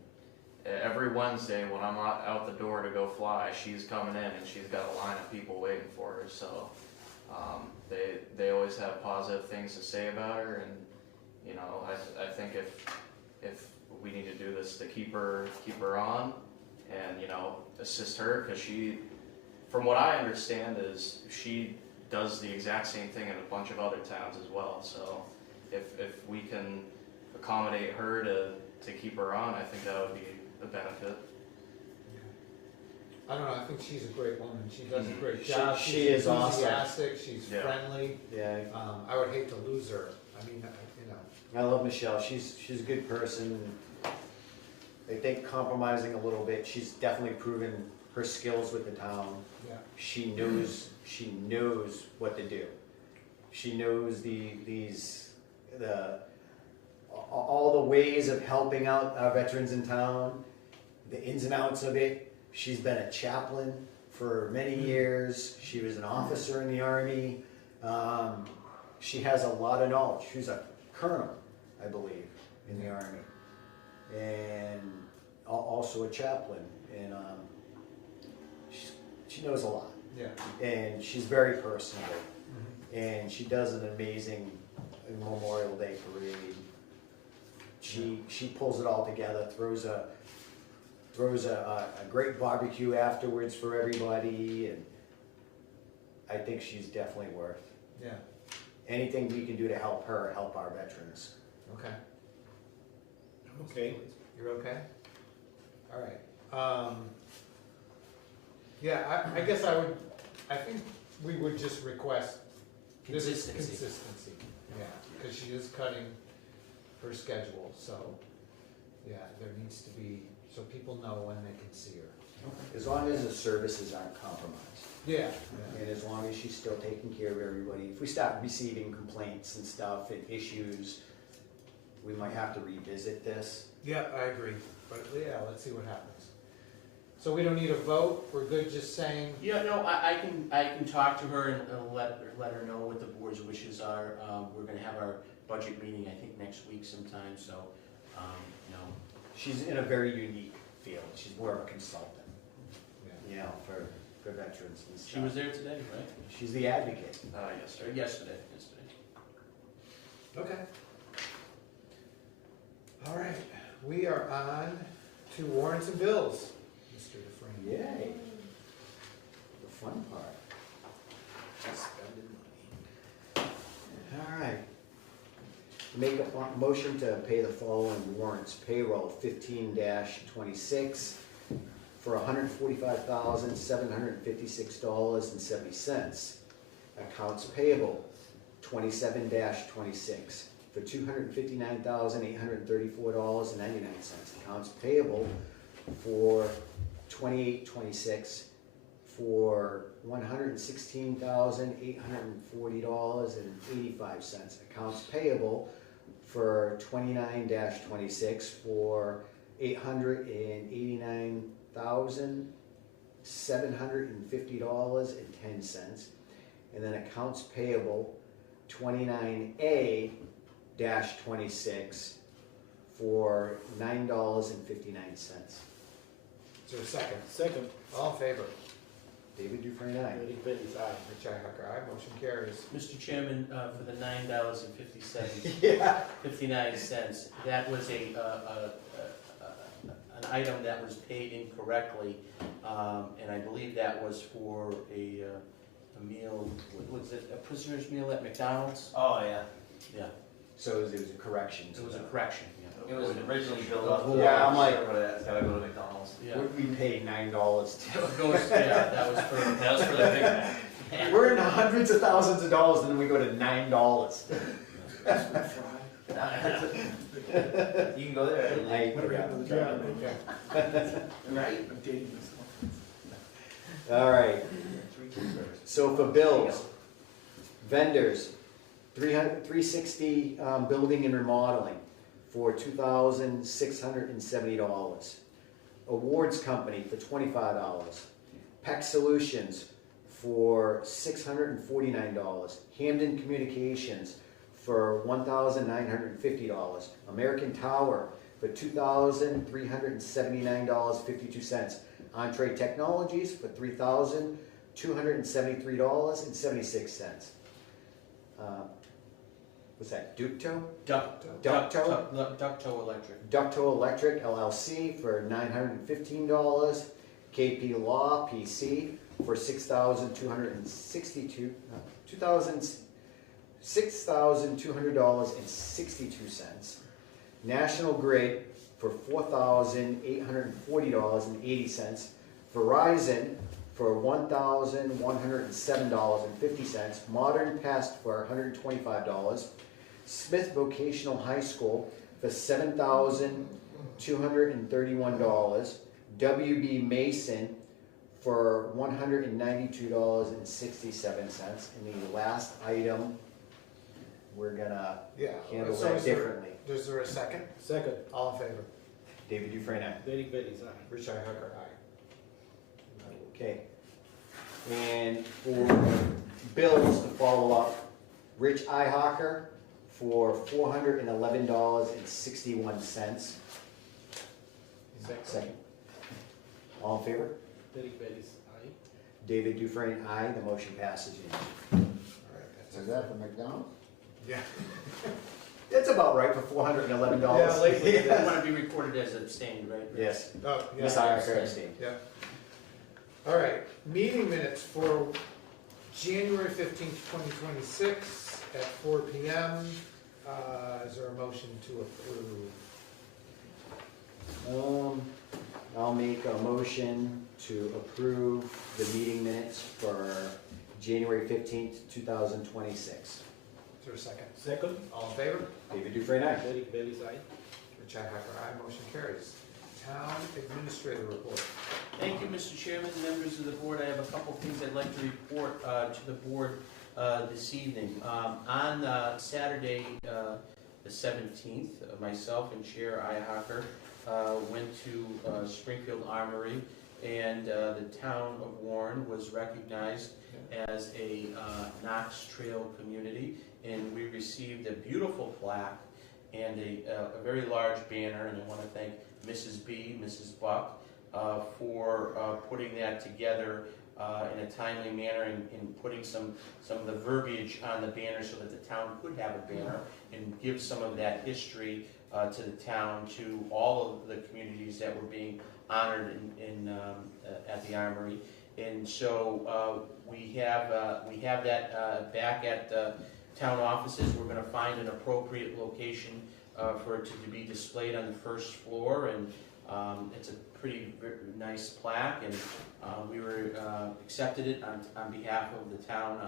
every Wednesday when I'm out the door to go fly, she's coming in and she's got a line of people waiting for her. So they always have positive things to say about her, and you know, I think if we need to do this to keep her on, and you know, assist her, because she, from what I understand, is she does the exact same thing in a bunch of other towns as well. So if we can accommodate her to keep her on, I think that would be a benefit. I don't know, I think she's a great woman, she does a great She- job. she She's is awesome. enthusiastic, she's Yeah. friendly, Yeah, I would hate to lose her, I mean, you know. I love Michelle. She's a good person. I think compromising a little bit. She's definitely proven her skills with the town. Yeah. She knows what to do. She knows all the ways of helping out our veterans in town, the ins and outs of it. She's been a chaplain for many years. She was an officer in the Army. She has a lot of knowledge. She's a colonel, I believe, in the Army, and also a chaplain. And she knows a lot. Yeah. And she's very personable. And she does an amazing Memorial Day parade. She pulls it all together, throws a great barbecue afterwards for everybody, and I think she's definitely worth Yeah, anything we can do to help her, help our veterans. okay. Okay. You're okay? All right. Yeah, I guess I think we would just request this is consistency. Yeah, because she is cutting her schedule, so, yeah, there needs to be, so people know when they can see her. As long as the services aren't compromised, Yeah. and as long as she's still taking care of everybody. If we start receiving complaints and stuff and issues, we might have to revisit this. Yeah, I agree, but yeah, let's see what happens. So we don't need a vote, we're good just saying, Yeah, no, I can talk to her and let her know what the board's wishes are. We're gonna have our budget meeting, I think, next week sometime, so, you know. She's in a very unique field. She's more of a consultant, yeah. you know, for veterans and stuff. She was there today, right? She's the advocate. Or yesterday. Okay. All right, we are on to warrants and bills, Mr. Dufresne. Yay. The fun part. Spending money. All right. Make a motion to pay the following warrants. Payroll 15-26 for $145,756.70. Accounts payable 27-26 for for $259,834.99. Accounts payable for 28-26 for $116,840.85. Accounts payable for 29-26 for $889,750.10. And then accounts payable 29A-26 for $9.59. Is there a second? Second, All in favor? David Dufresne, aye. Derek Bailey's aye. Richi Hacker, aye. Motion carries. Mr. Chairman, for the $9.57, Yeah. 59 cents, that was an item that was paid incorrectly, and I believe that was for a meal, what was it, a prisoner's meal at McDonald's? Oh, yeah. Yeah, So it was a correction. it was a correction, yeah. It was originally billed up. Yeah, I'm like- But it's gotta go to McDonald's. Yeah. We paid $9 to. It goes- yeah, that was for, That was for the Big Mac. We're in the hundreds of thousands of dollars, and then we go to $9. You can go there. Right? All right, so for bills, vendors, 360 building and remodeling for $2,670. Awards company for $25. PEC Solutions for $649. Hamden Communications for $1,950. American Tower for $2,379.52. Entree Technologies for $3,273.76. What's that, Ducto? Ducto Electric. Ducto Electric LLC for $915. KP Law PC for $6,200.62. National Grid for $4,840.80. Verizon for $1,107.50. Modern Pest for $125. Smith Vocational High School for $7,231. WB Mason for $192.67. And the last item, we're gonna Yeah. handle So that is there- differently. Is there a second? Second, All in favor? David Dufresne, aye. Derek Bailey's aye. Richi Hacker, aye. Okay. And for bills to follow up, Rich Ihawker for $411.61. Second. All in favor? Derek Bailey's aye. David Dufresne, aye. The motion passes unanimously. All right, that's Is it. that for McDonald's? Yeah. That's about right for $411. Yeah, lately, You want to be recorded as abstained, right? Yes. Oh, yeah. Ms. Ihawker abstained. Yeah. All right, meeting minutes for January 15th, 2026 at 4 PM. Is there a motion to approve? I'll make a motion to approve the meeting minutes for January 15th, 2026. Is there a second? Second, All in favor? David Dufresne, aye. Derek Bailey's aye. Richi Hacker, aye. Motion carries. Town administrator report. Thank you, Mr. Chairman, members of the board. I have a couple things I'd like to report to the board this evening. On Saturday, the 17th, myself and Chair Ihawker went to Springfield Armory, and the town of Warren was recognized as a Knox Trail community, and we received a beautiful plaque and a very large banner, and I want to thank Mrs. B, Mrs. Buck, for putting that together in a timely manner and putting some of the verbiage on the banner so that the town could have a banner and give some of that history to the town, to all of the communities that were being honored at the Armory. And so we have that back at town offices. We're going to find an appropriate location for it to be displayed on the first floor, and it's a pretty nice plaque, and we were accepted it on behalf of the town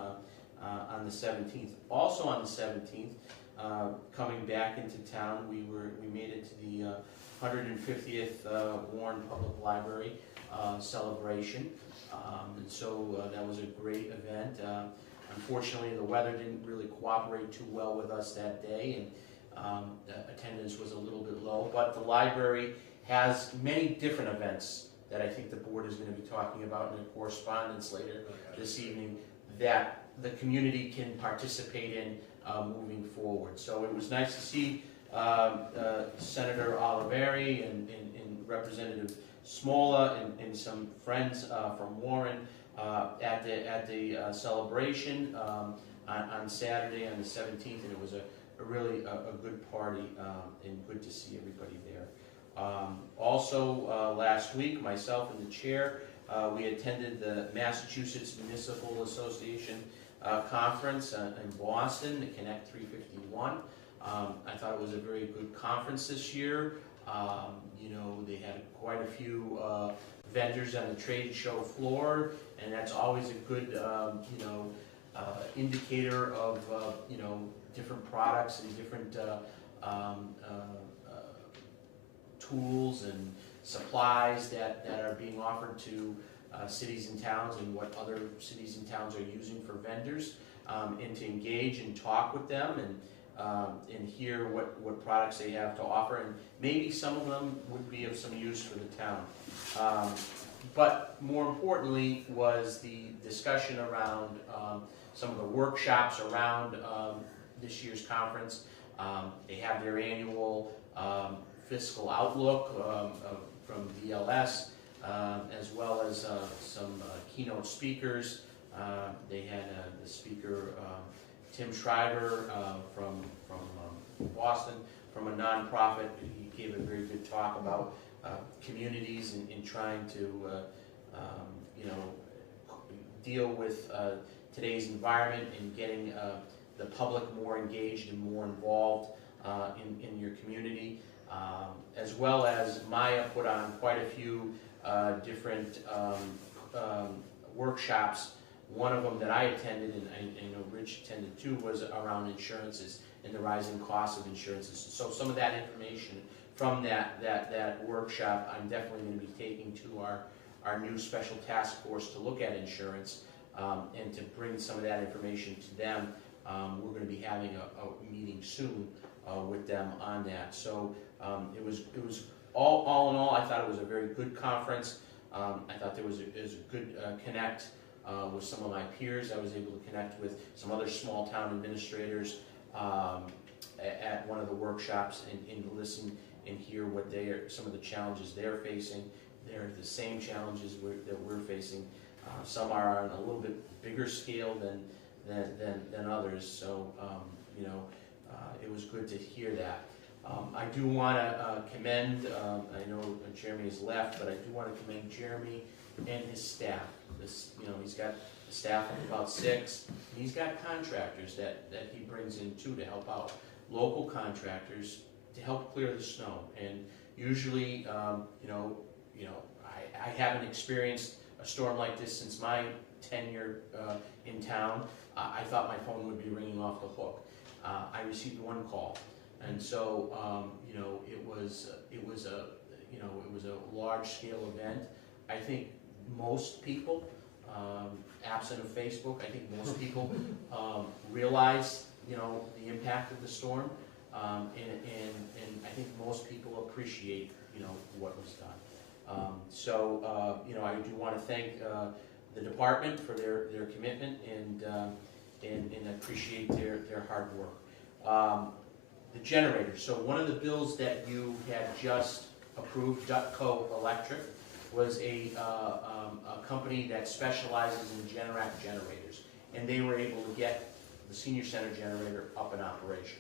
on the 17th. Also on the 17th, coming back into town. We made it to the 150th Warren Public Library celebration, and so that was a great event. Unfortunately, the weather didn't really cooperate too well with us that day, and the attendance was a little bit low, but the library has many different events that I think the board is going to be talking about in the correspondence later this evening that the community can participate in moving forward. So it was nice to see Senator Oliveri and Representative Smola and some friends from Warren at the celebration on Saturday on the 17th, and it was a really good party, and good to see everybody there. Also, last week, myself and the chair, we attended the Massachusetts Municipal Association conference in Boston, the Connect 351. I thought it was a very good conference this year. They had quite a few vendors on the trade show floor, and that's always a good, indicator of, different products and different tools and supplies that are being offered to cities and towns, and what other cities and towns are using for vendors, and to engage and talk with them and hear what products they have to offer, and maybe some of them would be of some use for the town. But more importantly was the discussion around some of the workshops around this year's conference. They have their annual fiscal outlook from DLS, as well as some keynote speakers. They had the speaker Tim Shriver from Boston, from a nonprofit. He gave a very good talk about communities and trying to deal with today's environment and getting the public more engaged and more involved in your community. As well as Maya put on quite a few different workshops. One of them that I attended, and I know Rich attended too, was around insurances and the rising cost of insurances. So some of that information from that workshop, I'm definitely going to be taking to our new special task force to look at insurance, and to bring some of that information to them. We're going to be having a meeting soon with them on that. So it was all in all, I thought it was a very good conference. I thought there was a good connect with some of my peers. I was able to connect with some other small town administrators at one of the workshops and listen and hear what some of the challenges they're facing. They're the same challenges that we're facing. Some are on a little bit bigger scale than others. So it was good to hear that. I do want to commend, I know Jeremy has left, but I do want to commend Jeremy and his staff. He's got a staff of about 6. And he's got contractors that he brings in too to help out. Local contractors to help clear the snow. And usually, I haven't experienced a storm like this since my tenure in town. I thought my phone would be ringing off the hook. I received one call. And so, it was a large-scale event. I think most people, absent of Facebook, I think most people realize, the impact of the storm, and I think most people appreciate, what was done. I do want to thank the department for their commitment and appreciate their hard work. The generators. So one of the bills that you had just approved, Dutco Electric, was a company that specializes in Generac generators, and they were able to get the senior center generator up in operation.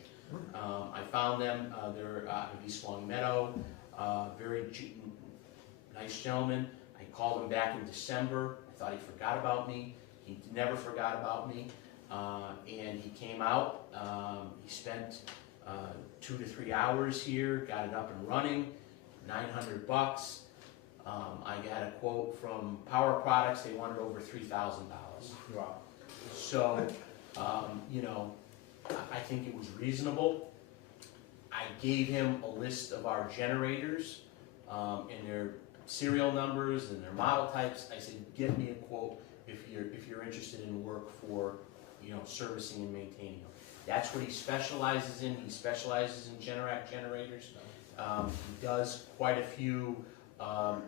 I found them. They're out of East Long Meadow. Very nice gentleman. I called him back in December. I thought he forgot about me. He never forgot about me, and he came out. He spent 2 to 3 hours here, got it up and running, $900. I got a quote from Power Products. They wanted over $3,000. Wow. So, I think it was reasonable. I gave him a list of our generators, and their serial numbers and their model types. I said, get me a quote if you're interested in work for, servicing and maintaining them. That's what he specializes in. He specializes in Generac generators. He does quite a few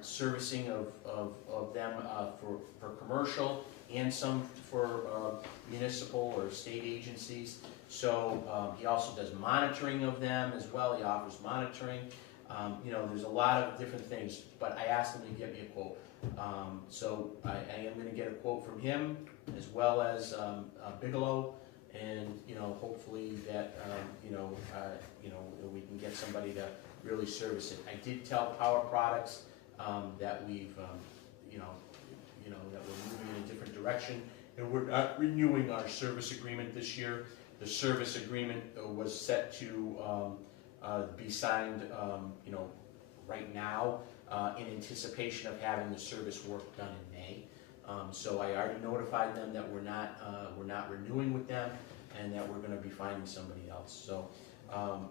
servicing of them for commercial and some for municipal or state agencies. So he also does monitoring of them as well. He offers monitoring. There's a lot of different things, but I asked him to get me a quote. So I am going to get a quote from him as well as Bigelow, and hopefully that we can get somebody to really service it. I did tell Power Products that we've that we're moving in a different direction, and we're not renewing our service agreement this year. The service agreement was set to be signed, right now, in anticipation of having the service work done in May. So I already notified them that we're not renewing with them, and that we're going to be finding somebody else. So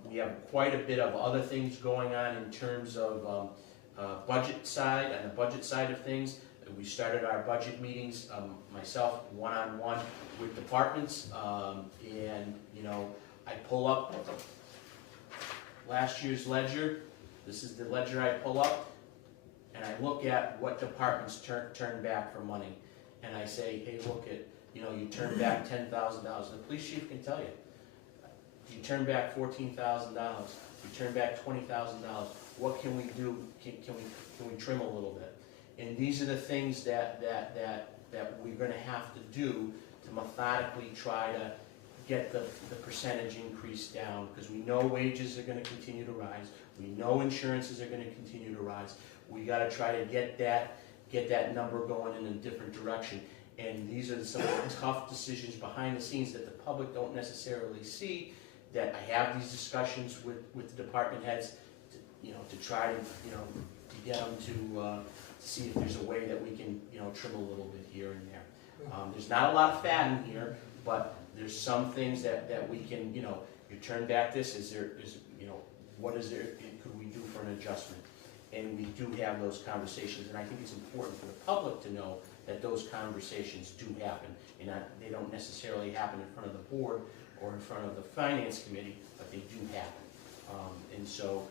we have quite a bit of other things going on in terms of budget side, on the budget side of things. We started our budget meetings, myself, one-on-one with departments, and I pull up last year's ledger. This is the ledger I pull up, and I look at what departments turn back for money, and I say, hey, look at, you turn back $10,000. The police chief can tell you. You turn back $14,000. You turn back $20,000. What can we do? Can we trim a little bit? And these are the things that we're going to have to do to methodically try to get the percentage increase down, because we know wages are going to continue to rise. We know insurances are going to continue to rise. We got to try to get that number going in a different direction. And these are some tough decisions behind the scenes that the public don't necessarily see, that I have these discussions with the department heads to try to get them to see if there's a way that we can trim a little bit here and there. There's not a lot of fat in here, but there's some things that we can, you turn back this, what is there, could we do for an adjustment? And we do have those conversations, and I think it's important for the public to know that those conversations do happen, and they don't necessarily happen in front of the board or in front of the finance committee, but they do happen. And so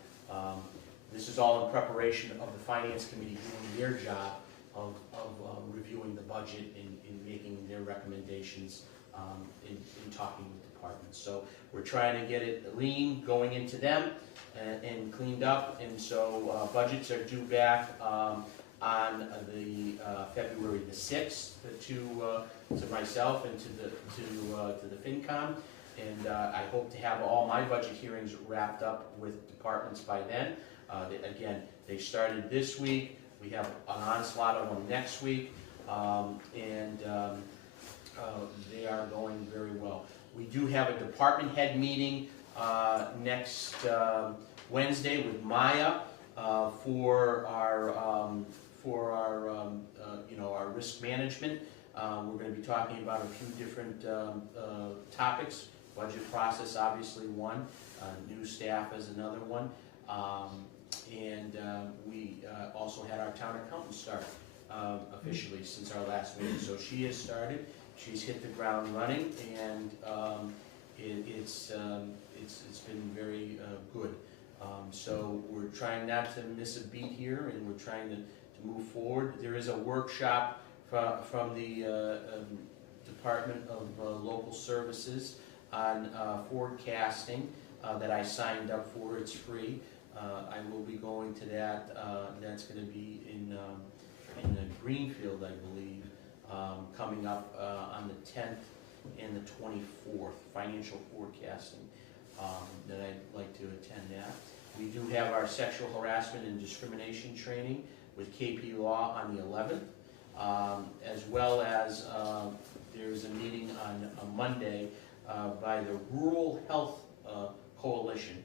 this is all in preparation of the finance committee doing their job of reviewing the budget and making their recommendations in talking with departments. So we're trying to get it lean going into them and cleaned up, and so budgets are due back on the February the 6th to myself and to the FinCom, and I hope to have all my budget hearings wrapped up with departments by then. Again, they started this week. We have an onslaught of them next week, and they are going very well. We do have a department head meeting next Wednesday with Maya for our our risk management. We're going to be talking about a few different topics. Budget process, obviously one. New staff is another one. And we also had our town accountant start officially since our last meeting. So she has started. She's hit the ground running, and it's been very good. So we're trying not to miss a beat here, and we're trying to move forward. There is a workshop from the Department of Local Services on forecasting that I signed up for. It's free. I will be going to that. That's going to be in Greenfield, I believe, coming up on the 10th and the 24th, financial forecasting, that I'd like to attend that. We do have our sexual harassment and discrimination training with KP Law on the 11th, as well as there's a meeting on a Monday by the Rural Health Coalition,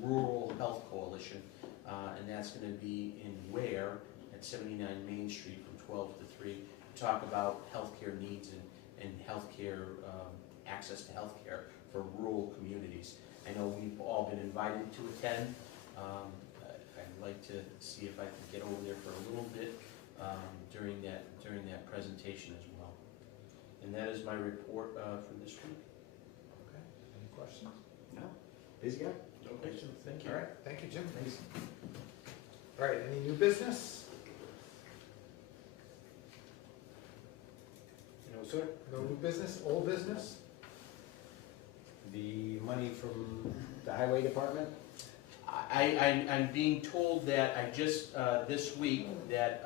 Rural Health Coalition, and that's going to be in Ware at 79 Main Street from 12 to 3, to talk about healthcare needs and healthcare access to healthcare for rural communities. I know we've all been invited to attend. I'd like to see if I can get over there for a little bit during that presentation as well. And that is my report for this week. Okay, any questions? No, busy guy. No questions, thank you. All right, thank you, Jim. All right, any new business? No, sir. No new business, old business? The money from the highway department? I'm being told that I just, this week, that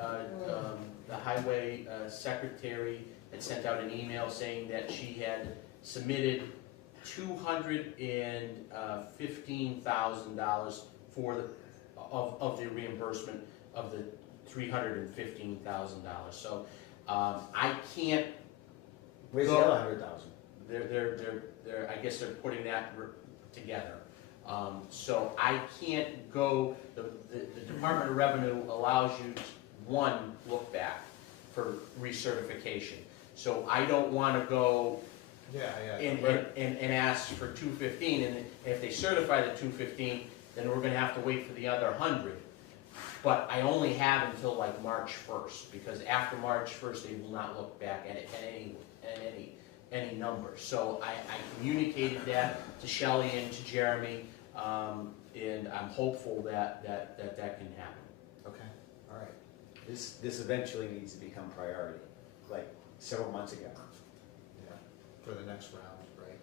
the highway secretary had sent out an email saying that she had submitted $215,000 for the, of the reimbursement of the $315,000. So, I can't, Where's the other 100,000? they're, I guess they're putting that together. So I can't go, the Department of Revenue allows you to, one, look back for recertification. So I don't wanna go Yeah, and ask for 215, and if they certify the 215, then we're gonna have to wait for the other 100. But I only have until like March 1st, because after March 1st, they will not look back at any number. So I communicated that to Shelley and to Jeremy, and I'm hopeful that can happen. Okay, all right. This eventually needs to become priority, like several months ago. yeah, for the next round, right?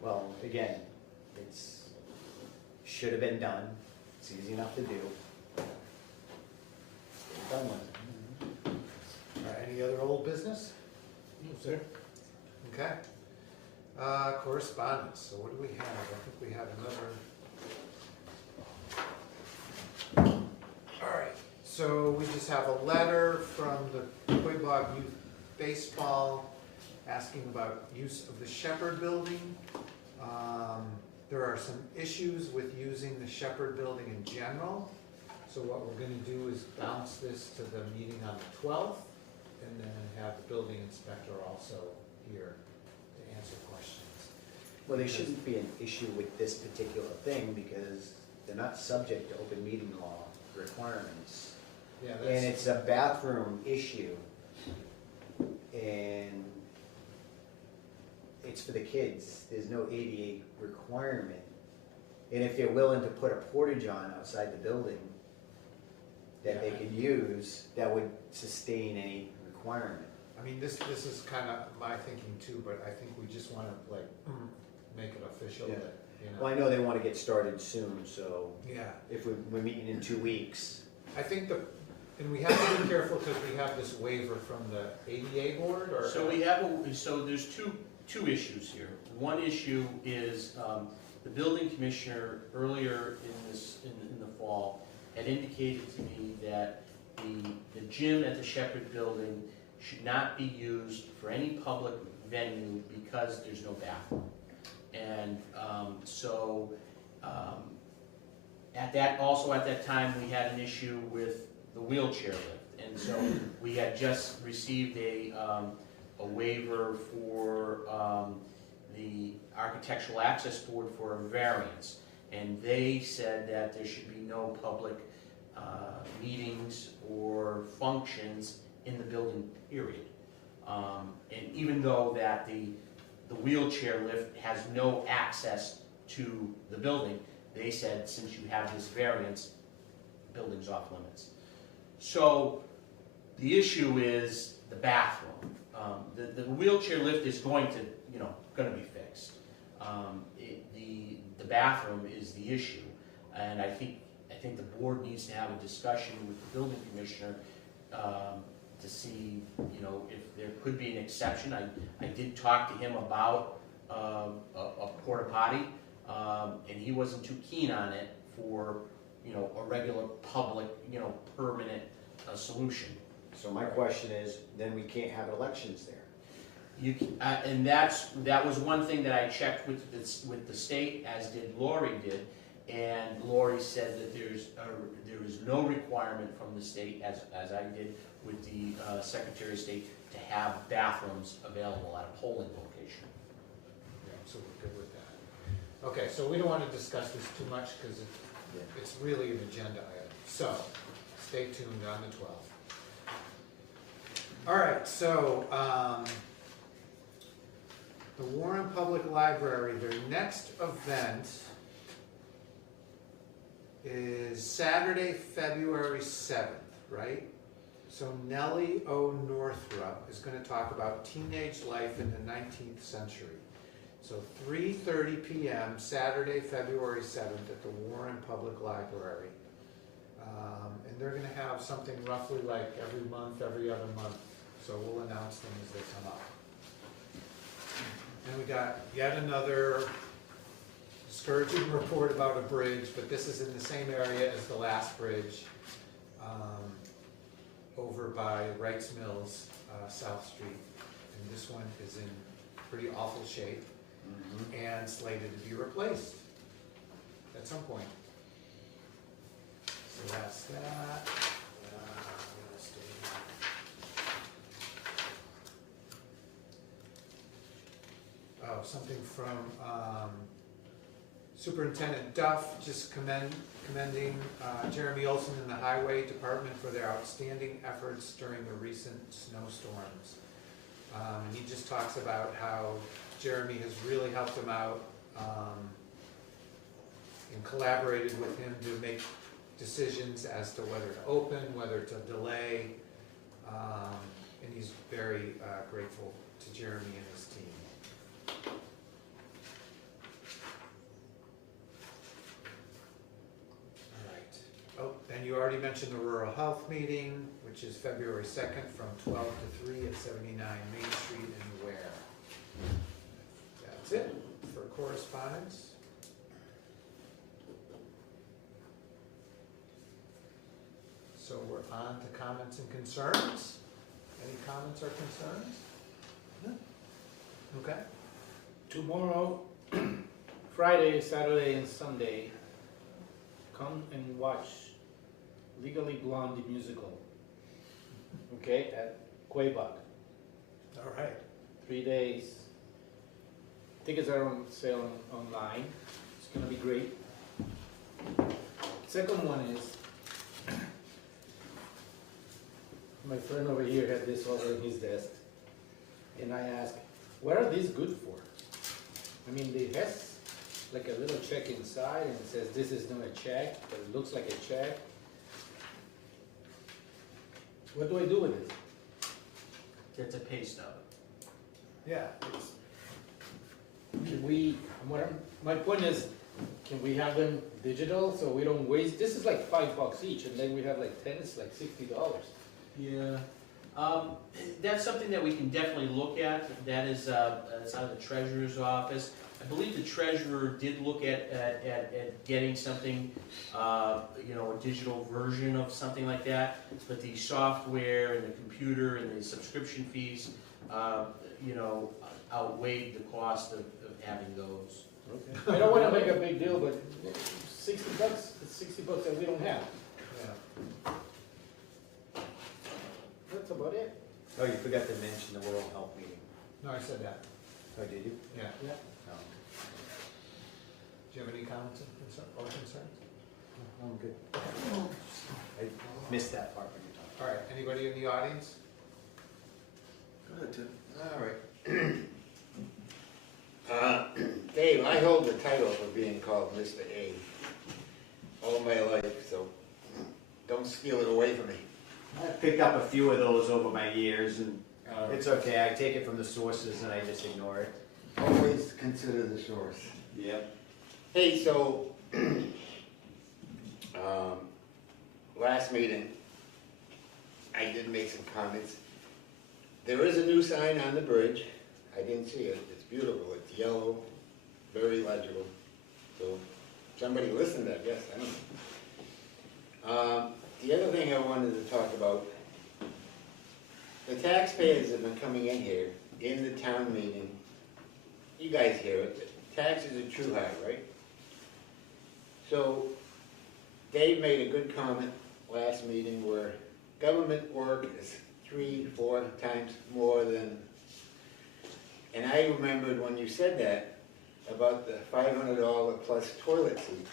Well, again, it's, should have been done. It's easy enough to do. Get it done with. All right, any other old business? No, sir. Okay. Correspondence, so what do we have? I think we have another. All right, so we just have a letter from the Quabog Youth Baseball asking about use of the Shepherd Building. There are some issues with using the Shepherd Building in general. So what we're gonna do is bounce this to the meeting on the 12th, and then have the building inspector also here to answer questions. Well, there shouldn't be an issue with this particular thing because they're not subject to open meeting law requirements. Yeah, And it's a bathroom issue. And it's for the kids. There's no ADA requirement. And if they're willing to put a portage on outside the building that they can use, that would sustain any requirement. I mean, this is kind of my thinking too, but I think we just want to like make it official Yeah. that, you know. Well, I know they want to get started soon, so Yeah, if we're meeting in 2 weeks. I think and we have to be careful because we have this waiver from the ADA board or. So so there's two issues here. One issue is, the building commissioner earlier in the fall had indicated to me that the gym at the Shepherd Building should not be used for any public venue because there's no bathroom. And at that time, we had an issue with the wheelchair lift. And so we had just received a waiver for the Architectural Access Board for a variance. And they said that there should be no public meetings or functions in the building, period. And even though that the wheelchair lift has no access to the building, they said, since you have this variance, the building's off limits. So the issue is the bathroom. The wheelchair lift is going to be fixed. The bathroom is the issue, and I think the board needs to have a discussion with the building commissioner to see, if there could be an exception. I did talk to him about a porta potty, and he wasn't too keen on it for, a regular public, permanent solution. So my question is, then we can't have elections there. And that was one thing that I checked with the state, as did Lori did, and Lori said that there is no requirement from the state, as I did with the Secretary of State, to have bathrooms available at a polling location. so we're good with that. Okay, so we don't wanna discuss this too much, cause it's really an agenda item, so, stay tuned on the 12th. All right, so, the Warren Public Library, their next event is Saturday, February 7th, right? So Nellie O. Northrup is gonna talk about teenage life in the 19th century. So 3:30 p.m., Saturday, February 7th at the Warren Public Library. And they're gonna have something roughly like every month, every other month. So we'll announce them as they come up. And we got yet another discouraging report about a bridge, but this is in the same area as the last bridge, over by Wrights Mills, South Street. And this one is in pretty awful shape and slated to be replaced at some point. So that's that. Let's do that. Oh, something from Superintendent Duff, just commending Jeremy Olson and the Highway Department for their outstanding efforts during the recent snowstorms. And he just talks about how Jeremy has really helped him out and collaborated with him to make decisions as to whether to open, whether to delay, and he's very grateful to Jeremy and his team. All right. Oh, and you already mentioned the rural health meeting, which is February 2nd from 12 to 3 at 79 Main Street in Ware. That's it for correspondence. So we're on to comments and concerns. Any comments or concerns? No? Okay. Tomorrow, Friday, Saturday, and Sunday, come and watch Legally Blonde the musical. Okay, at Quebec. All right. 3 days. Tickets are on sale online. It's gonna be great. Second one is, my friend over here had this over in his desk, and I asked, what are these good for? I mean, it has like a little check inside, and it says this is not a check, but it looks like a check. What do I do with it? It's a pay stub. Yeah, it's, Can we, my point is, can we have them digital so we don't waste, this is like $5 each, and then we have like 10, it's like $60. Yeah. That's something that we can definitely look at. That is, it's out of the treasurer's office. I believe the treasurer did look at getting something, you know, a digital version of something like that. But the software and the computer and the subscription fees, you know, outweighed the cost of having those. I don't wanna make a big deal, but $60, it's $60 that we don't have. yeah. That's about it. Oh, you forgot to mention the World Health Meeting. No, I said that. Oh, did you? Yeah. Yeah. No. Do you have any comments or concerns? I'm good. I missed that part when you talked. All right, anybody in the audience? Go ahead, Tim. All right. Dave, I hold the title of being called Mr. A all my life, so don't steal it away from me. I've picked up a few of those over my years, and it's okay. I take it from the sources and I just ignore it. Always consider the source. Yep. Hey, so, last meeting, I did make some comments. There is a new sign on the bridge. I didn't see it. It's beautiful. It's yellow, very legible. So, somebody listened, I guess. I don't know. The other thing I wanted to talk about, the taxpayers have been coming in here, in the town meeting. You guys hear it. Taxes are too high, right? So, Dave made a good comment last meeting where government work is 3-4 times more than, and I remembered when you said that, about the $500 plus toilet seat.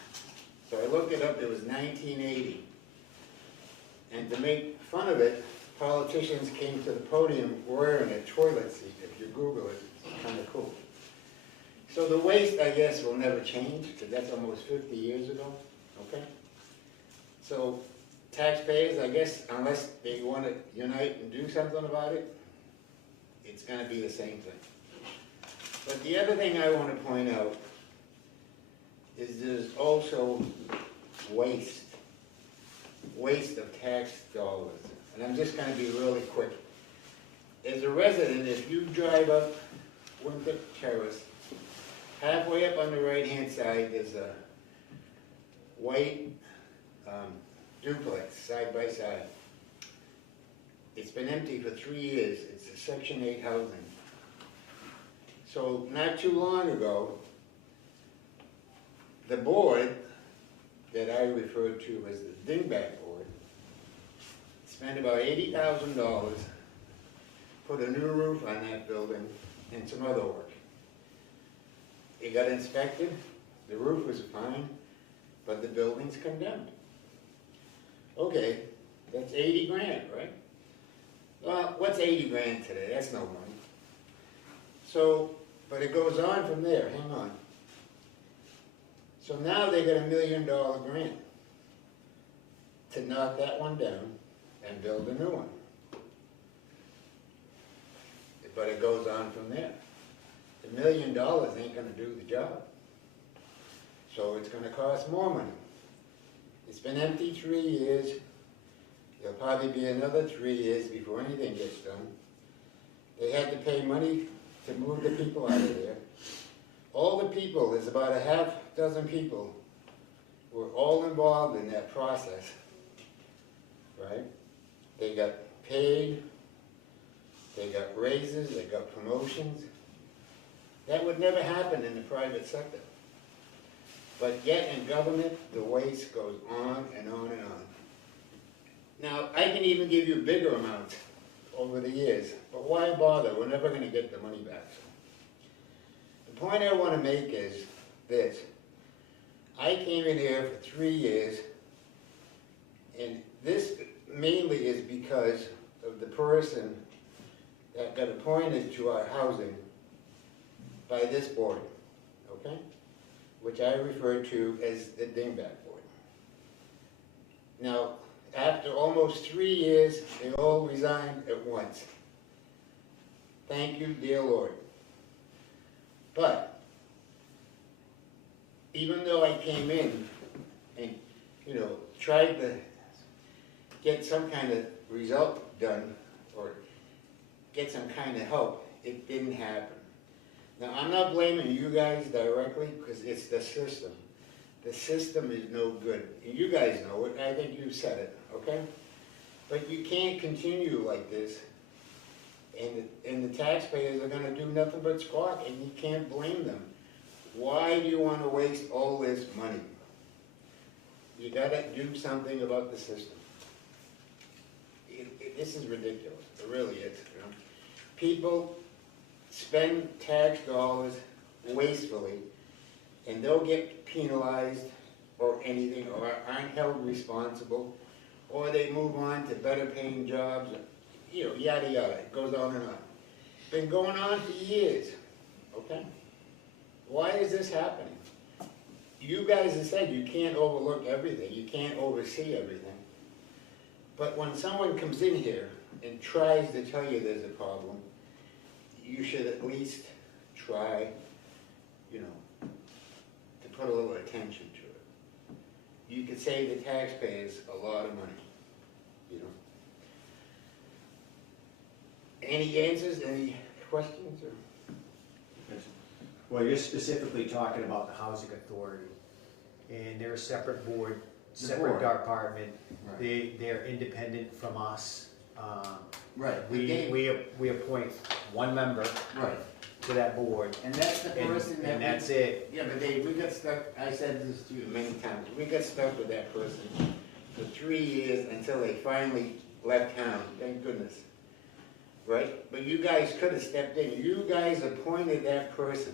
So I looked it up, it was 1980. And to make fun of it, politicians came to the podium wearing a toilet seat. If you Google it, it's kind of cool. So the waste, I guess, will never change, because that's almost 50 years ago, okay? So taxpayers, I guess, unless they want to unite and do something about it, it's going to be the same thing. But the other thing I want to point out is there's also waste of tax dollars. And I'm just going to be really quick. As a resident, if you drive up Winter Terrace, halfway up on the right-hand side, there's a white duplex, side by side. It's been empty for 3 years. It's a Section 8 housing. So not too long ago, the board that I referred to as the dingbat board spent about $80,000, put a new roof on that building and some other work. It got inspected, the roof was fine, but the building's condemned. Okay, that's 80 grand, right? Well, what's 80 grand today? That's no money. So, but it goes on from there, hang on. So now they got $1 million grant to knock that one down and build a new one. But it goes on from there. $1 million ain't gonna do the job. So it's gonna cost more money. It's been empty 3 years. There'll probably be another 3 years before anything gets done. They had to pay money to move the people out of there. All the people, there's about a half dozen people, were all involved in that process, right? They got paid, they got raises, they got promotions. That would never happen in the private sector. But yet in government, the waste goes on and on and on. Now, I can even give you bigger amounts over the years, but why bother? We're never going to get the money back. The point I want to make is this. I came in here for 3 years, and this mainly is because of the person that got appointed to our housing by this board, okay? Which I refer to as the dingbat board. Now, after almost 3 years, they all resigned at once. Thank you, dear Lord. But, even though I came in and, tried to get some kind of result done, or get some kind of help, it didn't happen. Now, I'm not blaming you guys directly, because it's the system. The system is no good. And you guys know it, I think you said it, okay? But you can't continue like this, and the taxpayers are gonna do nothing but squawk, and you can't blame them. Why do you wanna waste all this money? You gotta do something about the system. This is ridiculous, it really is, People spend tax dollars wastefully, and they'll get penalized or anything, or aren't held responsible, or they move on to better paying jobs, yada yada, it goes on and on. It's been going on for years, okay? Why is this happening? You guys have said you can't overlook everything, you can't oversee everything. But when someone comes in here and tries to tell you there's a problem, you should at least try, to put a little attention to it. You could save the taxpayers a lot of money, Any answers, any questions? Well, you're specifically talking about the housing authority, and they're a separate board, separate department. Right. They're independent from us. Right. We appoint one member Right. to that board, And that's the person that. and that's it. Yeah, but Dave, we got stuck, I said this to you many times, we got stuck with that person for 3 years until they finally left town, thank goodness. Right? But you guys could have stepped in, you guys appointed that person.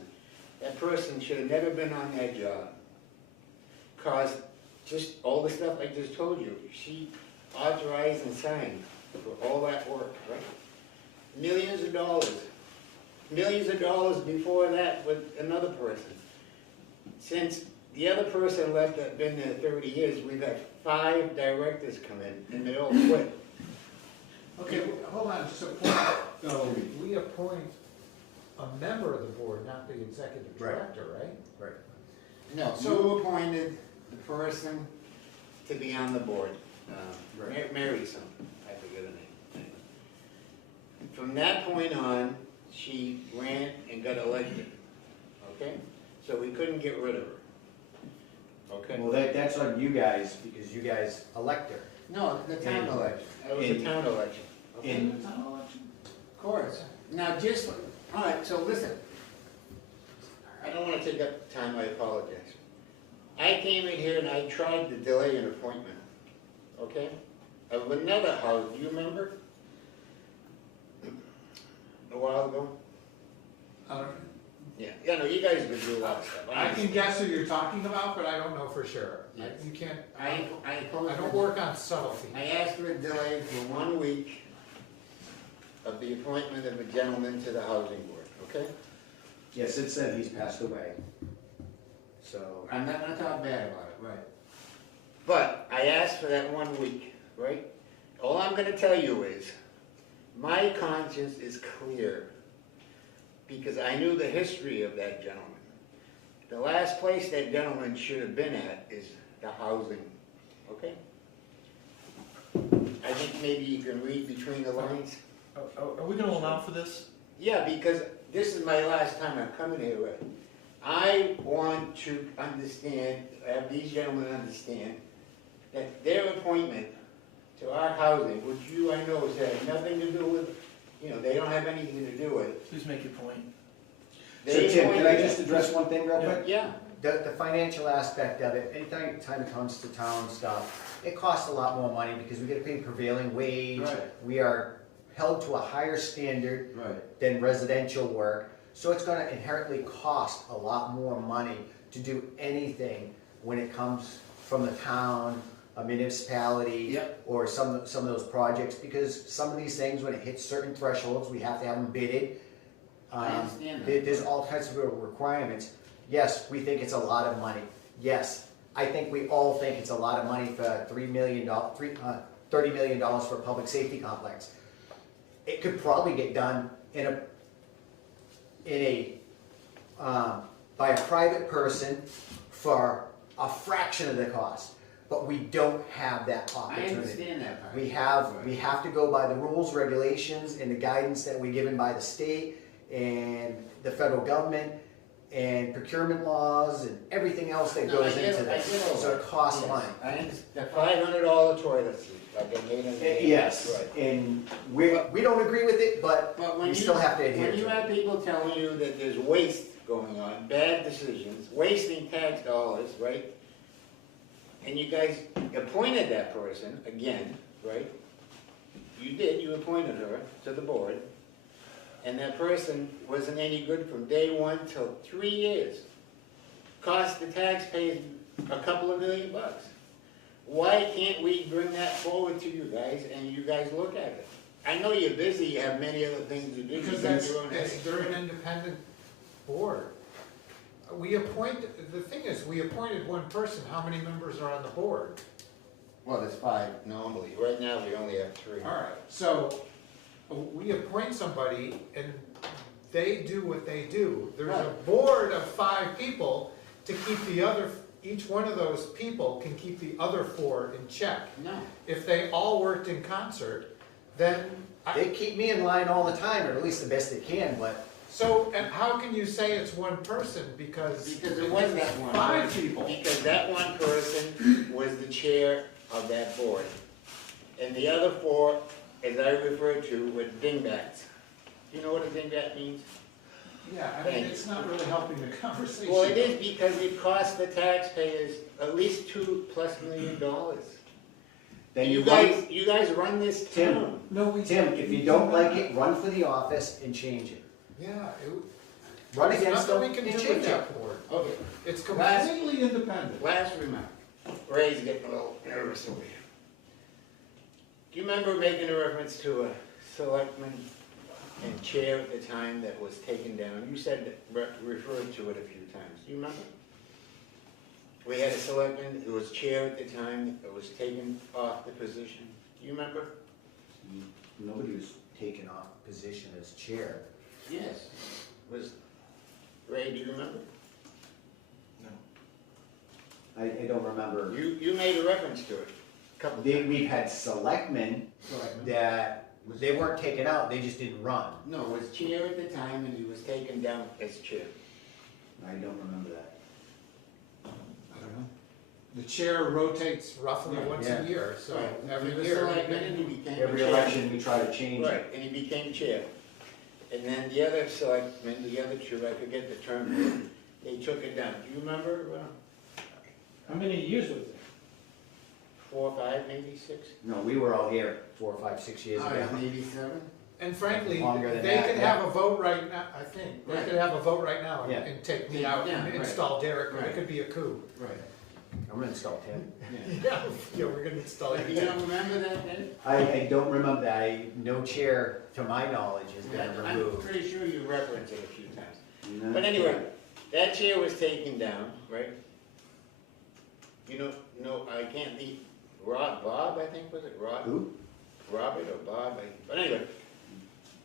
that person should have never been on that job. Cause just all the stuff I just told you, she authorized and signed for all that work, right? Millions of dollars. Millions of dollars before that with another person. Since the other person left that been there 30 years, we've had 5 directors come in and they all quit. Okay, hold on, just a point, though, we appoint a member of the board, not the executive Right. director, right? Right. No, So- you appointed the person to be on the board. Mary something, I forget her name. From that point on, she ran and got elected, okay? So we couldn't get rid of her, okay? Well, that's on you guys, because you guys elect her. No, the town In- election, that was a in- town election. okay? In, Of course. Now, just, all right, so listen. I don't want to take up time, I apologize. I came in here and I tried to delay an appointment, okay? Of another house, do you remember? A while ago? Yeah, no, you guys would do a lot of stuff. I can guess who you're talking about, but I don't know for sure. Yes. You can't, I I don't work on subtlety. I asked for a delay for 1 week of the appointment of a gentleman to the housing board, okay? yes, it said he's passed away. So, I'm not gonna talk bad about it, right? But I asked for that 1 week, right? All I'm gonna tell you is, my conscience is clear, because I knew the history of that gentleman. The last place that gentleman should have been at is the housing, okay? I think maybe you can read between the lines. Are we gonna allow for this? Yeah, because this is my last time I'm coming here, Ray. I want to understand, have these gentlemen understand, that their appointment to our housing, which you, I know, has had nothing to do with, you know, they don't have anything to do with it. Please make your point. so They Tim, can I appointed- just address one thing real quick? Yeah, The financial aspect of it, anytime it comes to town stuff, it costs a lot more money because we get paid prevailing wage. Right. We are held to a higher standard right. than residential work. So it's gonna inherently cost a lot more money to do anything when it comes from the town, a municipality, Yep. or some of those projects, because some of these things, when it hits certain thresholds, we have to have them bidded. I understand that. There's all kinds of requirements. Yes, we think it's a lot of money. Yes, I think we all think it's a lot of money for $30 million for a public safety complex. It could probably get done by a private person for a fraction of the cost, but we don't have that I opportunity. understand that part. We have to go by the rules, regulations, and the guidance that we're given by the state and the federal government and procurement laws and everything else that No, I goes get into it, I this. get all So that. it costs Yes, money. I understand, the $500 toilet seat, like I made in. Yes, Right. and we don't agree with it, but But when we you, still have to adhere when you to it. have people telling you that there's waste going on, bad decisions, wasting tax dollars, right? And you guys appointed that person, again, right? You did, you appointed her to the board, and that person wasn't any good from day one till 3 years. Cost the taxpayers a couple of $1 million. Why can't we bring that forward to you guys and you guys look at it? I know you're busy, you have many other things to do. you Because got your own that's, headaches. they're an independent board. We the thing is, we appointed one person, how many members are on the board? Well, there's 5 normally, right now we only have 3. All right, so we appoint somebody and they do what they do. There's a Right. board of 5 people to keep the other, each one of those people can keep the other 4 in check. No. If they all worked in concert, then, They keep me in line all the time, or at least the best they can, but so, and how can you say it's one person, because Because it was that one. 5 people? Because that one person was the chair of that board. And the other 4, as I refer to, were dingbats. Do you know what a dingbat means? Yeah, I mean, it's not really helping the conversation. Well, it is because it costs the taxpayers at least $2+ million. then And you you guys run this Tim. town. No, we. Tim, if you don't like it, run for the office and change it. Yeah, run There's against them nothing we can and do with change it. that board. Okay, It's Last- completely independent. last remark. Ray's getting a little nervous over here. Do you remember making a reference to a selectman and chair at the time that was taken down? You said, referred to it a few times. Do you remember? We had a selectman who was chair at the time that was taken off the position. Do you remember? Nobody was taken off position as chair. Yes. Was, Ray, do you remember? I don't remember. You made a reference to it a couple times. We've had selectmen that, they weren't taken out, they just didn't run. No, was chair at the time and he was taken down as chair. I don't remember that. I don't know. The chair rotates roughly once Yeah. a year, so Right. every He was year. selectman and he became Every chair. election, we try to change Right, it. and he became chair. And then the other selectmen, the other two, I forget the term, they took it down. Do you remember? How many years was it? 4 or 5, maybe 6? No, we were all here 4, 5, 6 years ago. Maybe 7? And frankly, Longer than they that, could yeah. have a vote right now, I think, they Right. could have a vote right now and- Yeah. and take me Take out it down, and right. install Derek, or it Right. could be a coup. Right. I'm gonna install 10. Yeah, we're gonna install You you. don't remember that, then? I don't remember that. No chair, to my knowledge, has been I'm removed. pretty sure you referenced it a few times. But anyway, that chair was taken down, right? You know, no, I can't be, Bob, I think, was it Rob? Who? Robert or Bob, but anyway,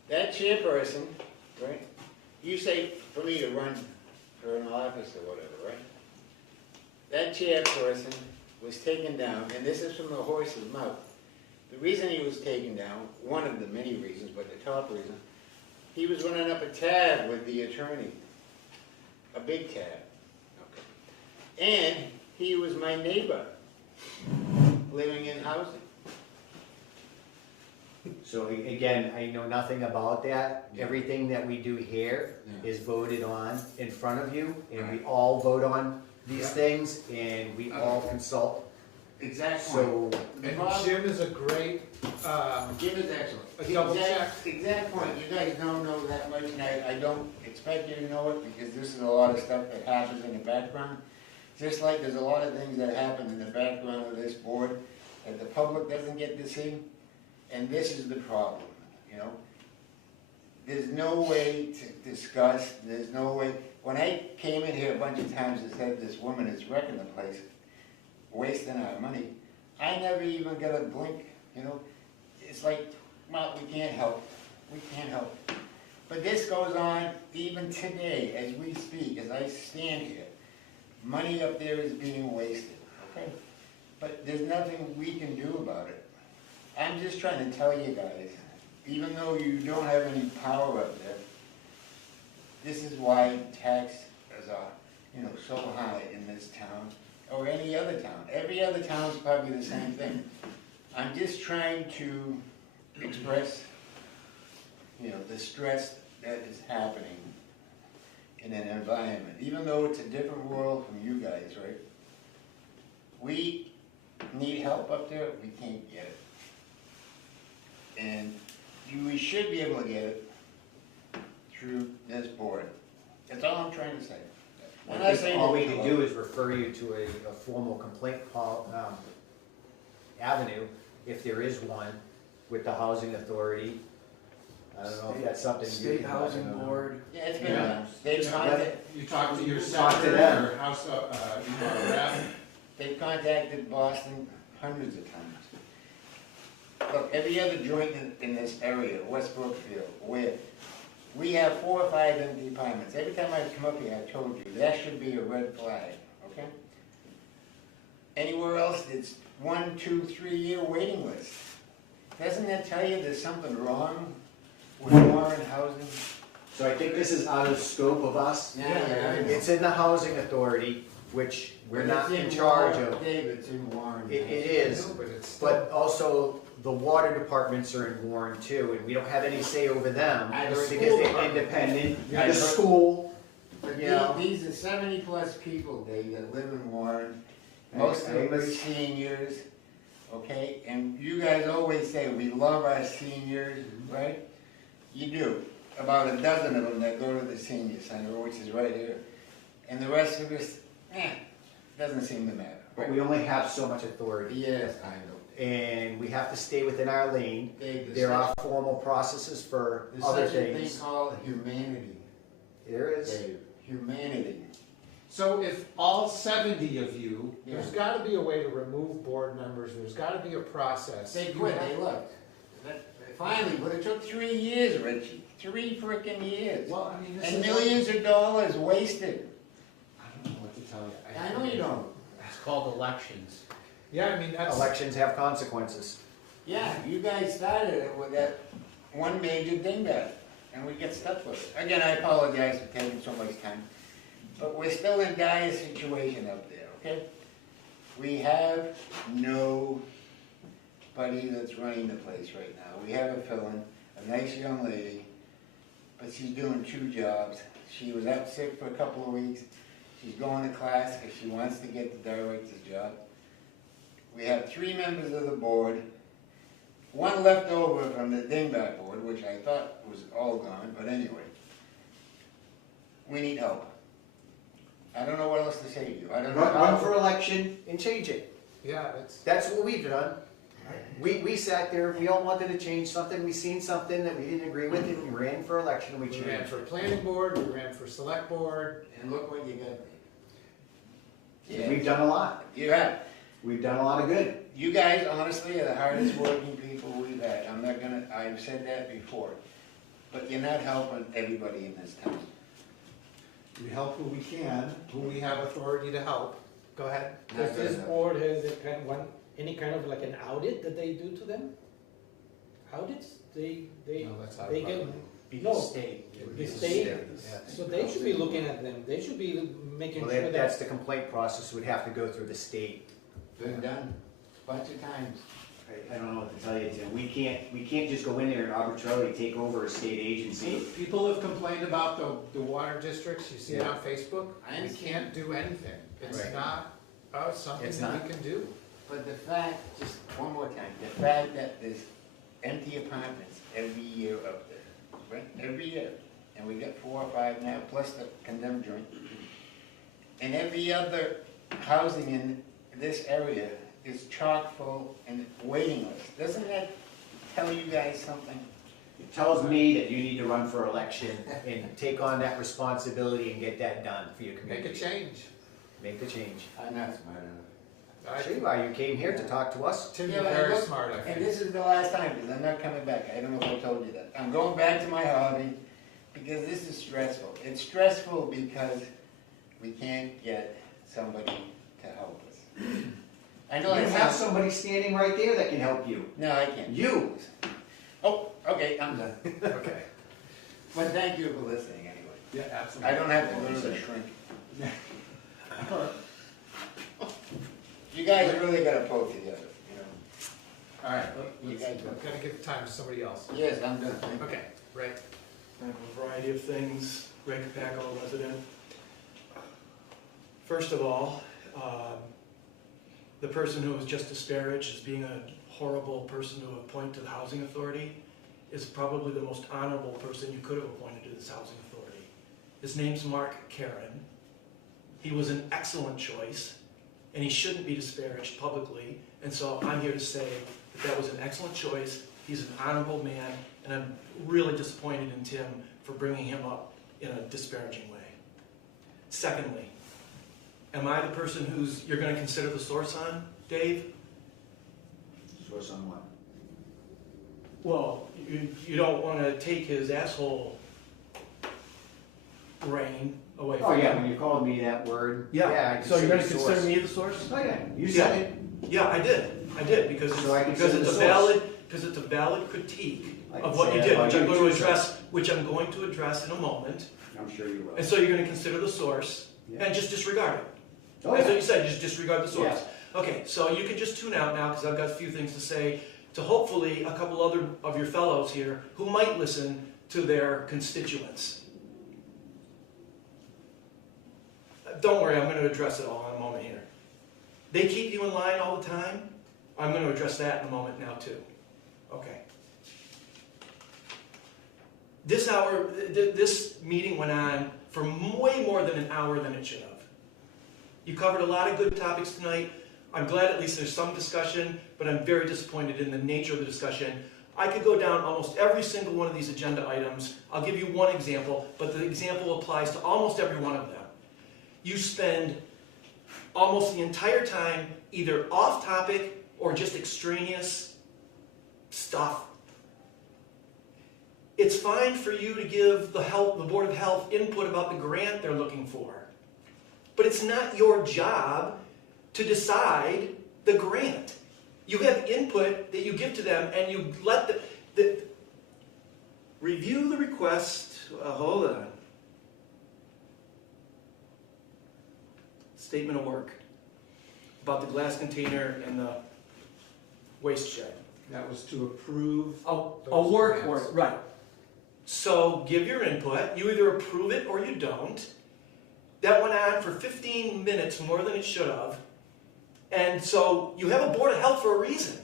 that chairperson, right? You say for me to run for an office or whatever, right? That chairperson was taken down, and this is from the horse's mouth. The reason he was taken down, one of the many reasons, but the top reason, he was running up a tab with the attorney, a big tab. Okay. And he was my neighbor, living in housing. So again, I know nothing about that. Everything that we do here is voted on in front of you, and we all vote on these things, and we all consult. Exact So, And Bob- Jim is a great, Jim is excellent. A double Exact point, you guys don't know that much, and I don't expect you to know it, because this is a lot of stuff that happens in the background. Just like there's a lot of things that happen in the background of this board that the public doesn't get to see, and this is the problem, you know? There's no way to discuss, there's no way, when I came in here a bunch of times and said this woman is wrecking the place, wasting our money, I never even got a blink, you know? It's like, well, we can't help, we can't help. But this goes on even today, as we speak, as I stand here. Money up there is being wasted, okay? But there's nothing we can do about it. I'm just trying to tell you guys, even though you don't have any power up there, this is why taxes are, you know, so high in this town, or any other town. Every other town's probably the same thing. I'm just trying to express, you know, the stress that is happening in an environment, even though it's a different world from you guys, right? We need help up there, we can't get it. And we should be able to get it through this board. That's all I'm trying to say. I'm not I think saying all that we you can do is refer you to a formal complaint avenue, if there is one, with the housing authority. I don't know if that's something you State can. Housing Board. Yeah, it's been Yeah. done. They've contacted, You talk to your Talk to senator, them. your house, rep. they've contacted Boston hundreds of times. Look, every other joint in this area, West Brookfield, where we have 4 or 5 empty apartments. Every time I come up here, I told you, that should be a red flag, okay? Anywhere else, it's 1, 2, 3 year waiting list. Doesn't that tell you there's something wrong with Warren Housing? So I think this is out of scope of us. Yeah, I know. It's in the housing authority, which we're not in charge of. Dave, it's in Warren. It is, No, but it's still. but also the water departments are in Warren too, and we don't have any say over them I because heard- they're independent. Yeah, I The heard- school, But you know. these are 70-plus people, Dave, that live in Warren. Most of them are seniors, okay? And you guys always say, we love our seniors, right? You do. about a dozen of them that go to the senior center, which is right here. And the rest of us, doesn't seem to matter. But we only have so much authority, Yes, I know. and we have to stay within our lane. Dave, There are formal processes for other There's such a thing things. called humanity, There is. Dave, humanity. So if all 70 of you, there's Yeah. gotta be a way to remove board members, there's gotta be a process. They You quit, have- they left. Finally, but it took 3 years, Richie, 3 frickin' years. Well, I mean, this And is. millions of dollars wasted. I don't know what to tell you. I know you don't. It's called elections. Yeah, I mean, that's. Elections have consequences. Yeah, you guys started it with that one major dingbat, and we get stuck with it. Again, I apologize for taking so much time, but we're still in dire situation up there, okay? We have nobody that's running the place right now. We have a fill-in, a nice young lady, but she's doing 2 jobs. She was out sick for a couple of weeks. She's going to class because she wants to get the director's job. We have 3 members of the board, 1 left over from the dingbat board, which I thought was all gone, but anyway. We need help. I don't know what else to say to you. I don't know Run how. for election and change it. Yeah, it's. That's what we've done. We sat there, we all wanted to change something, we seen something that we didn't agree with, and we ran for election, and we We ran changed. for planning board, we ran for select board. And look what you got. We've done a lot. You have. We've done a lot of good. You guys honestly are the hardest working people we've had. I've said that before. But you're not helping everybody in this town. We help who we can, who we have authority to help. Go ahead. Does this board has any kind of like an audit that they do to them? Audits, they No, that's out they of get, our lane. Be No. the state. It would the be the state, yeah. so they should be looking at them, they should be making Well, sure that's that. the complaint process, would have to go through the state. Been done a bunch of times. I don't know what to tell you, Tim. We can't just go in there and arbitrarily take over a state agency. People have complained about the water districts, you see it on Facebook. I We understand. can't do anything. It's Right. not, something It's that not. we can do. But the fact, just one more time, the fact that there's empty apartments every year up there, right? Every year. And we got 4 or 5 now, plus the condemned joint. And every other housing in this area is chock full and waiting list. Doesn't that tell you guys something? It tells me that you need to run for election and take on that responsibility and get that done for your Make a community. change. Make the change. I'm not smart enough. Sure you are. You came here to talk to us. Tim's Yeah, but very look, smart, I And think. this is the last time, because I'm not coming back. I don't know if I told you that. I'm going back to my hobby, because this is stressful. It's stressful because we can't get somebody to help us. I know You that have sounds... somebody standing right there that can help you. No, I can't. You. Oh, okay, I'm done. Okay. But thank you for listening anyway. Yeah, absolutely. I don't have to go to the shrink. You guys really gotta pull it together, you know? All right, You let's, guys gotta give time to somebody else. Yes, I'm done. Thank you. Okay, right. I have a variety of things, Greg Paco, resident. First of all, the person who was just disparaged as being a horrible person to appoint to the housing authority is probably the most honorable person you could have appointed to this housing authority. His name's Mark Karen. He was an excellent choice, and he shouldn't be disparaged publicly, and so I'm here to say that that was an excellent choice. He's an honorable man, and I'm really disappointed in Tim for bringing him up in a disparaging way. Secondly, am I the person who's you're going to consider the source on, Dave? Source on what? Well, you don't want to take his asshole reign away from Oh, yeah, him. when you called me that word. I Yeah, so you're going to source. consider me the source? Oh, yeah, you said it. Yeah, I did, because So I it's, consider because it's the a source. valid, because it's a valid critique I of can what say you that did, about which I'm you going to too, address, which I'm going to address in a moment. I'm sure you will. And so you're going to consider the source Yeah. and just disregard it. Oh, That's what yeah. you said, just disregard the source. Okay, so you can just tune out now because I've got a few things to say to hopefully a couple other of your fellows here who might listen to their constituents. Don't worry, I'm going to address it all in a moment here. They keep you in line all the time. I'm going to address that in a moment now too. Okay. This hour, this meeting went on for way more than an hour than it should have. You covered a lot of good topics tonight. I'm glad at least there's some discussion, but I'm very disappointed in the nature of the discussion. I could go down almost every single one of these agenda items. I'll give you one example, but the example applies to almost every one of them. You spend almost the entire time either off topic or just extraneous stuff. It's fine for you to give the Board of Health input about the grant they're looking for, but it's not your job to decide the grant. You have input that you give to them, and you let the review the request. Hold on. Statement of work about the glass container and the waste shed. That was to approve. A work grants. order, right. So give your input. You either approve it or you don't. That went on for 15 minutes more than it should have. And so you have a Board of Health for a reason.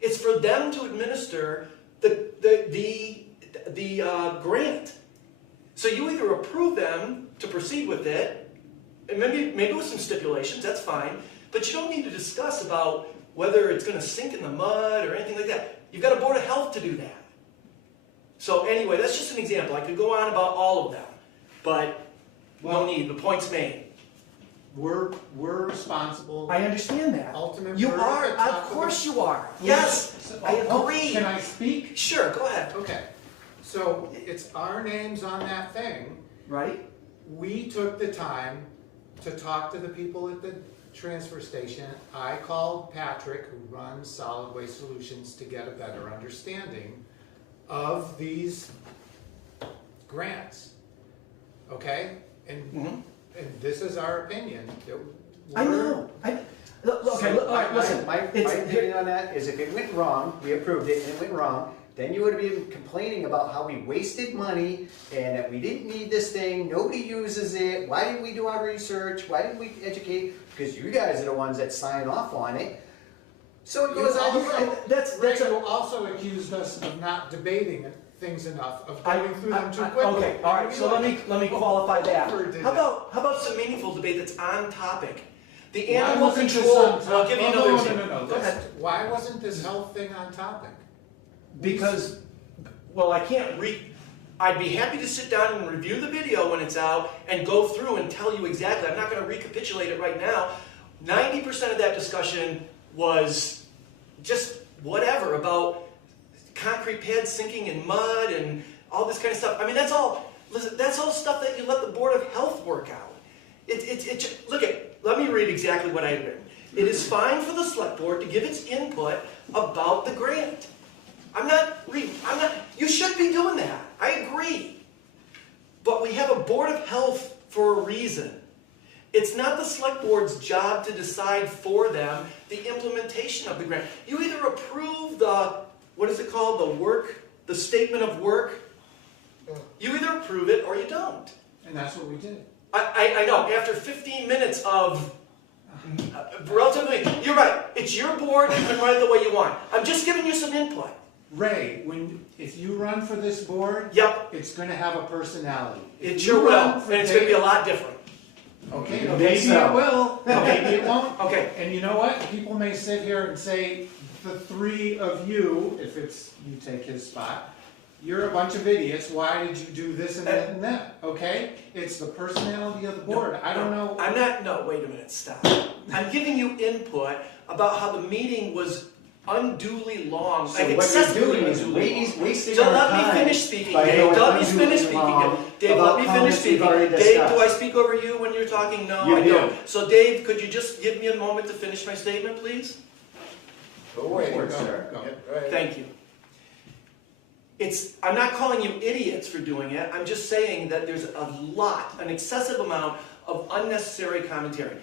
It's for them to administer the grant. So you either approve them to proceed with it, and maybe with some stipulations, that's fine, but you don't need to discuss about whether it's going to sink in the mud or anything like that. You've got a Board of Health to do that. So anyway, that's just an example. I could go on about all of them, but no need. The point's made. We're responsible. I understand that. Ultimate. You we're at are. the top Of course you are. the- Yes, So- I oh, agree. Can I speak? Sure, go ahead. Okay. So it's our names on that thing. Right? We took the time to talk to the people at the transfer station. I called Patrick, who runs Solid Waste Solutions, to get a better understanding of these grants. Okay? And this is our opinion. I know. Okay, all right, listen. My opinion on that is if it went wrong, we approved it and it went wrong, then you would have been complaining about how we wasted money and that we didn't need this thing, nobody uses it, why didn't we do our research, why didn't we educate? Because you guys are the ones that sign off on it. So it goes on. You also accused us of not debating things enough, of going through them too quickly. Okay, all right. So let me qualify that. Never did How about some meaningful debate that's on topic? The Why animal wasn't this control. on top- I'll give you Oh, another no, example. no, no, Go ahead. Why wasn't this health thing on topic? Because, well, I can't I'd be happy to sit down and review the video when it's out and go through and tell you exactly. I'm not going to recapitulate it right now. 90% of that discussion was just whatever about concrete pads sinking in mud and all this kind of stuff. I mean, that's all stuff that you let the Board of Health work out. Let me read exactly what I had written. It is fine for the Select Board to give its input about the grant. You should be doing that. I agree. But we have a Board of Health for a reason. It's not the Select Board's job to decide for them the implementation of the grant. You either approve the statement of work. You either approve it or you don't. And that's what we did. I know, after 15 minutes of relatively, you're right, it's your board, you can run it the way you want. I'm just giving you some input. Ray, if you run for this board, Yep, it's gonna have a personality. If it you sure will, run and for it's gonna be a Dave- lot different. Okay, Maybe maybe so. it will, maybe it won't. Okay, And you know what? People may sit here and say, the three of you, if you take his spot, you're a bunch of idiots, why did you do this and that and that, okay? It's the personality of the board, I don't know. wait a minute, stop. I'm giving you input about how the meeting was unduly long, So like what you're excessively doing is unduly long. wasting So our let me time finish speaking, by Dave, going let me unduly finish speaking, long Dave, about let me finish comments we've speaking. already Dave, do I discussed. speak over you when you're talking? No, You I do. don't. So Dave, could you just give me a moment to finish my statement, please? Go away. Forward, sir. Yep, right. Thank you. I'm not calling you idiots for doing it, I'm just saying that there's an excessive amount of unnecessary commentary.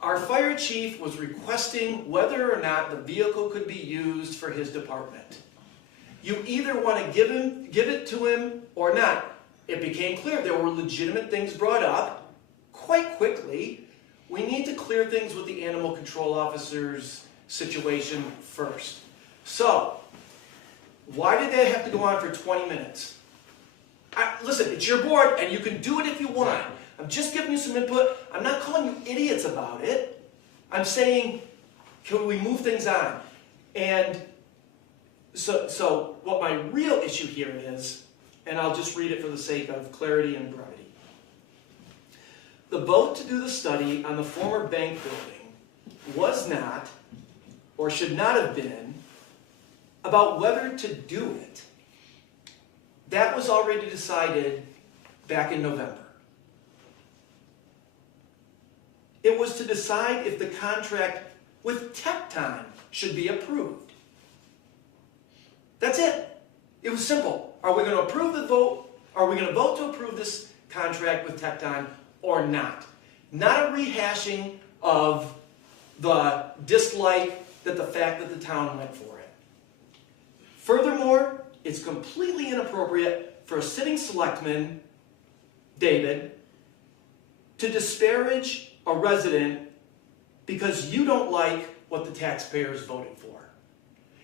Our fire chief was requesting whether or not the vehicle could be used for his department. You either want to give it to him or not. It became clear there were legitimate things brought up quite quickly. We need to clear things with the animal control officer's situation first. So, Why did they have to go on for 20 minutes? Listen, it's your board, and you can do it if you want. I'm just giving you some input. I'm not calling you idiots about it. I'm saying, can we move things on? And so what my real issue here is, and I'll just read it for the sake of clarity and brevity. The vote to do the study on the former bank building was not, or should not have been, about whether to do it. That was already decided back in November. It was to decide if the contract with Tecton should be approved. That's it. It was simple. Are we going to approve the vote? Are we going to vote to approve this contract with Tecton or not? Not a rehashing of the dislike that the fact that the town went for it. Furthermore, it's completely inappropriate for a sitting selectman, David, to disparage a resident because you don't like what the taxpayers voted for.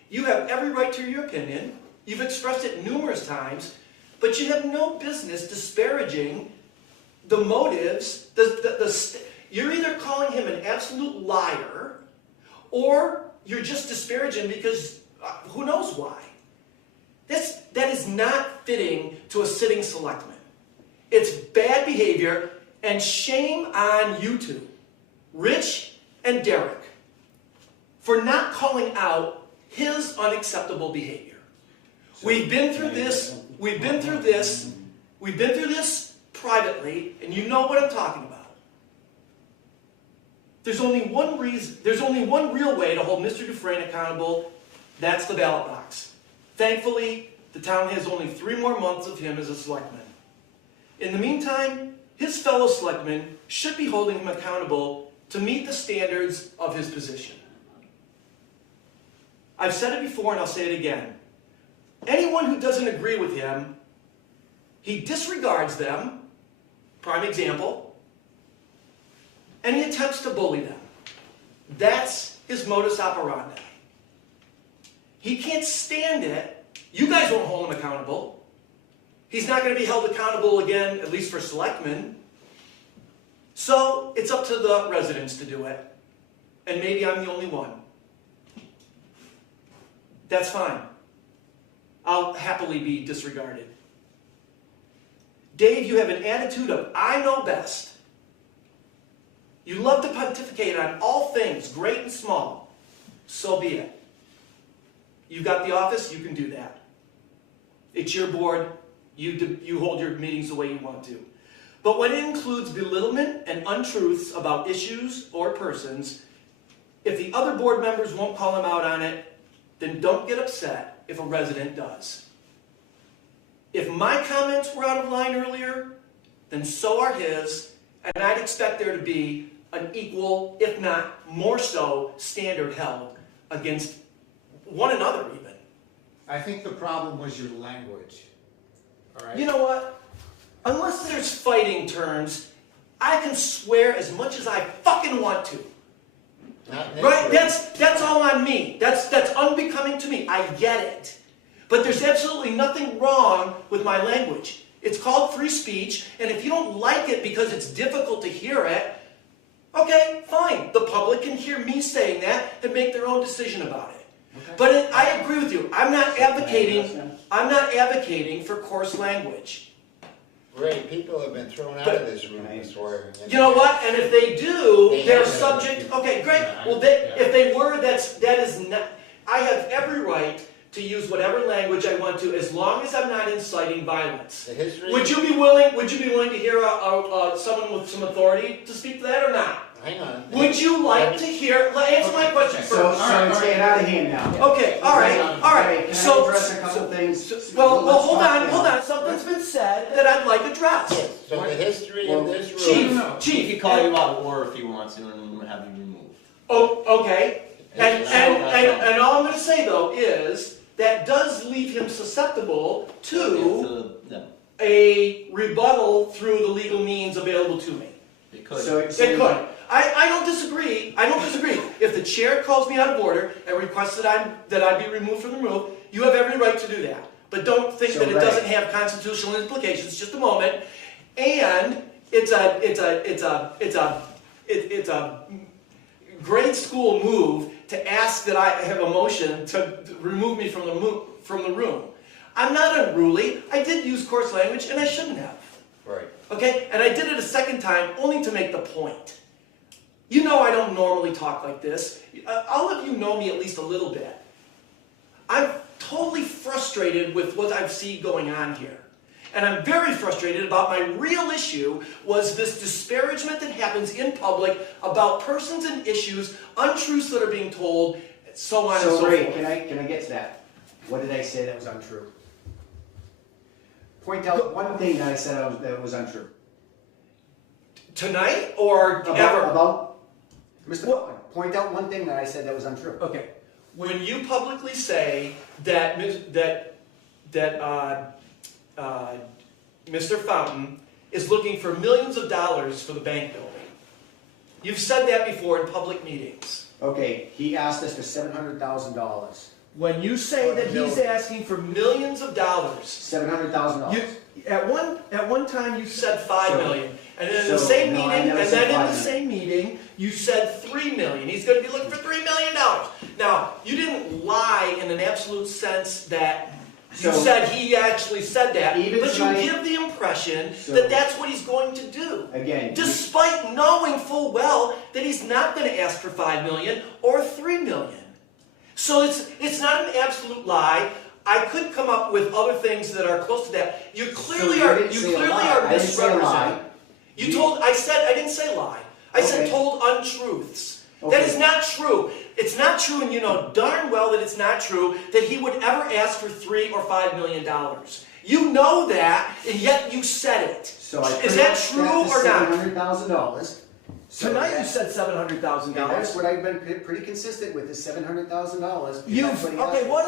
You have every right to your opinion. You've expressed it numerous times, but you have no business disparaging the motives. You're either calling him an absolute liar, or you're just disparaging because who knows why. That is not fitting to a sitting selectman. It's bad behavior, and shame on you two, Rich and Derek, for not calling out his unacceptable behavior. We've been through this privately, and you know what I'm talking about. There's only one real way to hold Mr. Dufresne accountable. That's the ballot box. Thankfully, the town has only 3 more months of him as a selectman. In the meantime, his fellow selectmen should be holding him accountable to meet the standards of his position. I've said it before and I'll say it again. Anyone who doesn't agree with him, he disregards them, prime example, and he attempts to bully them. That's his modus operandi. He can't stand it. You guys won't hold him accountable. He's not going to be held accountable again, at least for selectmen. So it's up to the residents to do it. And maybe I'm the only one. That's fine. I'll happily be disregarded. Dave, you have an attitude of, I know best. You love to pontificate on all things, great and small. So be it. You've got the office, you can do that. It's your board, you hold your meetings the way you want to. But when it includes belittlement and untruths about issues or persons, if the other board members won't call him out on it, then don't get upset if a resident does. If my comments were out of line earlier, then so are his, and I'd expect there to be an equal, if not more so, standard held against one another even. I think the problem was your language, all right? You know what? Unless there's fighting terms, I can swear as much as I fucking want to. Right? That's all on me. That's unbecoming to me. I get it. But there's absolutely nothing wrong with my language. It's called free speech, and if you don't like it because it's difficult to hear it, okay, fine. The public can hear me saying that and make their own decision about it. Okay. But I agree with you. I'm not advocating for coarse language. Ray, people have been thrown out of this room for swearing. You know what? And if they do, they're subject. Okay, great. Well, if they were, that is not. I have every right to use whatever language I want to, as long as I'm not inciting violence. The history. Would you be willing to hear someone with some authority to speak to that or not? Hang on. Would you like to hear? Answer my question first. So it's getting out of hand now. Okay, all right. Can So, I address a couple things? well, hold on. Something's been said that I'd like addressed. Yes, so the history of this room. Chief, He can call you out of order if he wants to and have you removed. Oh, okay. And all I'm going to say though is that does leave him susceptible to a rebuttal through the legal means available to me. It could. It could. I don't disagree. If the chair calls me out of order and requests that I be removed from the room, you have every right to do that. But don't think So that it Ray- doesn't have constitutional implications, just a moment. And it's a grade school move to ask that I have a motion to remove me from the room. I'm not unruly. I did use coarse language, and I shouldn't have. Right. Okay? And I did it a second time, only to make the point. You know I don't normally talk like this. All of you know me at least a little bit. I'm totally frustrated with what I see going on here. And I'm very frustrated about my real issue was this disparagement that happens in public about persons and issues, untruths that are being told, so on and so So Ray, forth. can I get to that? What did I say that was untrue? Point out one thing that I said that was untrue. Tonight or ever? About Mr. Butler, point out one thing that I said that was untrue. Okay. When you publicly say that Mr. Fountain is looking for millions of dollars for the bank building, you've said that before in public meetings. Okay, he asked us for $700,000. When you say that he's asking for millions of dollars, $700,000. at one time you said 5 million, and then in the So, same no, I meeting, never and said then in 5 the million. same meeting, you said 3 million. He's going to be looking for $3 million. Now, you didn't lie in an absolute sense that you So- said he actually said that, Even but tonight- you give the impression So- that that's what he's going to do. Again, Despite knowing full well that he's not going to ask for 5 million or 3 million. So it's not an absolute lie. I could come up with other things that are close to that. You clearly you are didn't say a lie. are I didn't say a lie. misrepresenting. I didn't say lie. I said Okay. told untruths. That Okay. is not true. It's not true, and you know darn well that it's not true that he would ever ask for $3 or $5 million. You know that, and yet you said it. so I Is that true or not? $700,000. So Tonight you that's- said $700,000. And that's what I've been pretty consistent with, is $700,000. Okay, what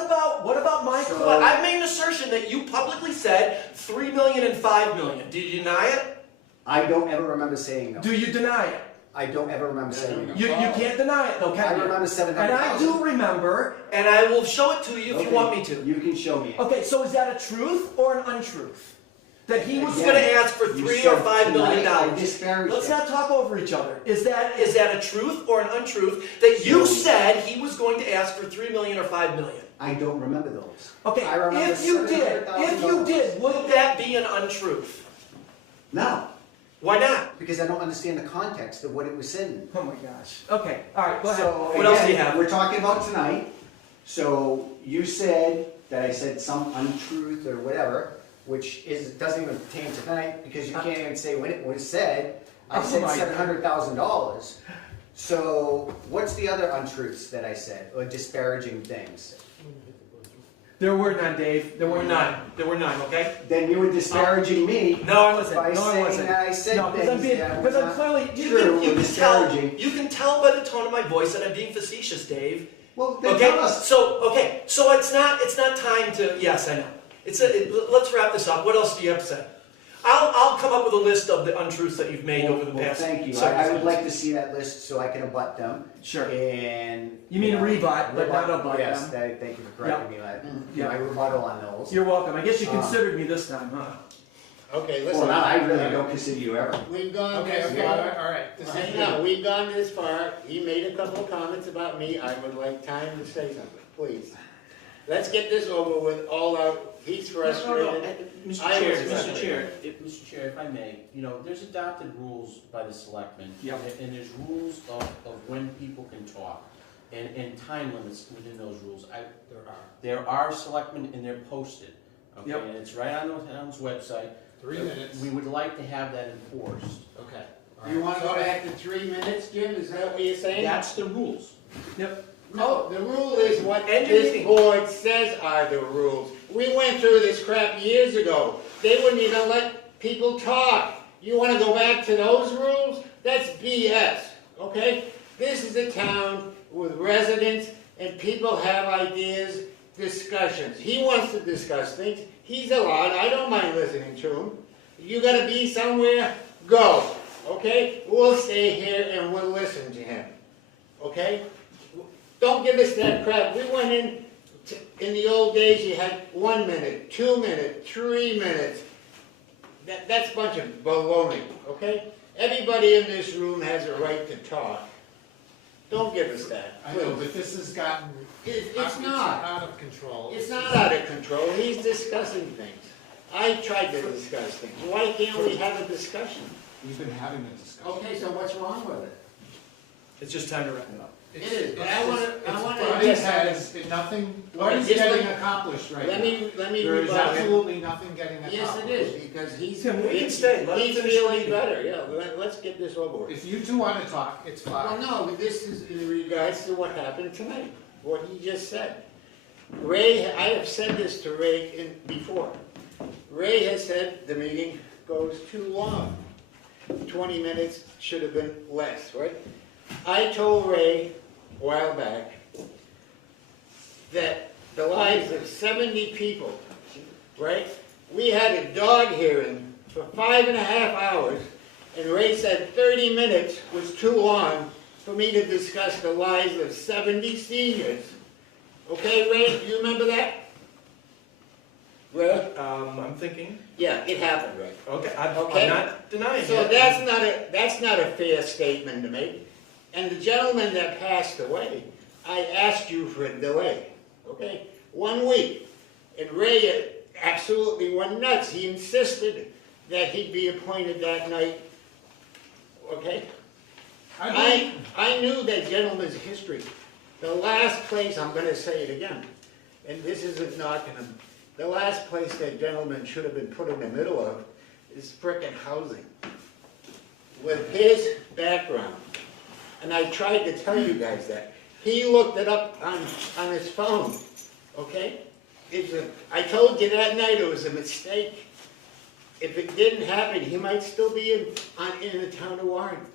about my So- quote? I've made an assertion that you publicly said 3 million and 5 million. Do you deny it? I don't ever remember saying no. Do you deny it? I don't ever remember saying no. You can't deny it though, I can you? remember And I 700,000. do remember, and I will show it to you if you want me to. You can show me it. Okay, so is that a truth or an untruth? That he was Again, going to ask for you 3 said or $5 million tonight I dollars. disparaged Let's it. not talk over each other. Is that a truth or an untruth that you said he was going to ask for 3 million or 5 million? I don't remember those. Okay, I remember if you did, would that be an untruth? No, Why not? because I don't understand the context of what it was said in. Oh my gosh. Okay, all right, go ahead. So, What else do you again, have? We're talking about tonight, so you said that I said some untruth or whatever, which doesn't even pertain to tonight, because you can't even say when it was said. I Oh said my $700,000. So what's the other untruths that I said, or disparaging things? There were none, Dave. There were none. There were none, okay? Then you were disparaging me No, I wasn't. by No, I saying wasn't. that I said No, because I'm things being, that because were I'm not clearly, true or disparaging. you can tell by the tone of my voice that I'm being facetious, Dave. Well, then Okay, tell us. so it's not time to, yes, I know. Let's wrap this up. What else do you have to say? I'll come up with a list of the untruths that you've made over the Well, past. thank you. several I would times. like to see that list so I can abut them. Sure. And. You mean rebut, but not abut Yes, them. thank you for correcting me. Yeah. My rebuttal on those. You're welcome. I guess you Uh, considered me this time, huh? Okay, Well, listen. I really don't consider you ever. We've gone Okay, this okay, far. all right. This is Hang on, we've gone this far. He made a couple of comments about me. I would like time to say something, please. Let's get this over with, all out. He's frustrated. Mr. I Chair, was Mr. frustrated. Chair, Mr. Chair, if I may, there's adopted rules by the selectmen. Yep. And there's rules of when people can talk, and time limits within those rules. There are selectmen, and they're posted, okay? Yep. And it's right on the town's website. 3 minutes. We would like to have that enforced. Okay. You wanna go back to 3 minutes, Jim? Is that what you're saying? That's the rules. No, the rule is what End your this meeting. board says are the rules. We went through this crap years ago. They wouldn't even let people talk. You wanna go back to those rules? That's BS, okay? This is a town with residents and people have ideas, discussions. He wants to discuss things. He's allowed. I don't mind listening to him. You gotta be somewhere, go, okay? We'll stay here and we'll listen to him, okay? Don't give us that crap. We went in In the old days, you had 1 minute, 2 minutes, 3 minutes. That's a bunch of baloney, okay? Everybody in this room has a right to talk. Don't give us that, I know, please. but this has gotten. It's not. Out of control. It's not out of control, he's discussing things. I tried to discuss things. Why can't we have a discussion? We've been having a discussion. Okay, so what's wrong with it? It's just time to wrap it up. It is, but I wanna It just has, nothing, what is Just getting let- accomplished right Let now? me There is rebut him. absolutely nothing getting accomplished. Yes, it is, because he's, Tim, we can stay. Let him he's finish feeling speaking. better, yeah, let's get this over with. If you two wanna talk, it's Well, fine. no, but this is in regards to what happened tonight, what he just said. Ray, I have said this to Ray before. Ray has said the meeting goes too long. 20 minutes should have been less, right? I told Ray a while back that the lives of 70 people, right? We had a dog hearing for 5.5 hours, and Ray said 30 minutes was too long for me to discuss the lives of 70 seniors. Okay, Ray, do you remember that? Ray? I'm thinking, Yeah, it happened, Ray. okay, I'm Okay. not denying So it. that's not a fair statement to make. And the gentleman that passed away, I asked you for a delay, okay? 1 week. And Ray absolutely went nuts. He insisted that he be appointed that night, okay? I knew that gentleman's history. The last place, I'm gonna say it again, and this isn't knocking him, the last place that gentleman should have been put in the middle of is frickin' housing. With his background, and I tried to tell you guys that, he looked it up on his phone, okay? I told you that night it was a mistake. If it didn't happen, he might still be in the town of Warren.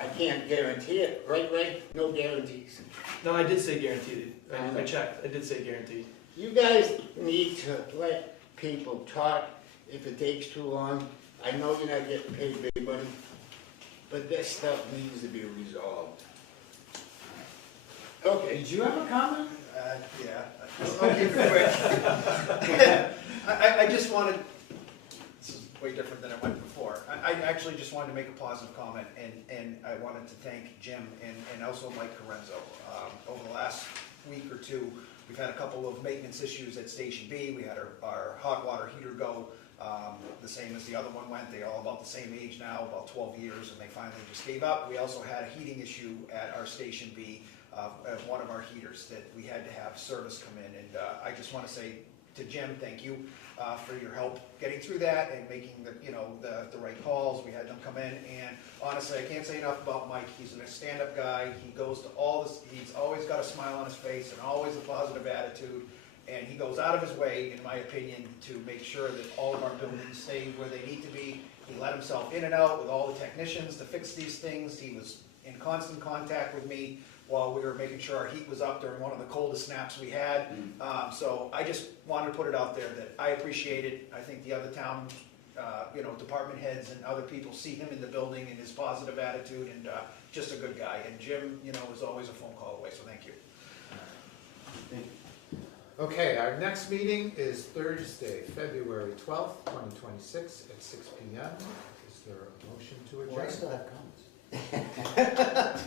I can't guarantee it, right, Ray? No guarantees. No, I did say guaranteed. I know. I checked, I did say guaranteed. You guys need to let people talk if it takes too long. I know you're not getting paid big money, but this stuff needs to be resolved. Okay. Did you have a comment? Yeah, I'll keep it quick. I just wanted, this is way different than it went before. I actually just wanted to make a positive comment, and I wanted to thank Jim and also Mike Corenzo. Over the last week or two, we've had a couple of maintenance issues at Station B. We had our hot water heater go, the same as the other one went. They're all about the same age now, about 12 years, and they finally just gave up. We also had a heating issue at our Station B, of one of our heaters that we had to have service come in, and I just want to say to Jim, thank you for your help getting through that and making the right calls. We had them come in, and honestly, I can't say enough about Mike. He's a stand-up guy. He goes to all this. He's always got a smile on his face and always a positive attitude, and he goes out of his way, in my opinion, to make sure that all of our buildings stay where they need to be. He let himself in and out with all the technicians to fix these things. He was in constant contact with me while we were making sure our heat was up during one of the coldest snaps we had. So I just wanted to put it out there that I appreciate it. I think the other town, department heads and other people see him in the building and his positive attitude, and just a good guy. And Jim, is always a phone call away, so thank you. Okay, our next meeting is Thursday, February 12th, 2026 at 6 PM. Is there a motion to Well, I adjourn? still have comments.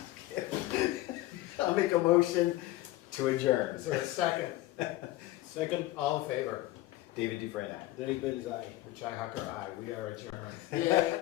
I'll make a motion to adjourn. Is there a second? Second, All in favor? David Dufresne, aye. Derek Bailey's aye. Richi Hacker, aye. We are adjourned. Yeah,